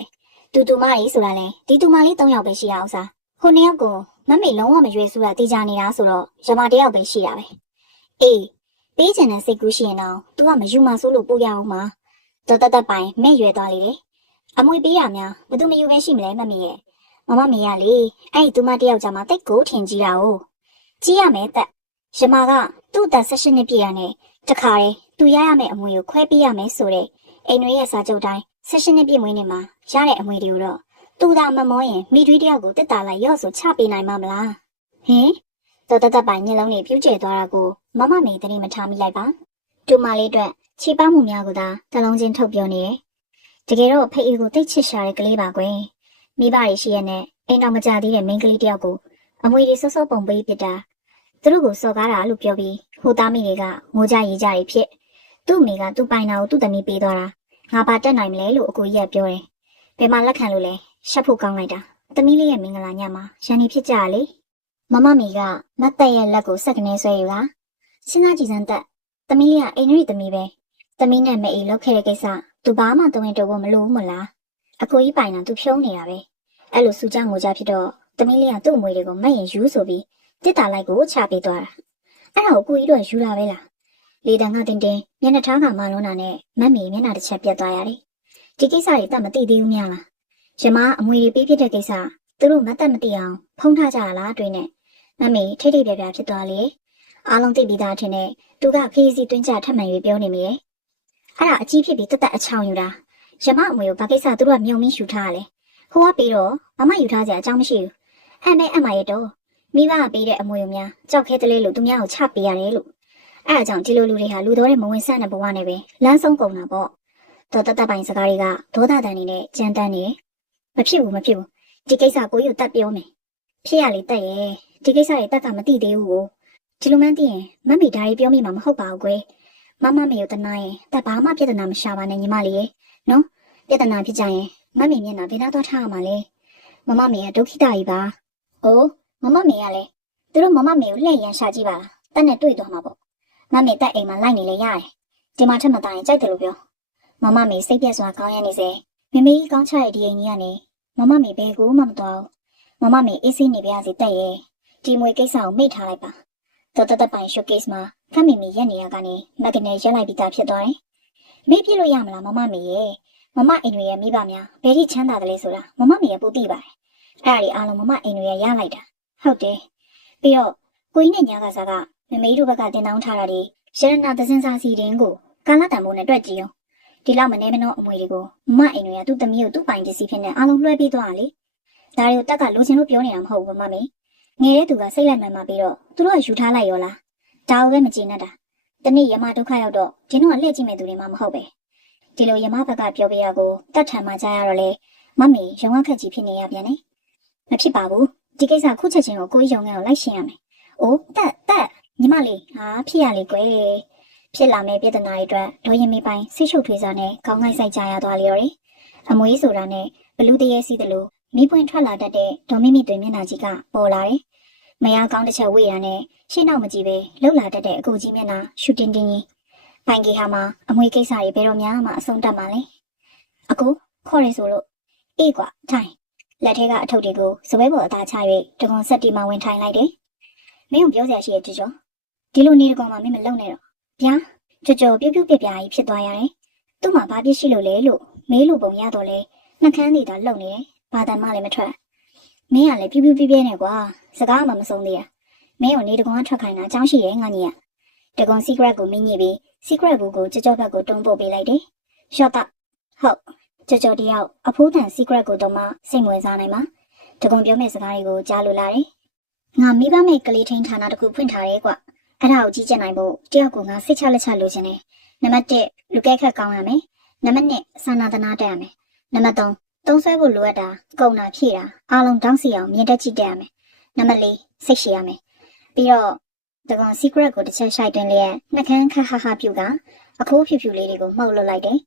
တယ်တူမတွေဆိုတာလဲဒီတူမလေး၃ယောက်ပဲရှိရအောင်စားဟိုနှစ်ယောက်ကိုမမေလုံးဝမရွယ်ဆူးတာတေးကြနေတာဆိုတော့ရမတယောက်ပဲရှိတာပဲအေးပေးချင်တဲ့စိတ်ကူးရှိရင်တော့ तू ကမယူမဆိုးလို့ပို့ရအောင်မှာတော့တတ်ပိုင်မဲ့ရွယ်သွားလေတယ်အမွေပေးရများဘယ်သူမယူပဲရှိမလဲမမေရဲ့မမမေရလေအဲ့ဒီတူမတယောက်ကြမှာတိတ်ကိုထင်ကြီးတာ哦ကြီးရမယ်တက်ရမကသူ့အသက်18နှစ်ပြည့်ရနဲ့တခါတည်းသူရရမယ့်အမွေကိုခွဲပေးရမယ်ဆိုတဲ့အိမ်တွေရဲ့စာချုပ်တိုင်း18နှစ်ပြည့်မွေးနေ့မှာရတဲ့အမွေတွေကိုတော့သူသာမမောရင်မိထွေးတယောက်ကိုတက်တာလိုက်ရော့ဆိုချပေးနိုင်မှာမလားဟင်တော်တပိုင်ညလုံးတွေပြူးကျဲသွားတာကိုမမမေတတိမထားမိလိုက်ပါတူမလေးအတွက်ခြေပေါင်းမှုများကိုသာတလုံးချင်းထုတ်ပြောနေတယ်တကယ်တော့ဖေးအေးကိုတိတ်ချစ်ရှာတဲ့ကလေးပါကွယ်မိဘတွေရှိရနဲ့အိမ်တော်မကြသေးတဲ့မိန်းကလေးတယောက်ကိုအမွေတွေစောစောပုံပေးပစ်တာသူတို့ကိုစော်ကားတာလို့ပြောပြီးဟိုသားမိတွေကငိုကြရေကြတွေဖြစ်သူ့မိကသူ့ပိုင်နာကိုသူ့သမီးပေးသွားတာငါပါတက်နိုင်မလဲလို့အကိုကြီးကပြောတယ်ဘယ်မှာလက်ခံလို့လဲရှက်ဖို့ကောင်းလိုက်တာသမီးလေးရဲ့မင်္ဂလာညမှာရန်နေဖြစ်ကြရလေမမမီကမတ်တက်ရဲ့လက်ကိုစက်ကနေဆွဲယူတာစဉ်းစားကြည့်စမ်းတက်သမီးလေးကအိမ်ရီသမီးပဲသမီးနဲ့မအေးလောက်ခဲ့တဲ့ကိစ္စသူဘာမှတုံးရင်တော့မလို့မလားအကိုကြီးပိုင်တာသူဖြုံးနေတာပဲအဲ့လိုစူကြငိုကြဖြစ်တော့သမီးလေးကသူ့အမွေတွေကိုမက်ရင်ယူဆိုပြီးတစ်တာလိုက်ကိုချပေးသွားတာအဲ့ဒါကိုကိုကြီးတို့ယူလာပဲလားလေတံကတင်းတင်းမျက်နှာထားကမှလုံးတာနဲ့မတ်မီမျက်နှာတစ်ချက်ပြတ်သွားရတယ်ဒီကိစ္စတွေတတ်မသိသေးဘူးများလားရမအမွေတွေပေးဖြစ်တဲ့ကိစ္စသူတို့မတ်တက်မသိအောင်ဖုံးထားကြရလားတွေ့နဲ့မမေထိတ်ထိတ်ပြပြဖြစ်သွားလေအားလုံးသိပြီးသားထင်တဲ့သူကဖေးစီတွင်းကြထပ်မှန်၍ပြောနေမိတယ်အဲ့ဒါအကြီးဖြစ်ပြီးတက်အချောင်ယူတာရမအမွေကိုဘာကိစ္စသူတို့ကမြုံမင်းယူထားရလဲဟိုကပြီးတော့မမယူထားစရာအကြောင်းမရှိဘူးအမရဲ့တော့မိဘကပေးတဲ့အမွေကိုများကြောက်ခဲတလေးလို့သူများကိုချပေးရတယ်လို့အဲ့ဒါကြောင့်ဒီလိုလူတွေဟာလူတော်တဲ့မဝင်ဆန့်တဲ့ဘဝနဲ့ပဲလမ်းဆုံးကုန်တာပေါ့တော်တတ်ပိုင်စကားတွေကဒေါသတန်နေနဲ့ကြမ်းတမ်းနေမဖြစ်ဘူးဒီကိစ္စကိုကြီးကိုတတ်ပြောမယ်ဖြစ်ရလေတက်ရဲ့ဒီကိစ္စတွေတက်ကမသိသေးဘူးကိုဒီလိုမှန်းသိရင်မမေဒါကြီးပြောမိမှာမဟုတ်ပါဘူးကွယ်မမမေကိုတနာရင်တက်ဘာမှပြဿနာမရှာပါနဲ့ညီမလေးရဲ့နော် ပြဿနာဖြစ်ကြရင်မမေမျက်နှာဘယ်နှသွားထားရမှာလဲမမမေကဒုက္ခိတကြီးပါအိုးမမမေကလည်းသူတို့မမမေကိုလှည့်ရန်ရှာကြည့်ပါလားတက်နဲ့တွေ့သွားမှာပေါ့မမေတက်အိမ်မှာလိုက်နေလေရတယ်ဒီမှာထက်မသားရင်ကြိုက်တယ်လို့ပြောမမမေစိတ်ပြက်စွာကောင်းရနေစေမမေကြီးကောင်းချတဲ့ဒီအိမ်ကြီးကနေမမမေဘယ်ကိုမှမသွားဘူးမမမေအေးဆေးနေပြရစီတက်ရဲ့ဒီမွေကိစ္စကိုမိတ်ထားလိုက်ပါတော်တော်ပိုင် showcase မှာခက်မီမီရက်နေရကနေမက်ဂနယ်ရက်လိုက်ပြီးသားဖြစ်သွားတယ်မေ့ပြလို့ရမလားမမမေရဲ့မမအိမ်တွေရဲ့မိဘများဘယ်ထိချမ်းသာတယ်လဲဆိုတာမမမေရဲ့ပူသိပါတယ်အဲ့ဒါတွေအားလုံးမမအိမ်တွေရဲ့ရလိုက်တာဟုတ်တယ်ပြီးတော့ကိုကြီးနဲ့ညာကစားကမမေတို့ဘက်ကတင်တောင်းထားတာဒီရတနာသစင်စာစီတင်ကိုကာလတန်ဖိုးနဲ့တွက်ကြည့်အောင်ဒီလောက်မနေမနှောအမွေတွေကိုမမအိမ်တွေကသူ့သမီးကိုသူ့ပိုင်ပစ္စည်းဖြစ်နေအားလုံးလွှဲပေးသွားတာလေဒါတွေကိုတက်ကလိုချင်လို့ပြောနေတာမဟုတ်ဘူးမမမေငယ်တဲ့သူကစိတ်လိုက်မှန်မှပြီးတော့သူတို့ကယူထားလိုက်ရောလားဒါကိုပဲမကြည့်နဲ့တာတနေ့ရမဒုက္ခရောက်တော့ဒီတော့လှည့်ကြည့်မဲ့သူတွေမှမဟုတ်ပဲဒီလိုရမဘက်ကပြောပြရကိုတတ်ထန်မှကြားရတော့လေမမေရုံခက်ကြီးဖြစ်နေရပြန်နေမဖြစ်ပါဘူးဒီကိစ္စခုချက်ချင်းကိုကိုကြီးရုံငန်းကိုလိုက်ရှင်းရမယ်အိုးတက်ညီမလေးဟာဖြစ်ရလေကွယ်ဖြစ်လာမဲ့ပြဿနာတွေအတွက်ဒေါ်ရင်မေပိုင်ဆိတ်ရှုပ်ထွေးစားနဲ့ခေါင်းငိုက်ဆိုင်ကြရသွားလေရောလေအမွေးဆိုတာနဲ့ဘလူးတရေစီးတယ်လို့မိပွင့်ထွက်လာတတ်တဲ့ဒေါ်မိမိတွင်မျက်နှာကြီးကပေါ်လာတယ်မယားကောင်းတစ်ချက်ဝေ့ရနဲ့ရှင်းတော့မကြည့်ပဲလှုပ်လာတတ်တဲ့အကူကြီးမျက်နှာရှူတင်တင်ကြီးပိုင်ကြီးဟာမှာအမွေးကိစ္စတွေဘယ်တော့မှအဆုံးတတ်မှာလဲအကူခေါ်ရဆိုလို့အေးကွာထိုင်လက်ထဲကအထုပ်တွေကိုစပွဲပေါ်အသားချ၍တကွန်ဆက်တီမှဝင်ထိုင်လိုက်တယ်မင်းကပြောစရာရှိရဲ့ကြောဒီလိုနေတကောင်မှမင်းမလုံနဲ့တော့ဗျာကြောပြုတ်ပြုတ်ပြပြကြီးဖြစ်သွားရတယ်သူ့မှာဘာပြစ်ရှိလို့လဲလို့မေးလို့ပုံရတော့လဲနှကန်းနေတာလှုပ်နေတယ်ဘာတန်မှလည်းမထွက်မင်းကလည်းပြပြပြနဲ့ကွာစကားမှမဆုံးသေးရမင်းကိုနေတကောင်ထွက်ခိုင်းတာအကြောင်းရှိရဲ့ငါကြီးကတကွန် secret ကိုမင်းညစ်ပြီး secret ဘူးကိုကြောဘက်ကိုတုံးပို့ပေးလိုက်တယ်ရှော့တာဟုတ်ကြောတယောက်အဖိုးတန် secret ကိုတော့မှစိတ်ဝင်စားနိုင်မှာတကွန်ပြောမဲ့စကားတွေကိုကြားလို့လာတယ်ငါမိဘမဲ့ကလေးထိန်ဌာနတစ်ခုဖွင့်ထားရဲကွအဲ့ဒါကိုကြီးကျက်နိုင်ဖို့တယောက်ကိုငါစိတ်ချလက်ချလိုချင်တယ်နံပါတ်1လူကဲခက်ကောင်းရမယ်နံပါတ်2စာနာတနာတက်ရမယ်နံပါတ်3သုံးဆွဲဖို့လိုအပ်တာကုန်တာဖြည့်တာအားလုံးတောင်းစီအောင်မြင်တတ်ကြည့်တက်ရမယ်နံပါတ်4စိတ်ရှိရမယ်ပြီးတော့တကောင် secret ကိုတစ်ချက်ရှိုက်တွင်လျက်နှကန်းခတ်ဟာပြုတ်ကအခိုးဖြူဖြူလေးတွေကိုမှုတ်လွတ်လိုက်တယ်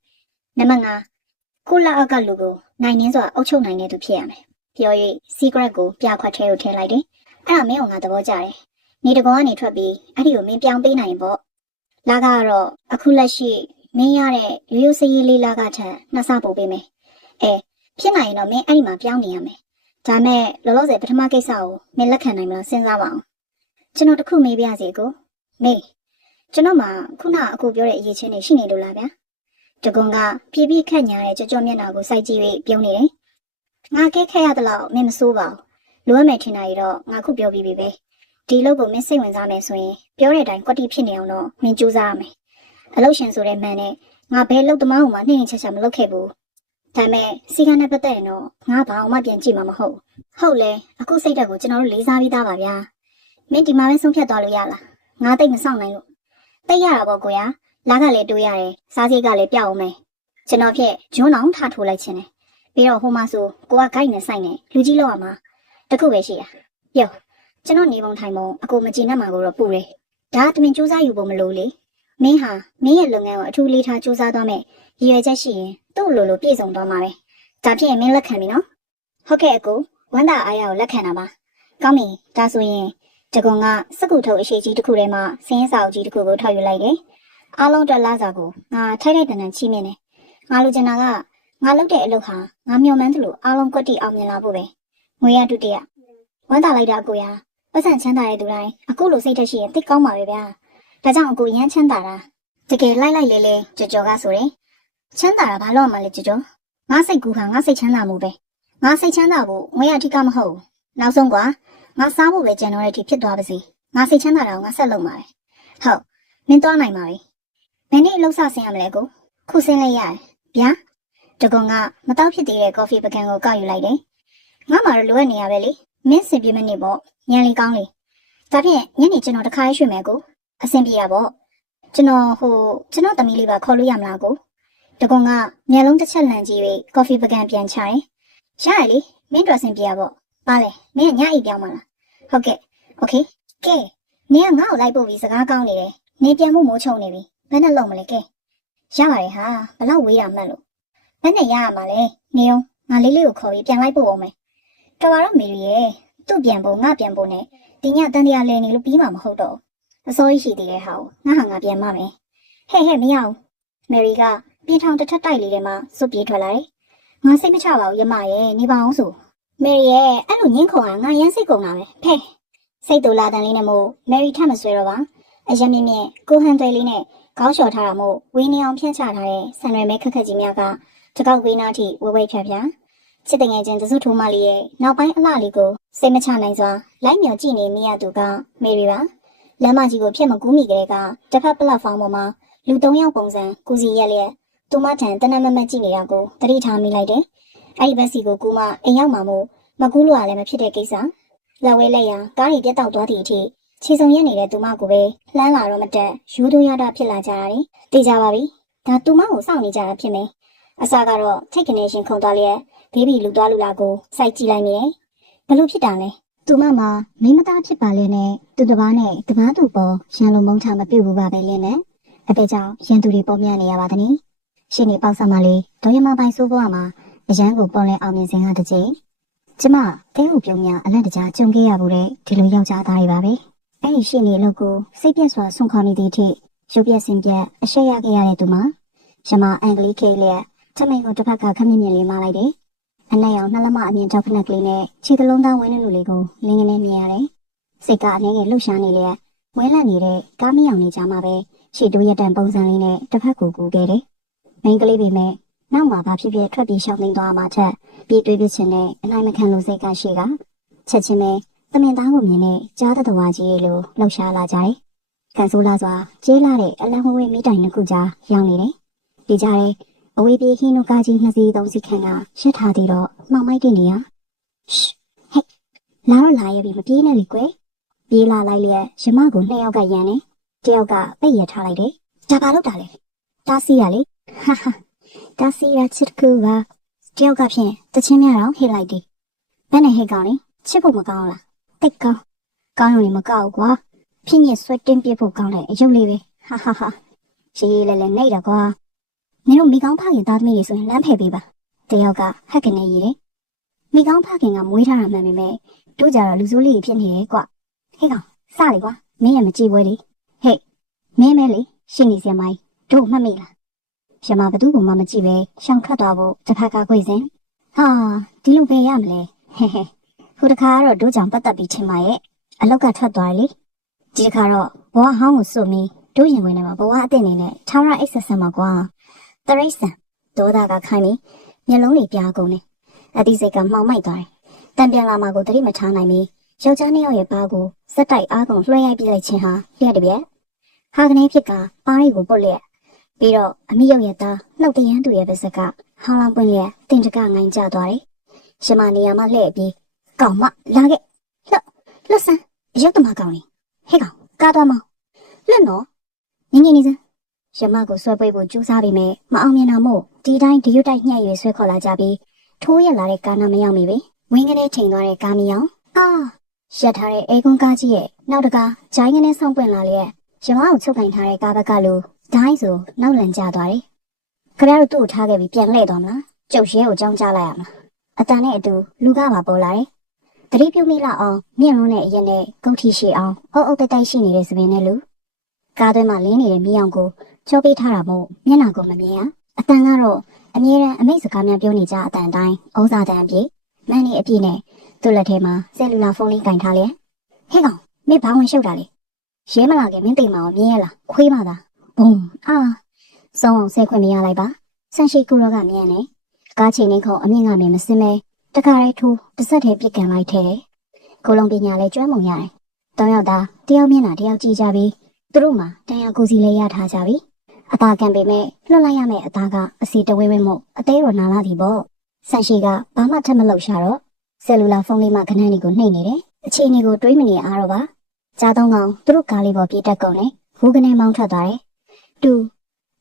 နံပါတ်5ကိုလာအောက်ကလူကိုနိုင်နှင်းစွာအုပ်ချုပ်နိုင်တဲ့သူဖြစ်ရမယ်ပြော၍ secret ကိုပြခွက်ထဲကိုထည့်လိုက်တယ်အဲ့ဒါမင်းကငါသဘောကျတယ်နေတကောင်ကနေထွက်ပြီးအဲ့ဒီကိုမင်းပြောင်းပေးနိုင်ပေါ့လာကတော့အခုလက်ရှိမင်းရတဲ့ရိုးရိုးစည်ရည်လေးလာကထက်နှစ်ဆပို့ပေးမယ်ဖြစ်နိုင်ရင်တော့မင်းအဲ့ဒီမှာပြောင်းနေရမယ်ဒါမဲ့လောလောဆယ်ပထမကိစ္စကိုမင်းလက်ခံနိုင်မလားစဉ်းစားပါအောင်ကျွန်တော်တခုမေးပြစီကိုမေးကျွန်တော်မှခုနအကူပြောတဲ့အရေးချင်းတွေရှိနေလို့လားဗျာတကွန်ကပြပြခက်ညာတဲ့ကြောမျက်နှာကိုစိုက်ကြည့်ပြီးပြုံးနေတယ်ငါကဲခက်ရသလောက်မင်းမစိုးပါဘူးလိုအပ်မယ်ထင်တာရတော့ငါခုပြောပြီးပြီပဲဒီလုပ်ကိုမင်းစိတ်ဝင်စားမယ်ဆိုရင်ပြောတဲ့အတိုင်းကွက်တီဖြစ်နေအောင်တော့မင်းကြိုးစားရမယ်အလုပ်ရှင်ဆိုတဲ့မှန်နဲ့ငါဘယ်လုပ်သမားမှနှိမ့်နှိမ့်ချက်ချက်မလုပ်ခဲ့ဘူးဒါမဲ့စီကံနဲ့ပတ်သက်ရင်တော့ငါဘာမှပြန်ကြည့်မှာမဟုတ်ဟုတ်လေအခုစိတ်ဓာတ်ကိုကျွန်တော်တို့လေးစားပြီးသားပါဗျာမင်းဒီမှာပဲဆုံးဖြတ်သွားလို့ရလားငါတိတ်မဆောင်နိုင်လို့တိတ်ရတာပေါ့ကိုရလာကလည်းတွေးရတယ်စားစိတ်ကလည်းပြောက်အောင်မယ်ကျွန်တော်ဖြစ်ဂျွန်းအောင်ထားထိုးလိုက်ခြင်းတယ်ပြီးတော့ဟိုမှာဆိုကိုကဂိုက်နဲ့ဆိုင်နေလူကြီးလောက်ရမှာတခုပဲရှိတာပြောကျွန်တော်နေပုံထိုင်ပုံအကိုမကြည့်နဲ့မှာကိုတော့ပူတယ်ဒါတမင်စူးစမ်းယူဖို့မလိုလေမင်းဟာမင်းရဲ့လုပ်ငန်းကိုအထူးလေးထားစူးစမ်းသွားမယ်ရည်ရွယ်ချက်ရှိရင်သူ့လိုပြည့်စုံသွားမှာပဲဒါဖြစ်ရင်မင်းလက်ခံပြီနော်ဟုတ်ကဲ့အကိုဝမ်းသာအားရကိုလက်ခံတာပါကောင်းပြီဒါဆိုရင်တကွန်ကစကုထုတ်အရှိကြီးတစ်ခုထဲမှာစင်းစာအုပ်ကြီးတစ်ခုကိုထောက်ယူလိုက်တယ်အားလုံးအတွက်လာစာကိုငါထိုက်ထိုက်တန်တန်ချိမြင်တယ်ငါလိုချင်တာကငါလုပ်တဲ့အလုပ်ဟာငါမျှော်မှန်းသလိုအားလုံးကွက်တီအောင်မြင်လာဖို့ပဲငွေရဒုတိယဝမ်းသာလိုက်တာအကိုရပတ်စံချမ်းသာတဲ့သူတိုင်းအခုလိုစိတ်သက်ရှိရင်သိကောင်းပါပဲဗျာဒါကြောင့်အကိုရမ်းချမ်းသာတာတကယ်လိုက်လေးလေးကြောကဆိုတယ်ချမ်းသာတာဘာလို့မှလဲကြောငါစိတ်ကူးဟာငါစိတ်ချမ်းသာမှုပဲငါစိတ်ချမ်းသာဖို့ငွေရအထီးကမဟုတ်ဘူးနောက်ဆုံးကွာငါစားဖို့ပဲကြံတော့တဲ့အထိဖြစ်သွားပါစေငါစိတ်ချမ်းသာတာကိုငါဆက်လုပ်မှာပဲဟုတ်မင်းသွားနိုင်ပါပြီဘယ်နေ့လှုပ်ဆဆင်းရမလဲကိုခုဆင်းလိုက်ရတယ်ဗျာတကွန်ကမတော့ဖြစ်သေးတဲ့ကော်ဖီပကံကိုကောက်ယူလိုက်တယ်ငါမှတော့လိုအပ်နေရပဲလေမင်းစင်ပြေမနေပေါ့ညံလီကောင်းလေဒါဖြင့်ညနေကျွန်တော်တခါရွှေ့မယ်ကိုအဆင်ပြေတာပေါ့ကျွန်တော်သမီးလေးပါခေါ်လို့ရမလားကိုတကွန်ကမျက်လုံးတစ်ချက်လန့်ကြည့်ပြီးကော်ဖီပကံပြန်ချတယ်ရရလေမင်းတို့အဆင်ပြေရပေါ့ပါလေမင်းညအိပ်ပြောင်းမလားဟုတ်ကဲ့โอเคကဲနင်ကငါ့ကိုလိုက်ပို့ပြီးစကားကောင်းနေတယ်နင်ပြန်မှုမိုးချုံနေပြီဘယ်နဲ့လုံးမလဲကဲရပါတယ်ဟာဘလောက်ဝေးရမှတ်လို့ ဘယ်နဲ့ရရမှာလဲနေအောင်ငါလေးလေးကိုခေါ်ပြီးပြန်လိုက်ပို့အောင်မယ်တော်ပါတော့မေရီရဲ့သူ့ပြန်ဖို့ငါပြန်ဖို့နဲ့ဒီညတန်တရားလဲနေလို့ပြီးမှာမဟုတ်တော့အစိုးရရှိသေးတဲ့ဟာကိုငါပြန်မမယ်ဟဲ့မရအောင်မယ်ရီကပြင်ထောင်တစ်ထပ်တိုက်လေးထဲမှာစွတ်ပြေးထွက်လာတယ်ငါစိတ်မချပါဘူးယမရဲ့နေပါအောင်ဆိုမယ်ရီရဲ့အဲ့လိုညင်းခုန်တာငါရမ်းစိတ်ကုန်တာပဲဖဲစိတ်တူလာတန်လေးနဲ့မို့မယ်ရီထပ်မဆွဲတော့ပါအရင်မြင့်ကိုဟန်သွဲလေးနဲ့ခေါင်းလျှော်ထားတာမို့ဝင်းနေအောင်ဖြန့်ချထားတဲ့ဆန်ရွယ်မဲခက်ခက်ကြီးများကတကောက်ဝင်းနာထိဝဲဖြတ်ချစ်တငယ်ချင်းတစုထိုးမလေးရဲ့နောက်ပိုင်းအလှလေးကိုစိတ်မချနိုင်စွာလိုက်မြော်ကြည့်နေမိရသူကမေရီပါလမ်းမကြီးကိုဖြတ်မကူးမိကြတဲ့ကတစ်ဖက်ပလက်ဖောင်းပေါ်မှာလူ၃ယောက်ပုံစံကူစီရက်လျက်သူမထံတနက်မမတ်ကြည့်နေတာကိုတတိထားမိလိုက်တယ်အဲ့ဒီဘက်စီကိုကူမအိမ်ရောက်မှမို့မကူးလို့ရလည်းမဖြစ်တဲ့ကိစ္စလက်ဝဲလက်ရကားကြီးပြတ်တောက်သွားသည့်အထိခြေစုံရက်နေတဲ့သူမကိုပဲလှမ်းလာတော့မတက်ယူသွရတာဖြစ်လာကြတယ်သိကြပါပြီဒါသူမကိုစောင့်နေကြတာဖြစ်မယ်အစားကတော့ထိတ်ကနေရှင်ခုန်သွားလျက်ဘေဘီလူသွားလူလာကိုစိုက်ကြည့်လိုက်မိတယ်ဘလို့ဖြစ်တာလဲသူမမှာမိမသားဖြစ်ပါလေနဲ့သူတစ်ပါးနဲ့တပားသူပေါ်ရန်လိုမုန်းချမပြုတ်ဘူးပါပဲလင်းနဲ့အပေကြောင့်ရန်သူတွေပေါ်မြနေရပါသည်။ရှင်နေပေါက်ဆာမလေးဒေါ်ရမပိုင်ဆိုးဘွားမှာအရန်ကိုပေါ်လဲအောင်မြင်စဉ်ကတစ်ချိန်ကျမတဲဟုပြုံးများအလန့်တကြားကြုံခဲ့ရဘူးတဲ့ဒီလိုယောက်ျားသားတွေပါပဲ။အဲ့ဒီရှင်နေလို့ကိုစိတ်ပြက်စွာဆွန့်ခေါ်နေသည့်အထိရုပ်ပြက်စင်ပြက်အရှက်ရခဲ့ရတဲ့သူမှာရမအင်္ဂလိပ်ခေလျက်ချမိန်ကိုတစ်ဖက်ကခမင်းမြင်လေးမလိုက်တယ်။အနက်ရောင်နှလုံးမအမြင်ကြောက်ဖက်ကလေးနဲ့ခြေသလုံးသားဝင်းနေလူလေးကိုလင်းငင်းမြင်ရတယ်။စိတ်ကအနှဲငယ်လှုပ်ရှားနေလျက်ဝဲလန့်နေတဲ့ကားမယောင်နေကြမှာပဲရှေ့တိုးရတန်ပုံစံလေးနဲ့တစ်ဖက်ကိုကူခဲ့တယ်။မိန်းကလေးပေမဲ့နောက်မှာဘာဖြစ်ဖြစ်ထွက်ပြီးရှောင်သိမ်းသွားမှချက်ပြီးတွေးပြချင်တဲ့အနိုင်မခံလို့စိတ်ကရှိကချက်ချင်းပဲသမင်သားကိုမြင်တဲ့ကြားတတော်ကြီးလိုလှုပ်ရှားလာကြတယ်။ကန်ဆိုးလာစွာကျေးလာတဲ့အလံဝဲမိတိုင်နှစ်ခုကြားရောက်နေတယ်။ဒီကြားထဲအဝေးပြေးဟင်းတို့ကားကြီး2စီး3စီးခန့်ကရှက်ထားသေးတော့မှောင်မိုက်တဲ့နေရရှ်ဟဲ့လာတော့လာရပြီမပြေးနဲ့လေကွယ်ပြေးလာလိုက်လျက်ရမကို2ယောက်ကရန်နေတယောက်ကပိတ်ရထားလိုက်တယ်ဒါဘာလို့တာလဲတားစီရလေဟာဟာတားစီရချစ်ကူကတယောက်ကဖြင့်တချင်းများတော့ဟိလိုက်တယ်ဘယ်နဲ့ဟိကောင်းလဲချစ်ဖို့မကောင်းလားတိတ်ကောင်းရုံနဲ့မကောက်ကွာဖြစ်ညစ်ဆွဲတင်းပြဖို့ကောင်းတဲ့အယုတ်လေးပဲဟာဟာဟာရေးလဲနေတာကွာမင်းတို့မိကောင်းဖခင်သားသမီးတွေဆိုရင်လမ်းဖယ်ပေးပါတယောက်ကဟက်ကနေရည်တယ်မိကောင်းဖခင်ကမွေးထားတာမှန်ပေမဲ့တို့ကြတော့လူစိုးလေးဖြစ်နေရဲ့ကွဟဲ့ကောင်စလေကွာမင်းရမကြည့်ပွဲလေဟဲ့မင်းမဲလေရှင်းနေစရာမိုင်းတို့မှတ်မိလားရမဘသူ့ကိုမှမကြည့်ပဲရှောင်ထွက်သွားဖို့တစ်ဖက်ကခွေစဉ်ဟာဒီလိုပဲရမလဲဟဲဟဲခုတခါကတော့တို့ကြောင့်ပတ်သက်ပြီးထင်ပါရဲ့အလောက်ကထွက်သွားလေဒီတခါတော့ဘဝဟောင်းကိုစုပြီးတို့ရင်ဝင်နေမှာဘဝအစ်စ်နေနဲ့ထောင်းရအိတ်ဆက်ဆက်မှာကွာတရိတ်ဆန်ဒေါသကခိုင်းပြီးမျက်လုံးတွေပြားကုန်တယ်အတိစိတ်ကမှောင်မိုက်သွားတယ်တံပြန်လာမှကိုတတိမထားနိုင်ပြီးယောက်ျားနှစ်ယောက်ရဲ့ဘာကိုစက်တိုက်အားကုန်လွှဲရိုက်ပြလိုက်ခြင်းဟာလျှက်တပြက်ဟာကနေဖြစ်ကပါးရီကိုပုတ်လျက်ပြီးတော့အမိရုပ်ရဲ့သားနှုတ်တရမ်းသူရဲ့ပါစက်ကဟောင်းလောင်းပွင့်လျက်တင်တကငိုင်းကျသွားတယ်ရှမနေရာမှလှည့်ပြီးကောင်မလာခဲ့လှဆန်းအယုတ်တမကောင်လေးဟဲ့ကောင်ကားသွားမောင်းလွတ်နော်ငင်းနေစမ်းရမကိုဆွဲပွေးဖို့ကြိုးစားပြီးမဲ့မအောင်မြင်တာမို့ဒီတိုင်းဒီရွတ်တိုက်ညှက်ရွေဆွဲခေါ်လာကြပြီးထိုးရက်လာတဲ့ကားနာမရောက်နေပြီဝင်းကနေချိန်သွားတဲ့ကားမယောင်ရက်ထားတဲ့အေကွန်ကားကြီးရဲ့နောက်တကားဂျိုင်းကနေဆောင်ပွင့်လာလျက်ရမကိုချုပ်ကင်ထားတဲ့ကားဘက်ကလိုဒိုင်းဆိုနောက်လန်ကျသွားတယ်ခရတို့သူ့ကိုထားခဲ့ပြီးပြန်လှည့်သွားမလားကျုပ်ရဲကိုကြောင်းကြလိုက်ရမလားအတန်နဲ့အတူလူကပါပေါ်လာတယ်တတိပြုတ်မိလောက်အောင်မြင့်လုံးနဲ့အရင်နဲ့ဂုတ်ထီရှိအောင်အုပ်တိုက်ရှိနေတဲ့စပင်းနဲ့လူကားသွင်းမှလင်းနေတဲ့မိအောင်ကိုချောပေးထားတာမို့မျက်နှာကိုမမြင်ရအတန်ကတော့အမြဲတမ်းအမိတ်စကားများပြောနေကြအတန်တိုင်းဩဇာတန်အပြည့်မန်းနေအပြည့်နဲ့သူ့လက်ထဲမှာဆယ်လူလာဖုန်းလေးကင်ထားလျက်ဟဲ့ကောင်မင်းဘာဝင်ရှုပ်တာလဲရဲမလာခင်မင်းတိမ်မအောင်မြင်ရလားခွေးမသာဘုံစောင်းအောင်ဆဲခွင့်မရလိုက်ပါဆန်ရှိကူရောကမြင်နေကားချိန်နေခုံအမြင့်ကမြင်မစင်းမဲတခါရဲထိုးတစ်ဆက်တည်းပြစ်ကန်လိုက်ထဲကိုလုံးပညာလဲကျွမ်းမုံရတယ်တောင်းရောက်တာတယောက်မြင်တာတယောက်ကြည့်ကြပြီးသူတို့မှတန်ရာကိုစီလဲရထားကြပြီအသားကန်ပေမဲ့လွတ်လိုက်ရမယ့်အသားကအစီတဝဲဝဲမို့အသေးရောနာလာသည်ပေါ့ဆန်ရှိကဘာမှထပ်မလုပ်ရှာတော့ဆယ်လူလာဖုန်းလေးမှခဏနေကိုနှိပ်နေတယ်အခြေအနေကိုတွေးမနေအားတော့ပါကြားသုံးကောင်သူတို့ကားလေးပေါ်ပြေးတက်ကုန်တယ်ဟိုကနေမောင်းထွက်သွားတယ်တူ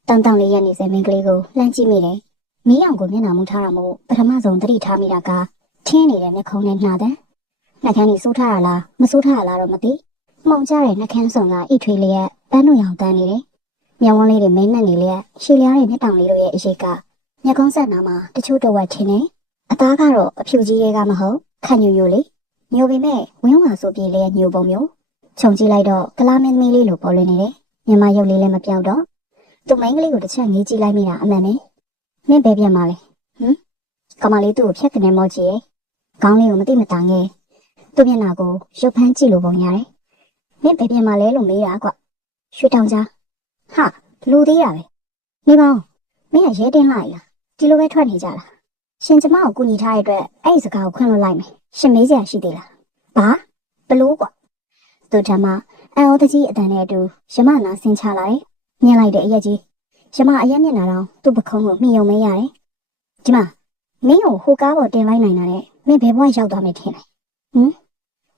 တောင်းလေးရက်နေစဲမင်းကလေးကိုလှမ်းကြည့်မိတယ်မီးအောင်ကိုမျက်နှာမူထားတာမို့ပထမဆုံးသတိထားမိတာကထင်းနေတဲ့မျက်ခုံးနဲ့နှာတဲ့နှာခမ်းကြီးစိုးထားတာလားမစိုးထားတာလားတော့မသိမှုံကြတဲ့နှာခမ်းစုံကအိတ်ထွေးလျက်ပန်းတို့ရောင်တန်းနေတယ်မျက်ဝန်းလေးတွေမင်းနဲ့နေလျက်ရှည်လျားတဲ့မျက်တောင်လေးတို့ရဲ့အရေးက မျက်ကုံးဆက်နာမှာတချို့တော့ဝက်ထင်းနေအသားကတော့အဖြူကြီးတွေကမဟုတ်ခန့်ညိုညိုလေးညိုပေမဲ့ဝင်းဝါဆိုပြေးလေညိုပုံမျိုးခြုံကြည့်လိုက်တော့ကလာမင်းသမီးလေးလိုပေါ်လွင်နေတယ်မြမရုပ်လေးလည်းမပြောက်တော့သူ့မိန်းကလေးကိုတစ်ချက်ငေးကြည့်လိုက်မိတာအမှန်ပဲမင်းပဲပြန်ပါလေကမလေးသူ့ကိုဖြတ်ကနေမော့ကြည့်ရဲ့ခေါင်းလေးကိုမတိမတာငယ်သူ့မျက်နှာကိုရုပ်ဖမ်းကြည့်လို့ပုံရတယ်မင်းပဲပြန်ပါလေလို့မေးတာကွရွှေတောင်ကြားဟာလူသေးတာပဲနေပါဦးမင်းကရဲတင်းလိုက်လားဒီလိုပဲထွက်နေကြလားရှင်ကျမကိုကူညီထားတဲ့အတွက်အဲ့ဒီစကားကိုခွင့်လွှတ်လိုက်မယ်ရှင်မေးစရာရှိသေးလားဘာဘလို့ကွသူ့ထမအန်အော်တကြီးအတန်နဲ့အတူရမနာဆင်းချလာတယ်မြင်လိုက်တဲ့အရက်ကြီးရမအရက်မျက်နှာတော့သူ့ပခုံးကိုမှီယုံမဲရတယ်ဒီမှာမင်းကိုဟိုကားပေါ်တင်လိုက်နိုင်တာနဲ့မင်းဘယ်ဘဝရောက်သွားမယ်ထင်လဲ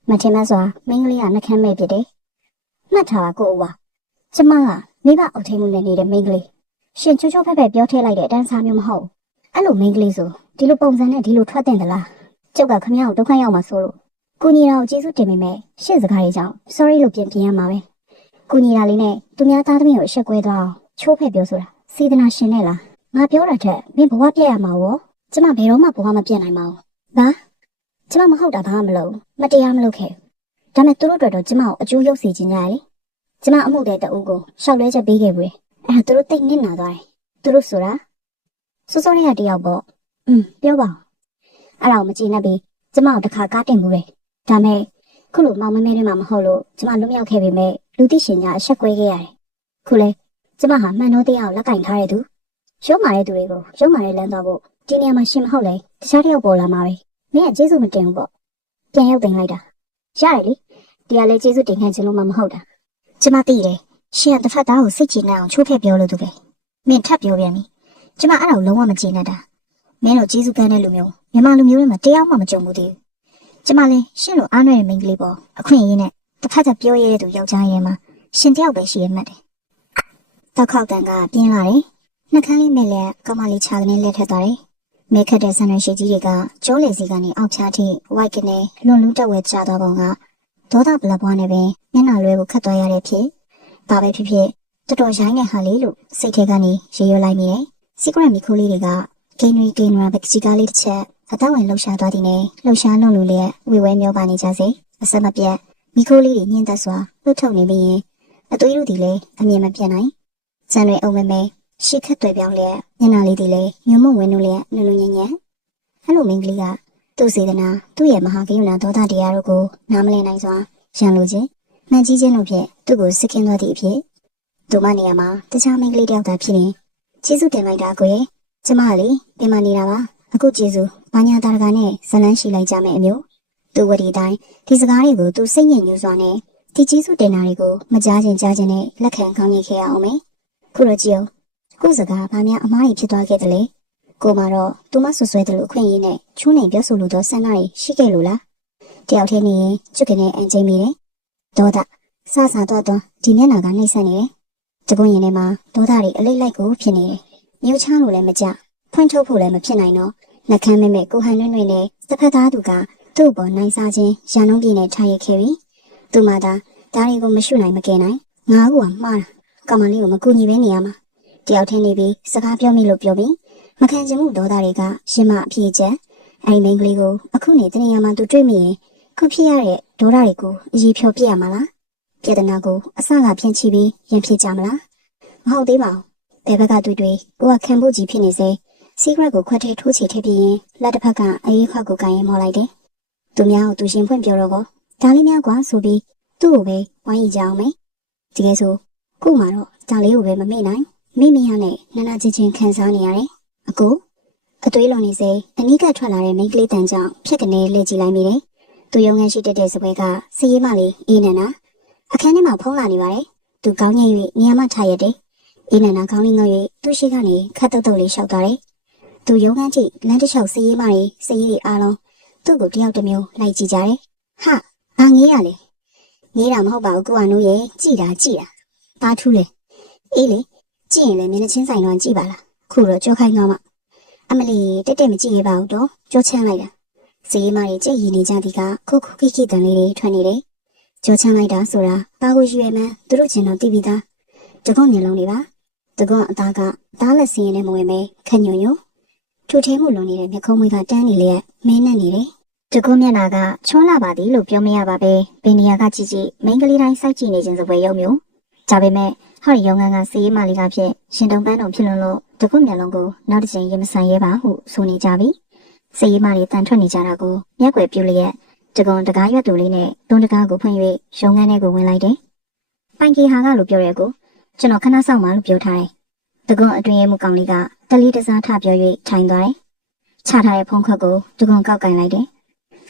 မထင်မှစွာမင်းကလေးကနှကမ်းမဲ့ဖြစ်တယ်မှတ်ထားပါကိုအဝါကျမကမိဘအုပ်ထိန်မှုနဲ့နေတဲ့မင်းကလေးရှင်ချိုးချိုးဖက်ဖက်ပြောထည့်လိုက်တဲ့အတန်းစားမျိုးမဟုတ်အဲ့လိုမင်းကလေးဆိုဒီလိုပုံစံနဲ့ဒီလိုထွက်တင်သလားကျုပ်ကခမရကိုဒုက္ခရောက်မှာဆိုလို့ကိုညီတော်ကိုကျေးဇူးတင်မိမယ်ရှင့်စကားတွေကြောင့် sorry လို့ပြင်ရမှာပဲကိုညီတော်လေးနဲ့သူများသားသမီးကိုအဆက်ကွဲသွားအောင်ချိုးဖက်ပြောဆိုတာစေတနာရှင်နဲ့လားငါပြောတာထက်မင်းဘဝပြည့်ရမှာရောကျမဘယ်တော့မှဘဝမပြည့်နိုင်ပါဘူးဘာကျမမဟုတ်တာဘာမှမလုပ်မတရားမလုပ်ခဲ့ဒါမဲ့သူတို့အတွက်တော့ကျမကိုအကျိုးရုပ်စီခြင်းကြရလေကျမအမှုတဲ့တအုပ်ကိုရှောက်လဲချက်ပေးခဲ့ပြီအဲ့ဒါသူတို့တိတ်နစ်နာသွားတယ်သူတို့ဆိုတာစိုးစိုးရတယောက်ပေါ့ပြောပါအဲ့ဒါကိုမကြည့်နဲ့ပြီးကျမတို့တစ်ခါကားတင်မှုတယ်ဒါမဲ့ခုလိုမောင်မဲမဲတွေမှမဟုတ်လို့ကျမလွတ်မြောက်ခဲ့ပေမဲ့လူသိရှင်ညာအဆက်ကွဲခဲ့ရတယ်ခုလဲကျမဟာမှန်တော့တရားကိုလက်ကင်ထားတဲ့သူရုံးမာတဲ့သူတွေကိုရုံးမာတဲ့လမ်းသွားဖို့ဒီနေရာမှာရှင်မဟုတ်လေတခြားတယောက်ပေါ်လာမှာပဲမင်းကကျေးဇူးမတင်ဘူးပေါ့ပြန်ရောက်တင်လိုက်တာရတယ်လေတရားလေကျေးဇူးတင်ခံချင်လို့မှမဟုတ်တာကျမသိတယ်ရှင်ကတစ်ဖက်သားကိုစိတ်ကြည်နေအောင်ချိုးဖက်ပြောလို့သူပဲမင်းထပ်ပြောပြန်ပြီကျမအဲ့ဒါကိုလုံးဝမကြည်နဲ့တာမင်းတို့ကျေးဇူးကမ်းတဲ့လူမျိုးမြန်မာလူမျိုးတွေမှာတရားမှမကြုံဘူးသေးဘူးကျမလည်းရှင့်လိုအားနွယ်တဲ့မိန်းကလေးပေါ်အခွင့်အရေးနဲ့တစ်ဖက်ကပြောရတဲ့သူယောက်ျားရဲ့မှာရှင်တယောက်ပဲရှိရမှတ်တယ်တောက်ခေါက်တန်ကပြင်းလာတယ်နှကန်းလေးမဲ့လည်းကမလေးချာကနေလက်ထက်သွားတယ်မဲခတ်တဲ့ဆန်ရွှေရှိကြီးတွေကကျိုးလေစီကနေအောက်ဖြားထိဝိုက်ကနေလွန်လူးတက်ဝဲကျသွားပုံကဒေါသပလက်ပွားနဲ့ပဲမျက်နှာလွဲကိုခတ်သွားရတဲ့ဖြစ်ဒါပဲဖြစ်ဖြစ်တော်တော်ရိုင်းတဲ့ဟာလေးလို့စိတ်ထဲကနေရေရွလိုက်မိတယ်စီကရက်မီခိုးလေးတွေကဂိမ်းရီရာဘက်စီကားလေးတစ်ချက်အတောင်ဝင်လှုပ်ရှားသွားသည်နဲ့လှုပ်ရှားလွန်လူလေးဝေဝဲမျောပါနေကြစေအဆက်မပြတ်မီခိုးလေးတွေညှင်းသက်စွာလှုပ်ထုတ်နေပြီးရင်အသွေးတို့ဒီလည်းအမြင်မပြတ်နိုင်ဇန်တွေအုံမဲမဲရှေ့ခတ်တွေပြောင်းလျက်မျက်နှာလေးတွေလည်းညွန့်မဝင်လို့လျက်နုနုညံ့ညံ့အဲ့လိုမင်းကလေးကသူ့စေတနာသူ့ရဲ့မဟာကိယနာဒေါသတရားတို့ကိုနားမလည်နိုင်စွာရန်လိုခြင်းမှန်ကြီးခြင်းတို့ဖြင့်သူ့ကိုစစ်ကင်းသွားသည့်အဖြစ်သူမနေရာမှာတခြားမင်းကလေးတယောက်သာဖြစ်နေကျေးဇူးတင်လိုက်တာကိုရဲ့ကျမကလေပြင်မနေတာပါအခုကျေးဇူးဘာညာတာကနဲ့ဇလန်းရှိလိုက်ကြမယ်အမျိုးသူဝတီတိုင်းဒီစကားတွေကိုသူစိတ်ညစ်ညူစွာနဲ့ဒီကျေးဇူးတင်တာတွေကိုမကြားခြင်းကြားခြင်းနဲ့လက်ခံကောင်းမြင်ခဲ့ရအောင်မယ်ခုတော့ကြည့်အောင်ကိုယ်စကားဘာများအမားကြီးဖြစ်သွားခဲ့တယ်လေကိုမတော့သူမဆွဆွဲတယ်လို့အခွင့်အရေးနဲ့ချိုးနေပြောဆိုလို့တော့ဆန္ဒတွေရှိခဲ့လို့လားတယောက်တည်းနေရင်ကျွတ်ကနေအန်ကျင်းမိတယ်ဒေါသစဆာတော့ဒီမျက်နှာကနှိမ့်ဆက်နေတယ်တကွင်းရင်ထဲမှာဒေါသတွေအလိမ့်လိုက်ကိုဖြစ်နေတယ်မျိုးချားလို့လည်းမကြဖွင့်ထုတ်ဖို့လည်းမဖြစ်နိုင်တော့နှကမ်းမဲမဲကိုဟန်နှွဲ့နှွဲ့နဲ့တစ်ဖက်သားသူကသူ့ပေါ်နိုင်စားခြင်းရန်လုံးပြင်းနဲ့ထားရခဲ့ပြီသူမှသာဒါတွေကိုမရှုနိုင်မကယ်နိုင်ငါကမှားတာကောင်မလေးကိုမကူညီပဲနေရမှာတယောက်ထင်းနေပြီးစကားပြောမိလို့ပြောပြီးမခံချင်မှုဒေါသတွေကရှင်မအဖြစ်ချက်အဲ့ဒီမိန်းကလေးကိုအခုနေတနေရာမှာသူတွေ့မိရင်ခုဖြစ်ရတဲ့ဒေါသတွေကိုအရေးဖြောပြရမှာလားပြဿနာကိုအစကဖြန့်ချိပြီးရန်ဖြစ်ကြမလားမဟုတ်သေးပါဘူးဘယ်ဘက်ကတွေ့ကိုကခံဖို့ကြီးဖြစ်နေစေစီဂရက်ကိုခွက်ထဲထိုးချထည့်ပြီးရင်လက်တစ်ဖက်ကအရေးခွက်ကိုကန်ရင်မော်လိုက်တယ်သူများကိုသူရှင်ဖွင့်ပြောတော့ကောဒါလေးများကွာဆိုပြီးသူ့ကိုပဲဝိုင်းရကြအောင်မယ်ဒီကဲဆိုခုမှတော့ဒါလေးကိုပဲမမေ့နိုင်မိမိရနဲ့နာနာချင်းချင်းခံစားနေရတယ်အကိုအသွေးလွန်နေစေအနီးကထွက်လာတဲ့မိန်းကလေးတန်ကြောင့်ဖြက်ကနေလှည့်ကြည့်လိုက်မိတယ်သူရုံငန်းရှိတဲ့စပွဲကစီရေးမလေးအေးနန္နာအခန်းထဲမှာဖုံးလာနေပါတယ်သူကောင်းငယ်၍နေရာမှထားရတဲ့အေးနန္နာကောင်းလေးငေါ့၍သူ့ရှိကနေခတ်တုတ်တုတ်လေးလျှောက်သွားတယ်သူရုံငန်းကြည့်လမ်းတစ်လျှောက်စီရေးမလေးစီရေးတွေအားလုံးသူ့ကိုတယောက်တစ်မျိုးလိုက်ကြည့်ကြတယ်ဟာငါငေးရလေငေးတာမဟုတ်ပါဘူးကိုကနိုးရဲ့ကြည်တာဘာထူးလဲအေးလေကြည့်ရင်လည်းမျက်နှာချင်းဆိုင်တော့ကြည့်ပါလားခုတော့ကြောခိုင်းတော့မှအမလီတက်မကြည့်ရပါဘူးတော့ကြောချမ်းလိုက်တာစီရေးမလေးကြည့်ရည်နေကြသည်ကခုခုခိခိတန်လေးတွေထွက်နေတယ်ကြောချမ်းလိုက်တာဆိုတာဘာကိုရွေမှန်းသူတို့ချင်းတော့သိပြီးသားတကွန်းမျက်လုံးတွေပါတကွန်းအသားကသားလက်စင်းနဲ့မဝင်ပဲခက်ညွညွ ထူထဲမှုလုံနေတဲ့မျက်ခုံးမွေးကတန်းနေလျက်မင်းနဲ့နေတယ်တကုမျက်နာကချောလာပါသည်လို့ပြောမရပါပဲဘယ်နေရာကကြည့်ကြည့်မိန်းကလေးတိုင်းစိုက်ကြည့်နေခြင်းစပွဲရုံမျိုးဒါပေမဲ့ဟောဒီရုံငန်းကစီးရီမာလီကဖြစ်ရှင်တုံပန်းတော်ဖြစ်လွန်းလို့တကုမျက်လုံးကိုနောက်တစ်ချိန်ရင်မဆိုင်ရဲပါဟုဆိုနေကြပြီစီးရီမာလီတန်ထွက်နေကြတာကိုမျက်ွယ်ပြူလျက်တကုတကားရွက်သူလေးနဲ့တွန်းတကားကိုဖွင့်၍ရုံငန်းထဲကိုဝင်လိုက်တယ်ပိုင်ကေဟာကလို့ပြောရဲကိုကျွန်တော်ခဏဆောင်ပါလို့ပြောထားတယ်တကုအတွင်ရဲမှုကောင်လေးကတလီတစားထပြော၍ထိုင်သွားတယ်ချထားတဲ့ဖုန်းခွက်ကိုတကုကောက်ကင်လိုက်တယ်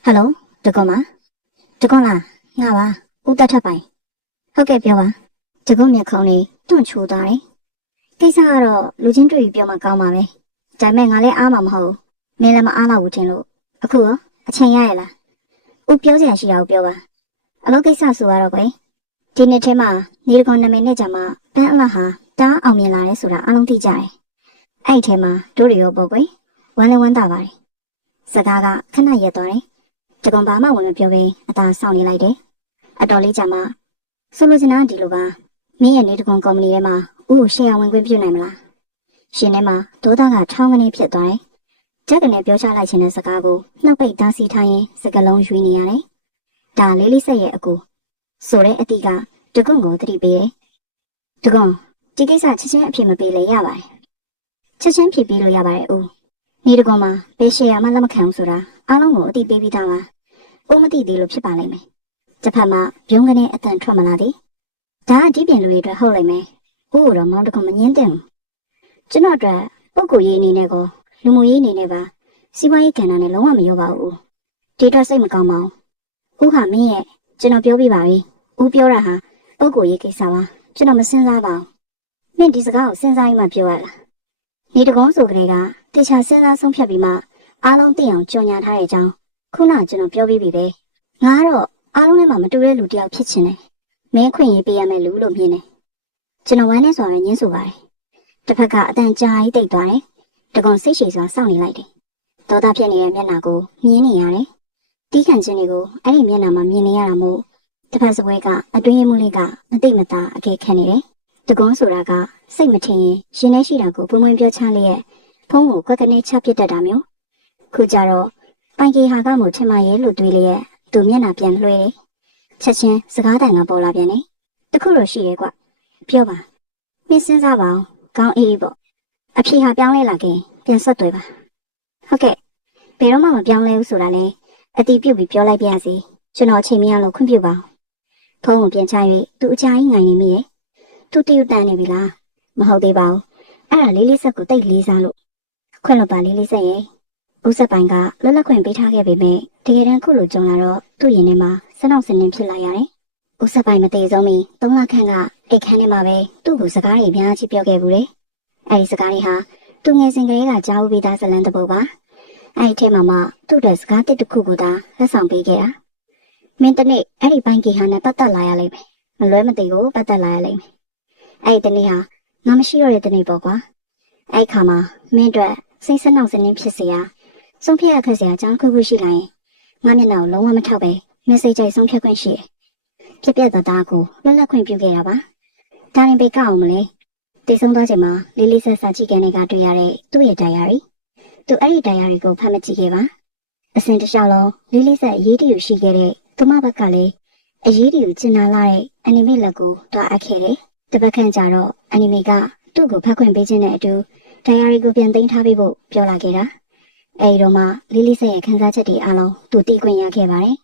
ဟယ်လိုတကုမတကုလားငါပါဦးတက်ထပ်ပိုင်ဟုတ်ကဲ့ပြောပါတကုမျက်ခုံးလေးတွန့်ချိုးသွားတယ်ကိစ္စကတော့လူချင်းတွေ့ပြီးပြောမှကောင်းပါပဲဒါပေမဲ့ငါလည်းအားမှာမဟုတ်မင်းလည်းမအားတော့ဘူးထင်လို့အခုရောအချိန်ရရလားဦးပြောစရာရှိတာကိုပြောပါအလုပ်ကိစ္စဆိုတော့ကွယ်ဒီနေ့ထဲမှာနေတကွန်နာမည်နဲ့ကြမှာပန်းအလားဟာတားအောင်မြင်လာတယ်ဆိုတာအလုံးသိကြတယ်အဲ့ဒီထဲမှာတို့တွေရောပေါ့ကွယ်ဝမ်းလည်းဝမ်းသာပါတယ်စကားကခဏရက်သွားတယ်တကွန်ဘာမှဝင်မပြောဘဲအသာဆောင်နေလိုက်တယ်အတော်လေးကြာမှဆိုလိုချင်တာဒီလိုပါမင်းရဲ့နေတကွန်ကုမ္ပဏီထဲမှာဦးကိုရှယ်ယာဝင်ခွင့်ပြုနိုင်မလားရှင်ထဲမှာဒေါသကထောင်းကနေဖြစ်သွားတယ်ကြက်ကနေပြောချလိုက်ခြင်းတဲ့စကားကိုနှုတ်ပိတ်တားဆီးထားရင်စကလုံးရွေးနေရတယ်ဒါလေးလေးဆက်ရဲ့အကူဆိုတဲ့အတီးကတကွန်ကိုတတိပေးတယ်တကွန်ဒီကိစ္စချက်ချင်းအဖြစ်မပေးလေရပါတယ်ချက်ချင်းဖြေပေးလို့ရပါတယ်ဦးနေတကွန်မှာဘယ်ရှယ်ယာမှလက်မခံဘူးဆိုတာအားလုံးကိုအတိပေးပြီးသားပါဦးမသိသေးလို့ဖြစ်ပါလိမ့်မယ်တစ်ဖက်မှာပြုံးကနေအတန်ထွက်မလာသေးဒါအဒီပြင်လူတွေအတွက်ဟုတ်လိမ့်မယ်ဦးကတော့မောင်တကွန်မငင်းတဲ့ဘူးကျွန်တော်အတွက်ပုဂ္ဂိုလ်ရေးအနေနဲ့ကိုလူမှုရေးအနေနဲ့ပါစီးပွားရေးကဏ္ဍနဲ့လုံးဝမရောပါဘူးဒီအတွက်စိတ်မကောင်းပါဘူးဦးဟာမင်းရဲ့ကျွန်တော်ပြောပြပါပြီဦးပြောတာဟာပုဂ္ဂိုလ်ရေးကိစ္စပါကျွန်တော်မစင်စားပါဘူးမင်းဒီစကားကိုစဉ်းစားပြီးမှပြောရလားနေတကုံးဆိုကလေးကတေချာစဉ်းစားဆုံးဖြတ်ပြီးမှအားလုံးသိအောင်ကြော်ညာထားတဲ့အကြောင်းခုနကကျွန်တော်ပြောပြီးပြီပဲငါကတော့အားလုံးထဲမှာမတူတဲ့လူတစ်ယောက်ဖြစ်ချင်တယ်မင်းခွင့်ရေးပေးရမယ်လူလို့မြင်တယ်ကျွန်တော်ဝမ်းနဲ့ဆိုရယ်ညင်းဆိုပါတယ်တစ်ဖက်ကအတန်ကြာကြီးတိတ်သွားတယ်တကုံစိတ်ရှည်စွာစောင့်နေလိုက်တယ်ဒေါသဖြစ်နေတဲ့မျက်နှာကိုမြင်နေရတယ်တီးခန့်ခြင်းတွေကိုအဲ့ဒီမျက်နှာမှာမြင်နေရတာမို့တစ်ဖက်စပွဲကအတွင်းရမှုလေးကမသိမသာအကဲခတ်နေတယ်တကုံဆိုတာကစိတ်မထင်ရင်ရှင်နေရှိတာကိုပုံမှန်ပြောချလျက်ဖုံးကိုကွက်ကနေချပစ်တတ်တာမျိုးခုကြတော့ပိုင်ကေဟာကမှထင်မရဲလို့တွေးလျက်သူမျက်နှာပြန်လွှဲတယ်ချက်ချင်းစကားတိုင်ကပေါ်လာပြန်တယ်တခုတော့ရှိရဲ့ကွပြောပါမင်းစဉ်းစားပါအောင်ကောင်းအေးပေါ့အဖြေဟာပြောင်းလဲလာခင်ပြန်ဆက်တွေ့ပါဟုတ်ကဲ့ဘယ်တော့မှမပြောင်းလဲဘူးဆိုတာလဲအတိပြုတ်ပြီးပြောလိုက်ပြရစီကျွန်တော်အချိန်မရလို့ခွင့်ပြုပါဖုန်းကိုပြန်ချ၍သူအချာကြီးငိုင်နေမိရဲ့သူတယူတန်နေပြီလားမဟုတ်သေးပါဘူးအဲ့ဒါလေးလေးဆက်ကိုတိတ်လေးစားလို့ခွင့်လို့ပါလေးလေးဆက်ရဲ့ဦးဆက်ပိုင်းကလွတ်လပ်ခွင့်ပေးထားခဲ့ပေမဲ့တကယ်တမ်းခုလိုကြုံလာတော့သူ့ရင်ထဲမှာစနောက်စနင်းဖြစ်လာရတယ်ဦးဆက်ပိုင်းမသေးဆုံးမီ3လခန့်ကအိတ်ခမ်းထဲမှာပဲသူ့ကိုစကားတွေအများကြီးပြောခဲ့ဘူးလေအဲ့ဒီစကားတွေဟာသူငယ်စဉ်ကလေးကကြားဦးပြီးသားဇလန်းတစ်ပုဒ်ပါအဲ့ဒီထဲမှာမှသူ့အတွက်စကားတစ်ခုကိုသာလက်ဆောင်ပေးခဲ့တာမင်းတနေ့အဲ့ဒီဘိုင်းကီဟာနဲ့ပတ်သက်လာရလိမ့်မယ်မလွဲမသွေကိုပတ်သက်လာရလိမ့်မယ်အဲ့ဒီတနေ့ဟာငါမရှိတော့တဲ့တနေ့ပေါ့ကွာအဲ့ခါမှာမင်းအတွက်စိတ်ဆက်နှောက်စနင်းဖြစ်စေရဆုံးဖြတ်ရခက်စရာအကြောင်းခုခုရှိလာရင်ငါမျက်နှာကိုလုံးဝမထောက်ပဲမက်ဆေ့ချ်ဆုံးဖြတ်ခွင့်ရှိတယ်ဖြစ်ပြတဲ့သားကိုလွတ်လပ်ခွင့်ပြုခဲ့တာပါဒါရင်ပေကအောင်မလဲတိတ်ဆုံးသွားချိန်မှာလေးလေးဆက်ဆက်ကြည့်ကန်တွေကတွေ့ရတဲ့သူ့ရဲ့ဒိုင်ယာရီသူအဲ့ဒီဒိုင်ယာရီကိုဖတ်မကြည့်ခဲ့ပါအစဉ်တစ်လျှောက်လုံးလေးလေးဆက်ရေးတည်ရှိခဲ့တဲ့သူမဘက်ကလည်းအရေးတည်ကိုကျင်နာလာတဲ့အနီမေလက်ကိုတွားအပ်ခဲ့တယ်တပတ်ခန့်ကြာတော့အနီမေကသူ့ကိုဖတ်ခွင့်ပေးခြင်းနဲ့အတူဒိုင်ယာရီကိုပြန်သိမ်းထားပေးဖို့ပြောလာခဲ့တာအဲဒီတော့မှလေးလေးဆက်ရဲ့ခန်းစားချက်တွေအားလုံးသူသိခွင့်ရခဲ့ပါတယ်